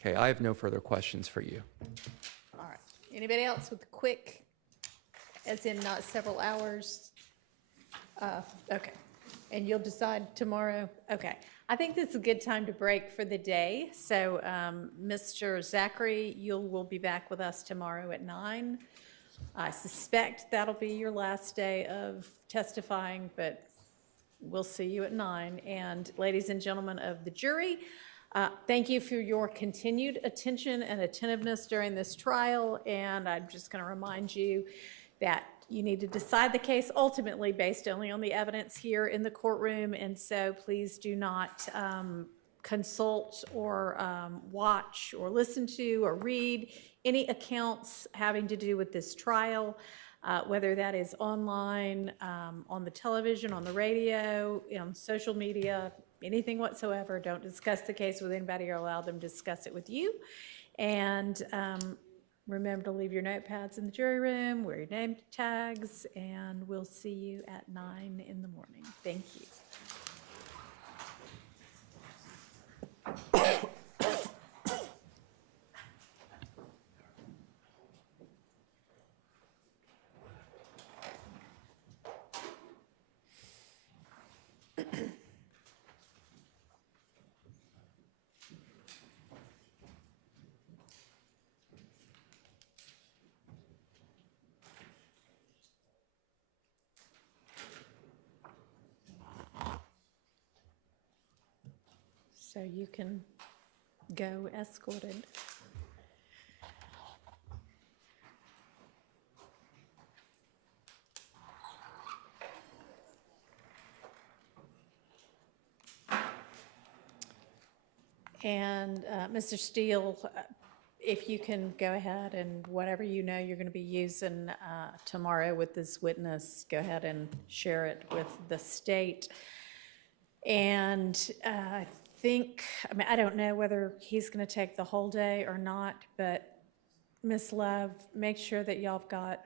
Okay, I have no further questions for you. All right. Anybody else with quick as in not several hours? Okay. And you'll decide tomorrow? Okay. I think this is a good time to break for the day. So, Mr. Zachary, you will be back with us tomorrow at 9. I suspect that'll be your last day of testifying, but we'll see you at 9. And ladies and gentlemen of the jury, thank you for your continued attention and attentiveness during this trial. And I'm just going to remind you that you need to decide the case ultimately based only on the evidence here in the courtroom. And so please do not consult or watch or listen to or read any accounts having to do with this trial, whether that is online, on the television, on the radio, on social media, anything whatsoever. Don't discuss the case with anybody or allow them to discuss it with you. And remember to leave your notepads in the jury room, wear your name tags, and we'll see you at 9 in the morning. Thank you. So you can go escorted. And Mr. Steele, if you can go ahead and whatever you know you're going to be using tomorrow with this witness, go ahead and share it with the state. And I mean, I don't know whether he's going to take the whole day or not, but Ms. Love, make sure that y'all have got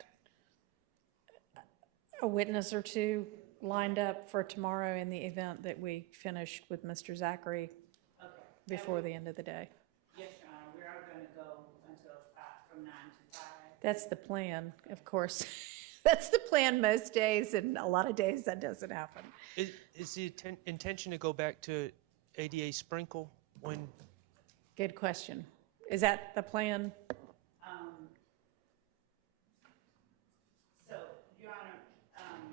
a witness or two lined up for tomorrow in the event that we finish with Mr. Zachary before the end of the day. Yes, Your Honor, we are going to go until from 9 to 5. That's the plan, of course. That's the plan most days, and a lot of days that doesn't happen. Is the intention to go back to ADA Sprinkle when? Good question. Is that the plan? So, Your Honor,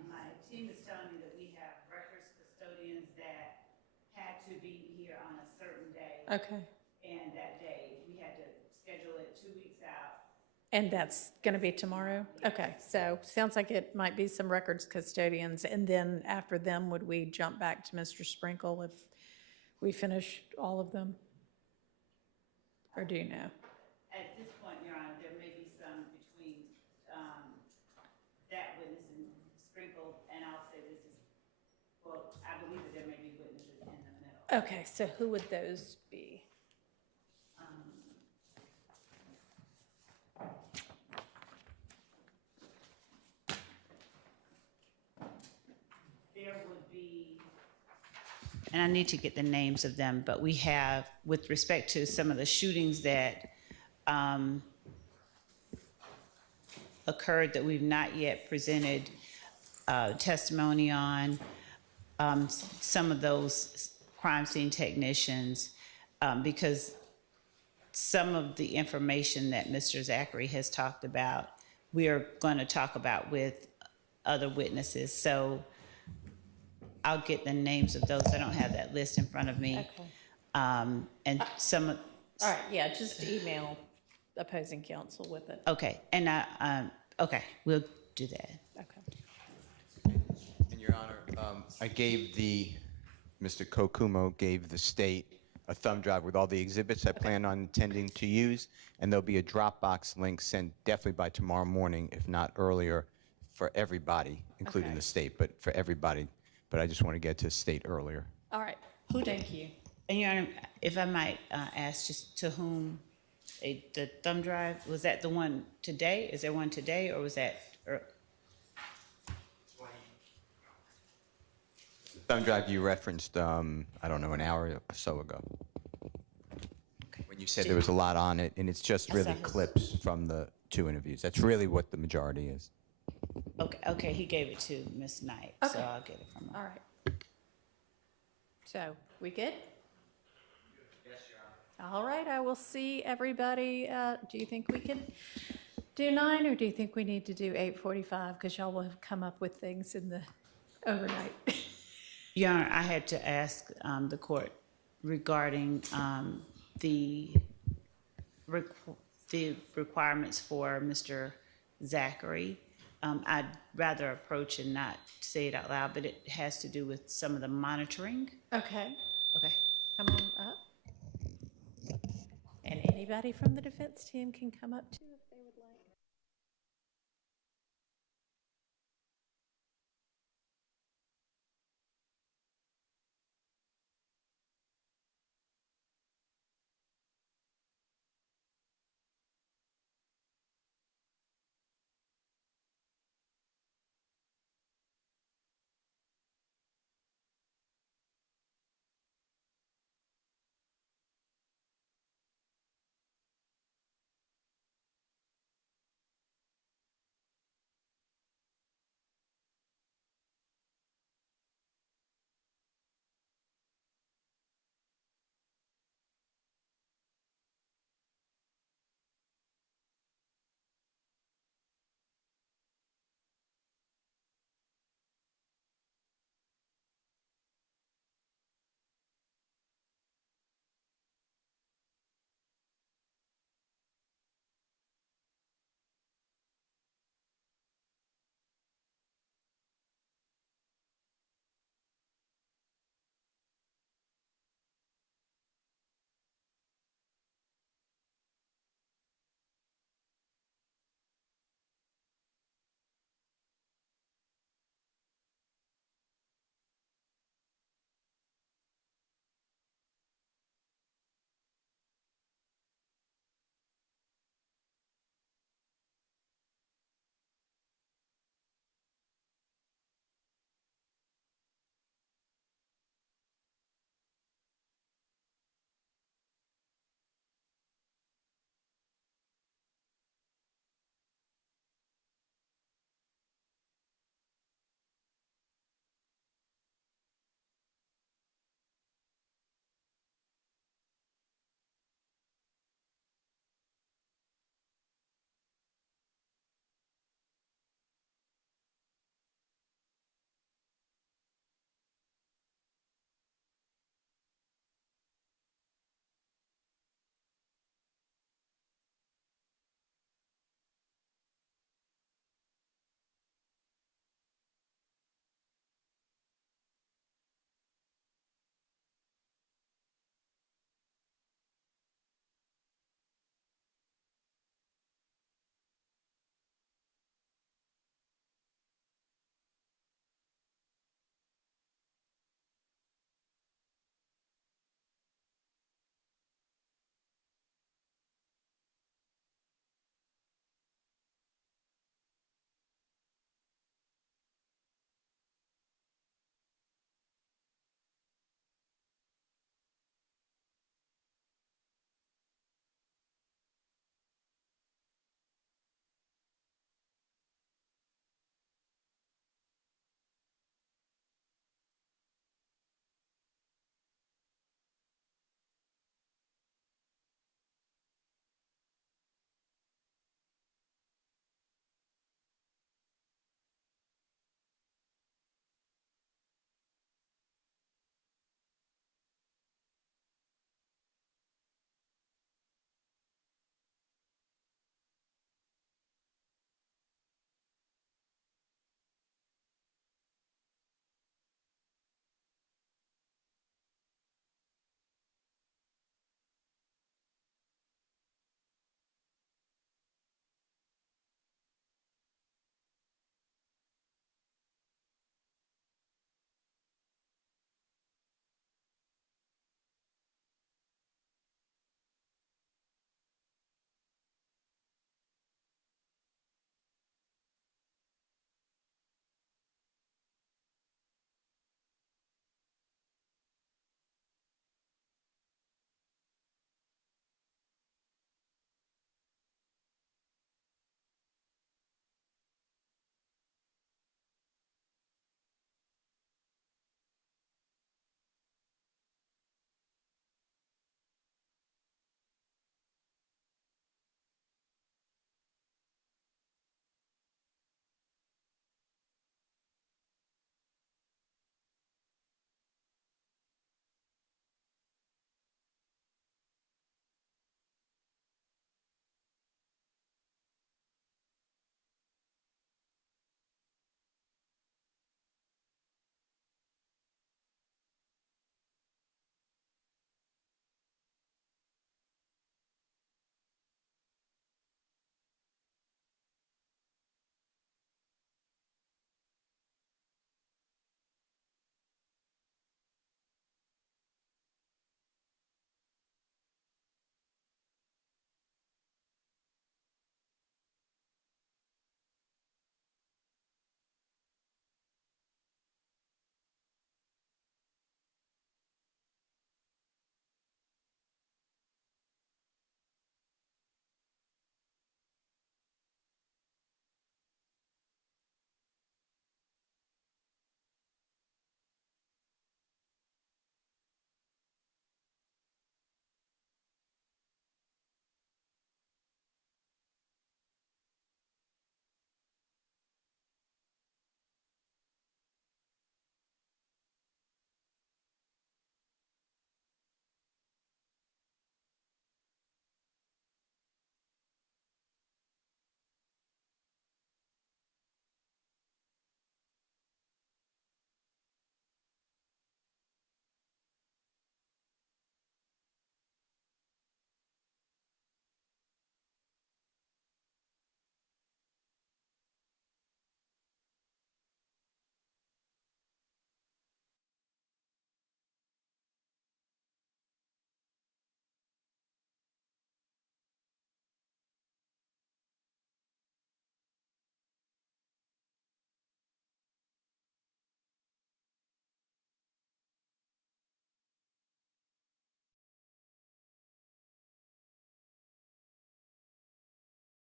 my team is telling me that we have records custodians that had to be here on a certain day. Okay. And that day, we had to schedule it 2 weeks out. And that's going to be tomorrow? Okay, so sounds like it might be some records custodians, and then after them, would we jump back to Mr. Sprinkle if we finish all of them? Or do you know? At this point, Your Honor, there may be some between that witness and Sprinkle, and I'll say this is, well, I believe that there may be witnesses in the middle. Okay, so who would those be? There would be, and I need to get the names of them, but we have, with respect to some of the shootings that occurred that we've not yet presented testimony on, some of those crime scene technicians, because some of the information that Mr. Zachary has talked about, we are going to talk about with other witnesses. So I'll get the names of those. I don't have that list in front of me. Okay. And some of, All right, yeah, just email opposing counsel with it. okay, and okay, we'll do that. Okay. And Your Honor, I gave Mr. Kokumo gave the state a thumb drive with all the exhibits I plan on intending to use, and there'll be a Dropbox link sent definitely by tomorrow morning, if not earlier, for everybody, including the state, but for everybody. But I just want to get to state earlier. All right, thank you. And Your Honor, if I might ask just to whom the thumb drive, was that the one today? Is there one today, or was that? The thumb drive you referenced, I don't know, an hour or so ago. When you said there was a lot on it, and it's just really clips from the 2 interviews. That's really what the majority is. Okay, he gave it to Ms. Knight, so Okay. I'll get it from her. All right. So, we good? Yes, Your Honor. All right, I will see everybody. Do you think we can do 9, or do you think we need to do 8:45? Because y'all will have come up with things in the overnight. Your Honor, I had to ask the court regarding the requirements for Mr. Zachary. I'd rather approach and not say it out loud, but it has to do with some of the monitoring. Okay, Okay. come on up. And anybody from the defense team can come up too.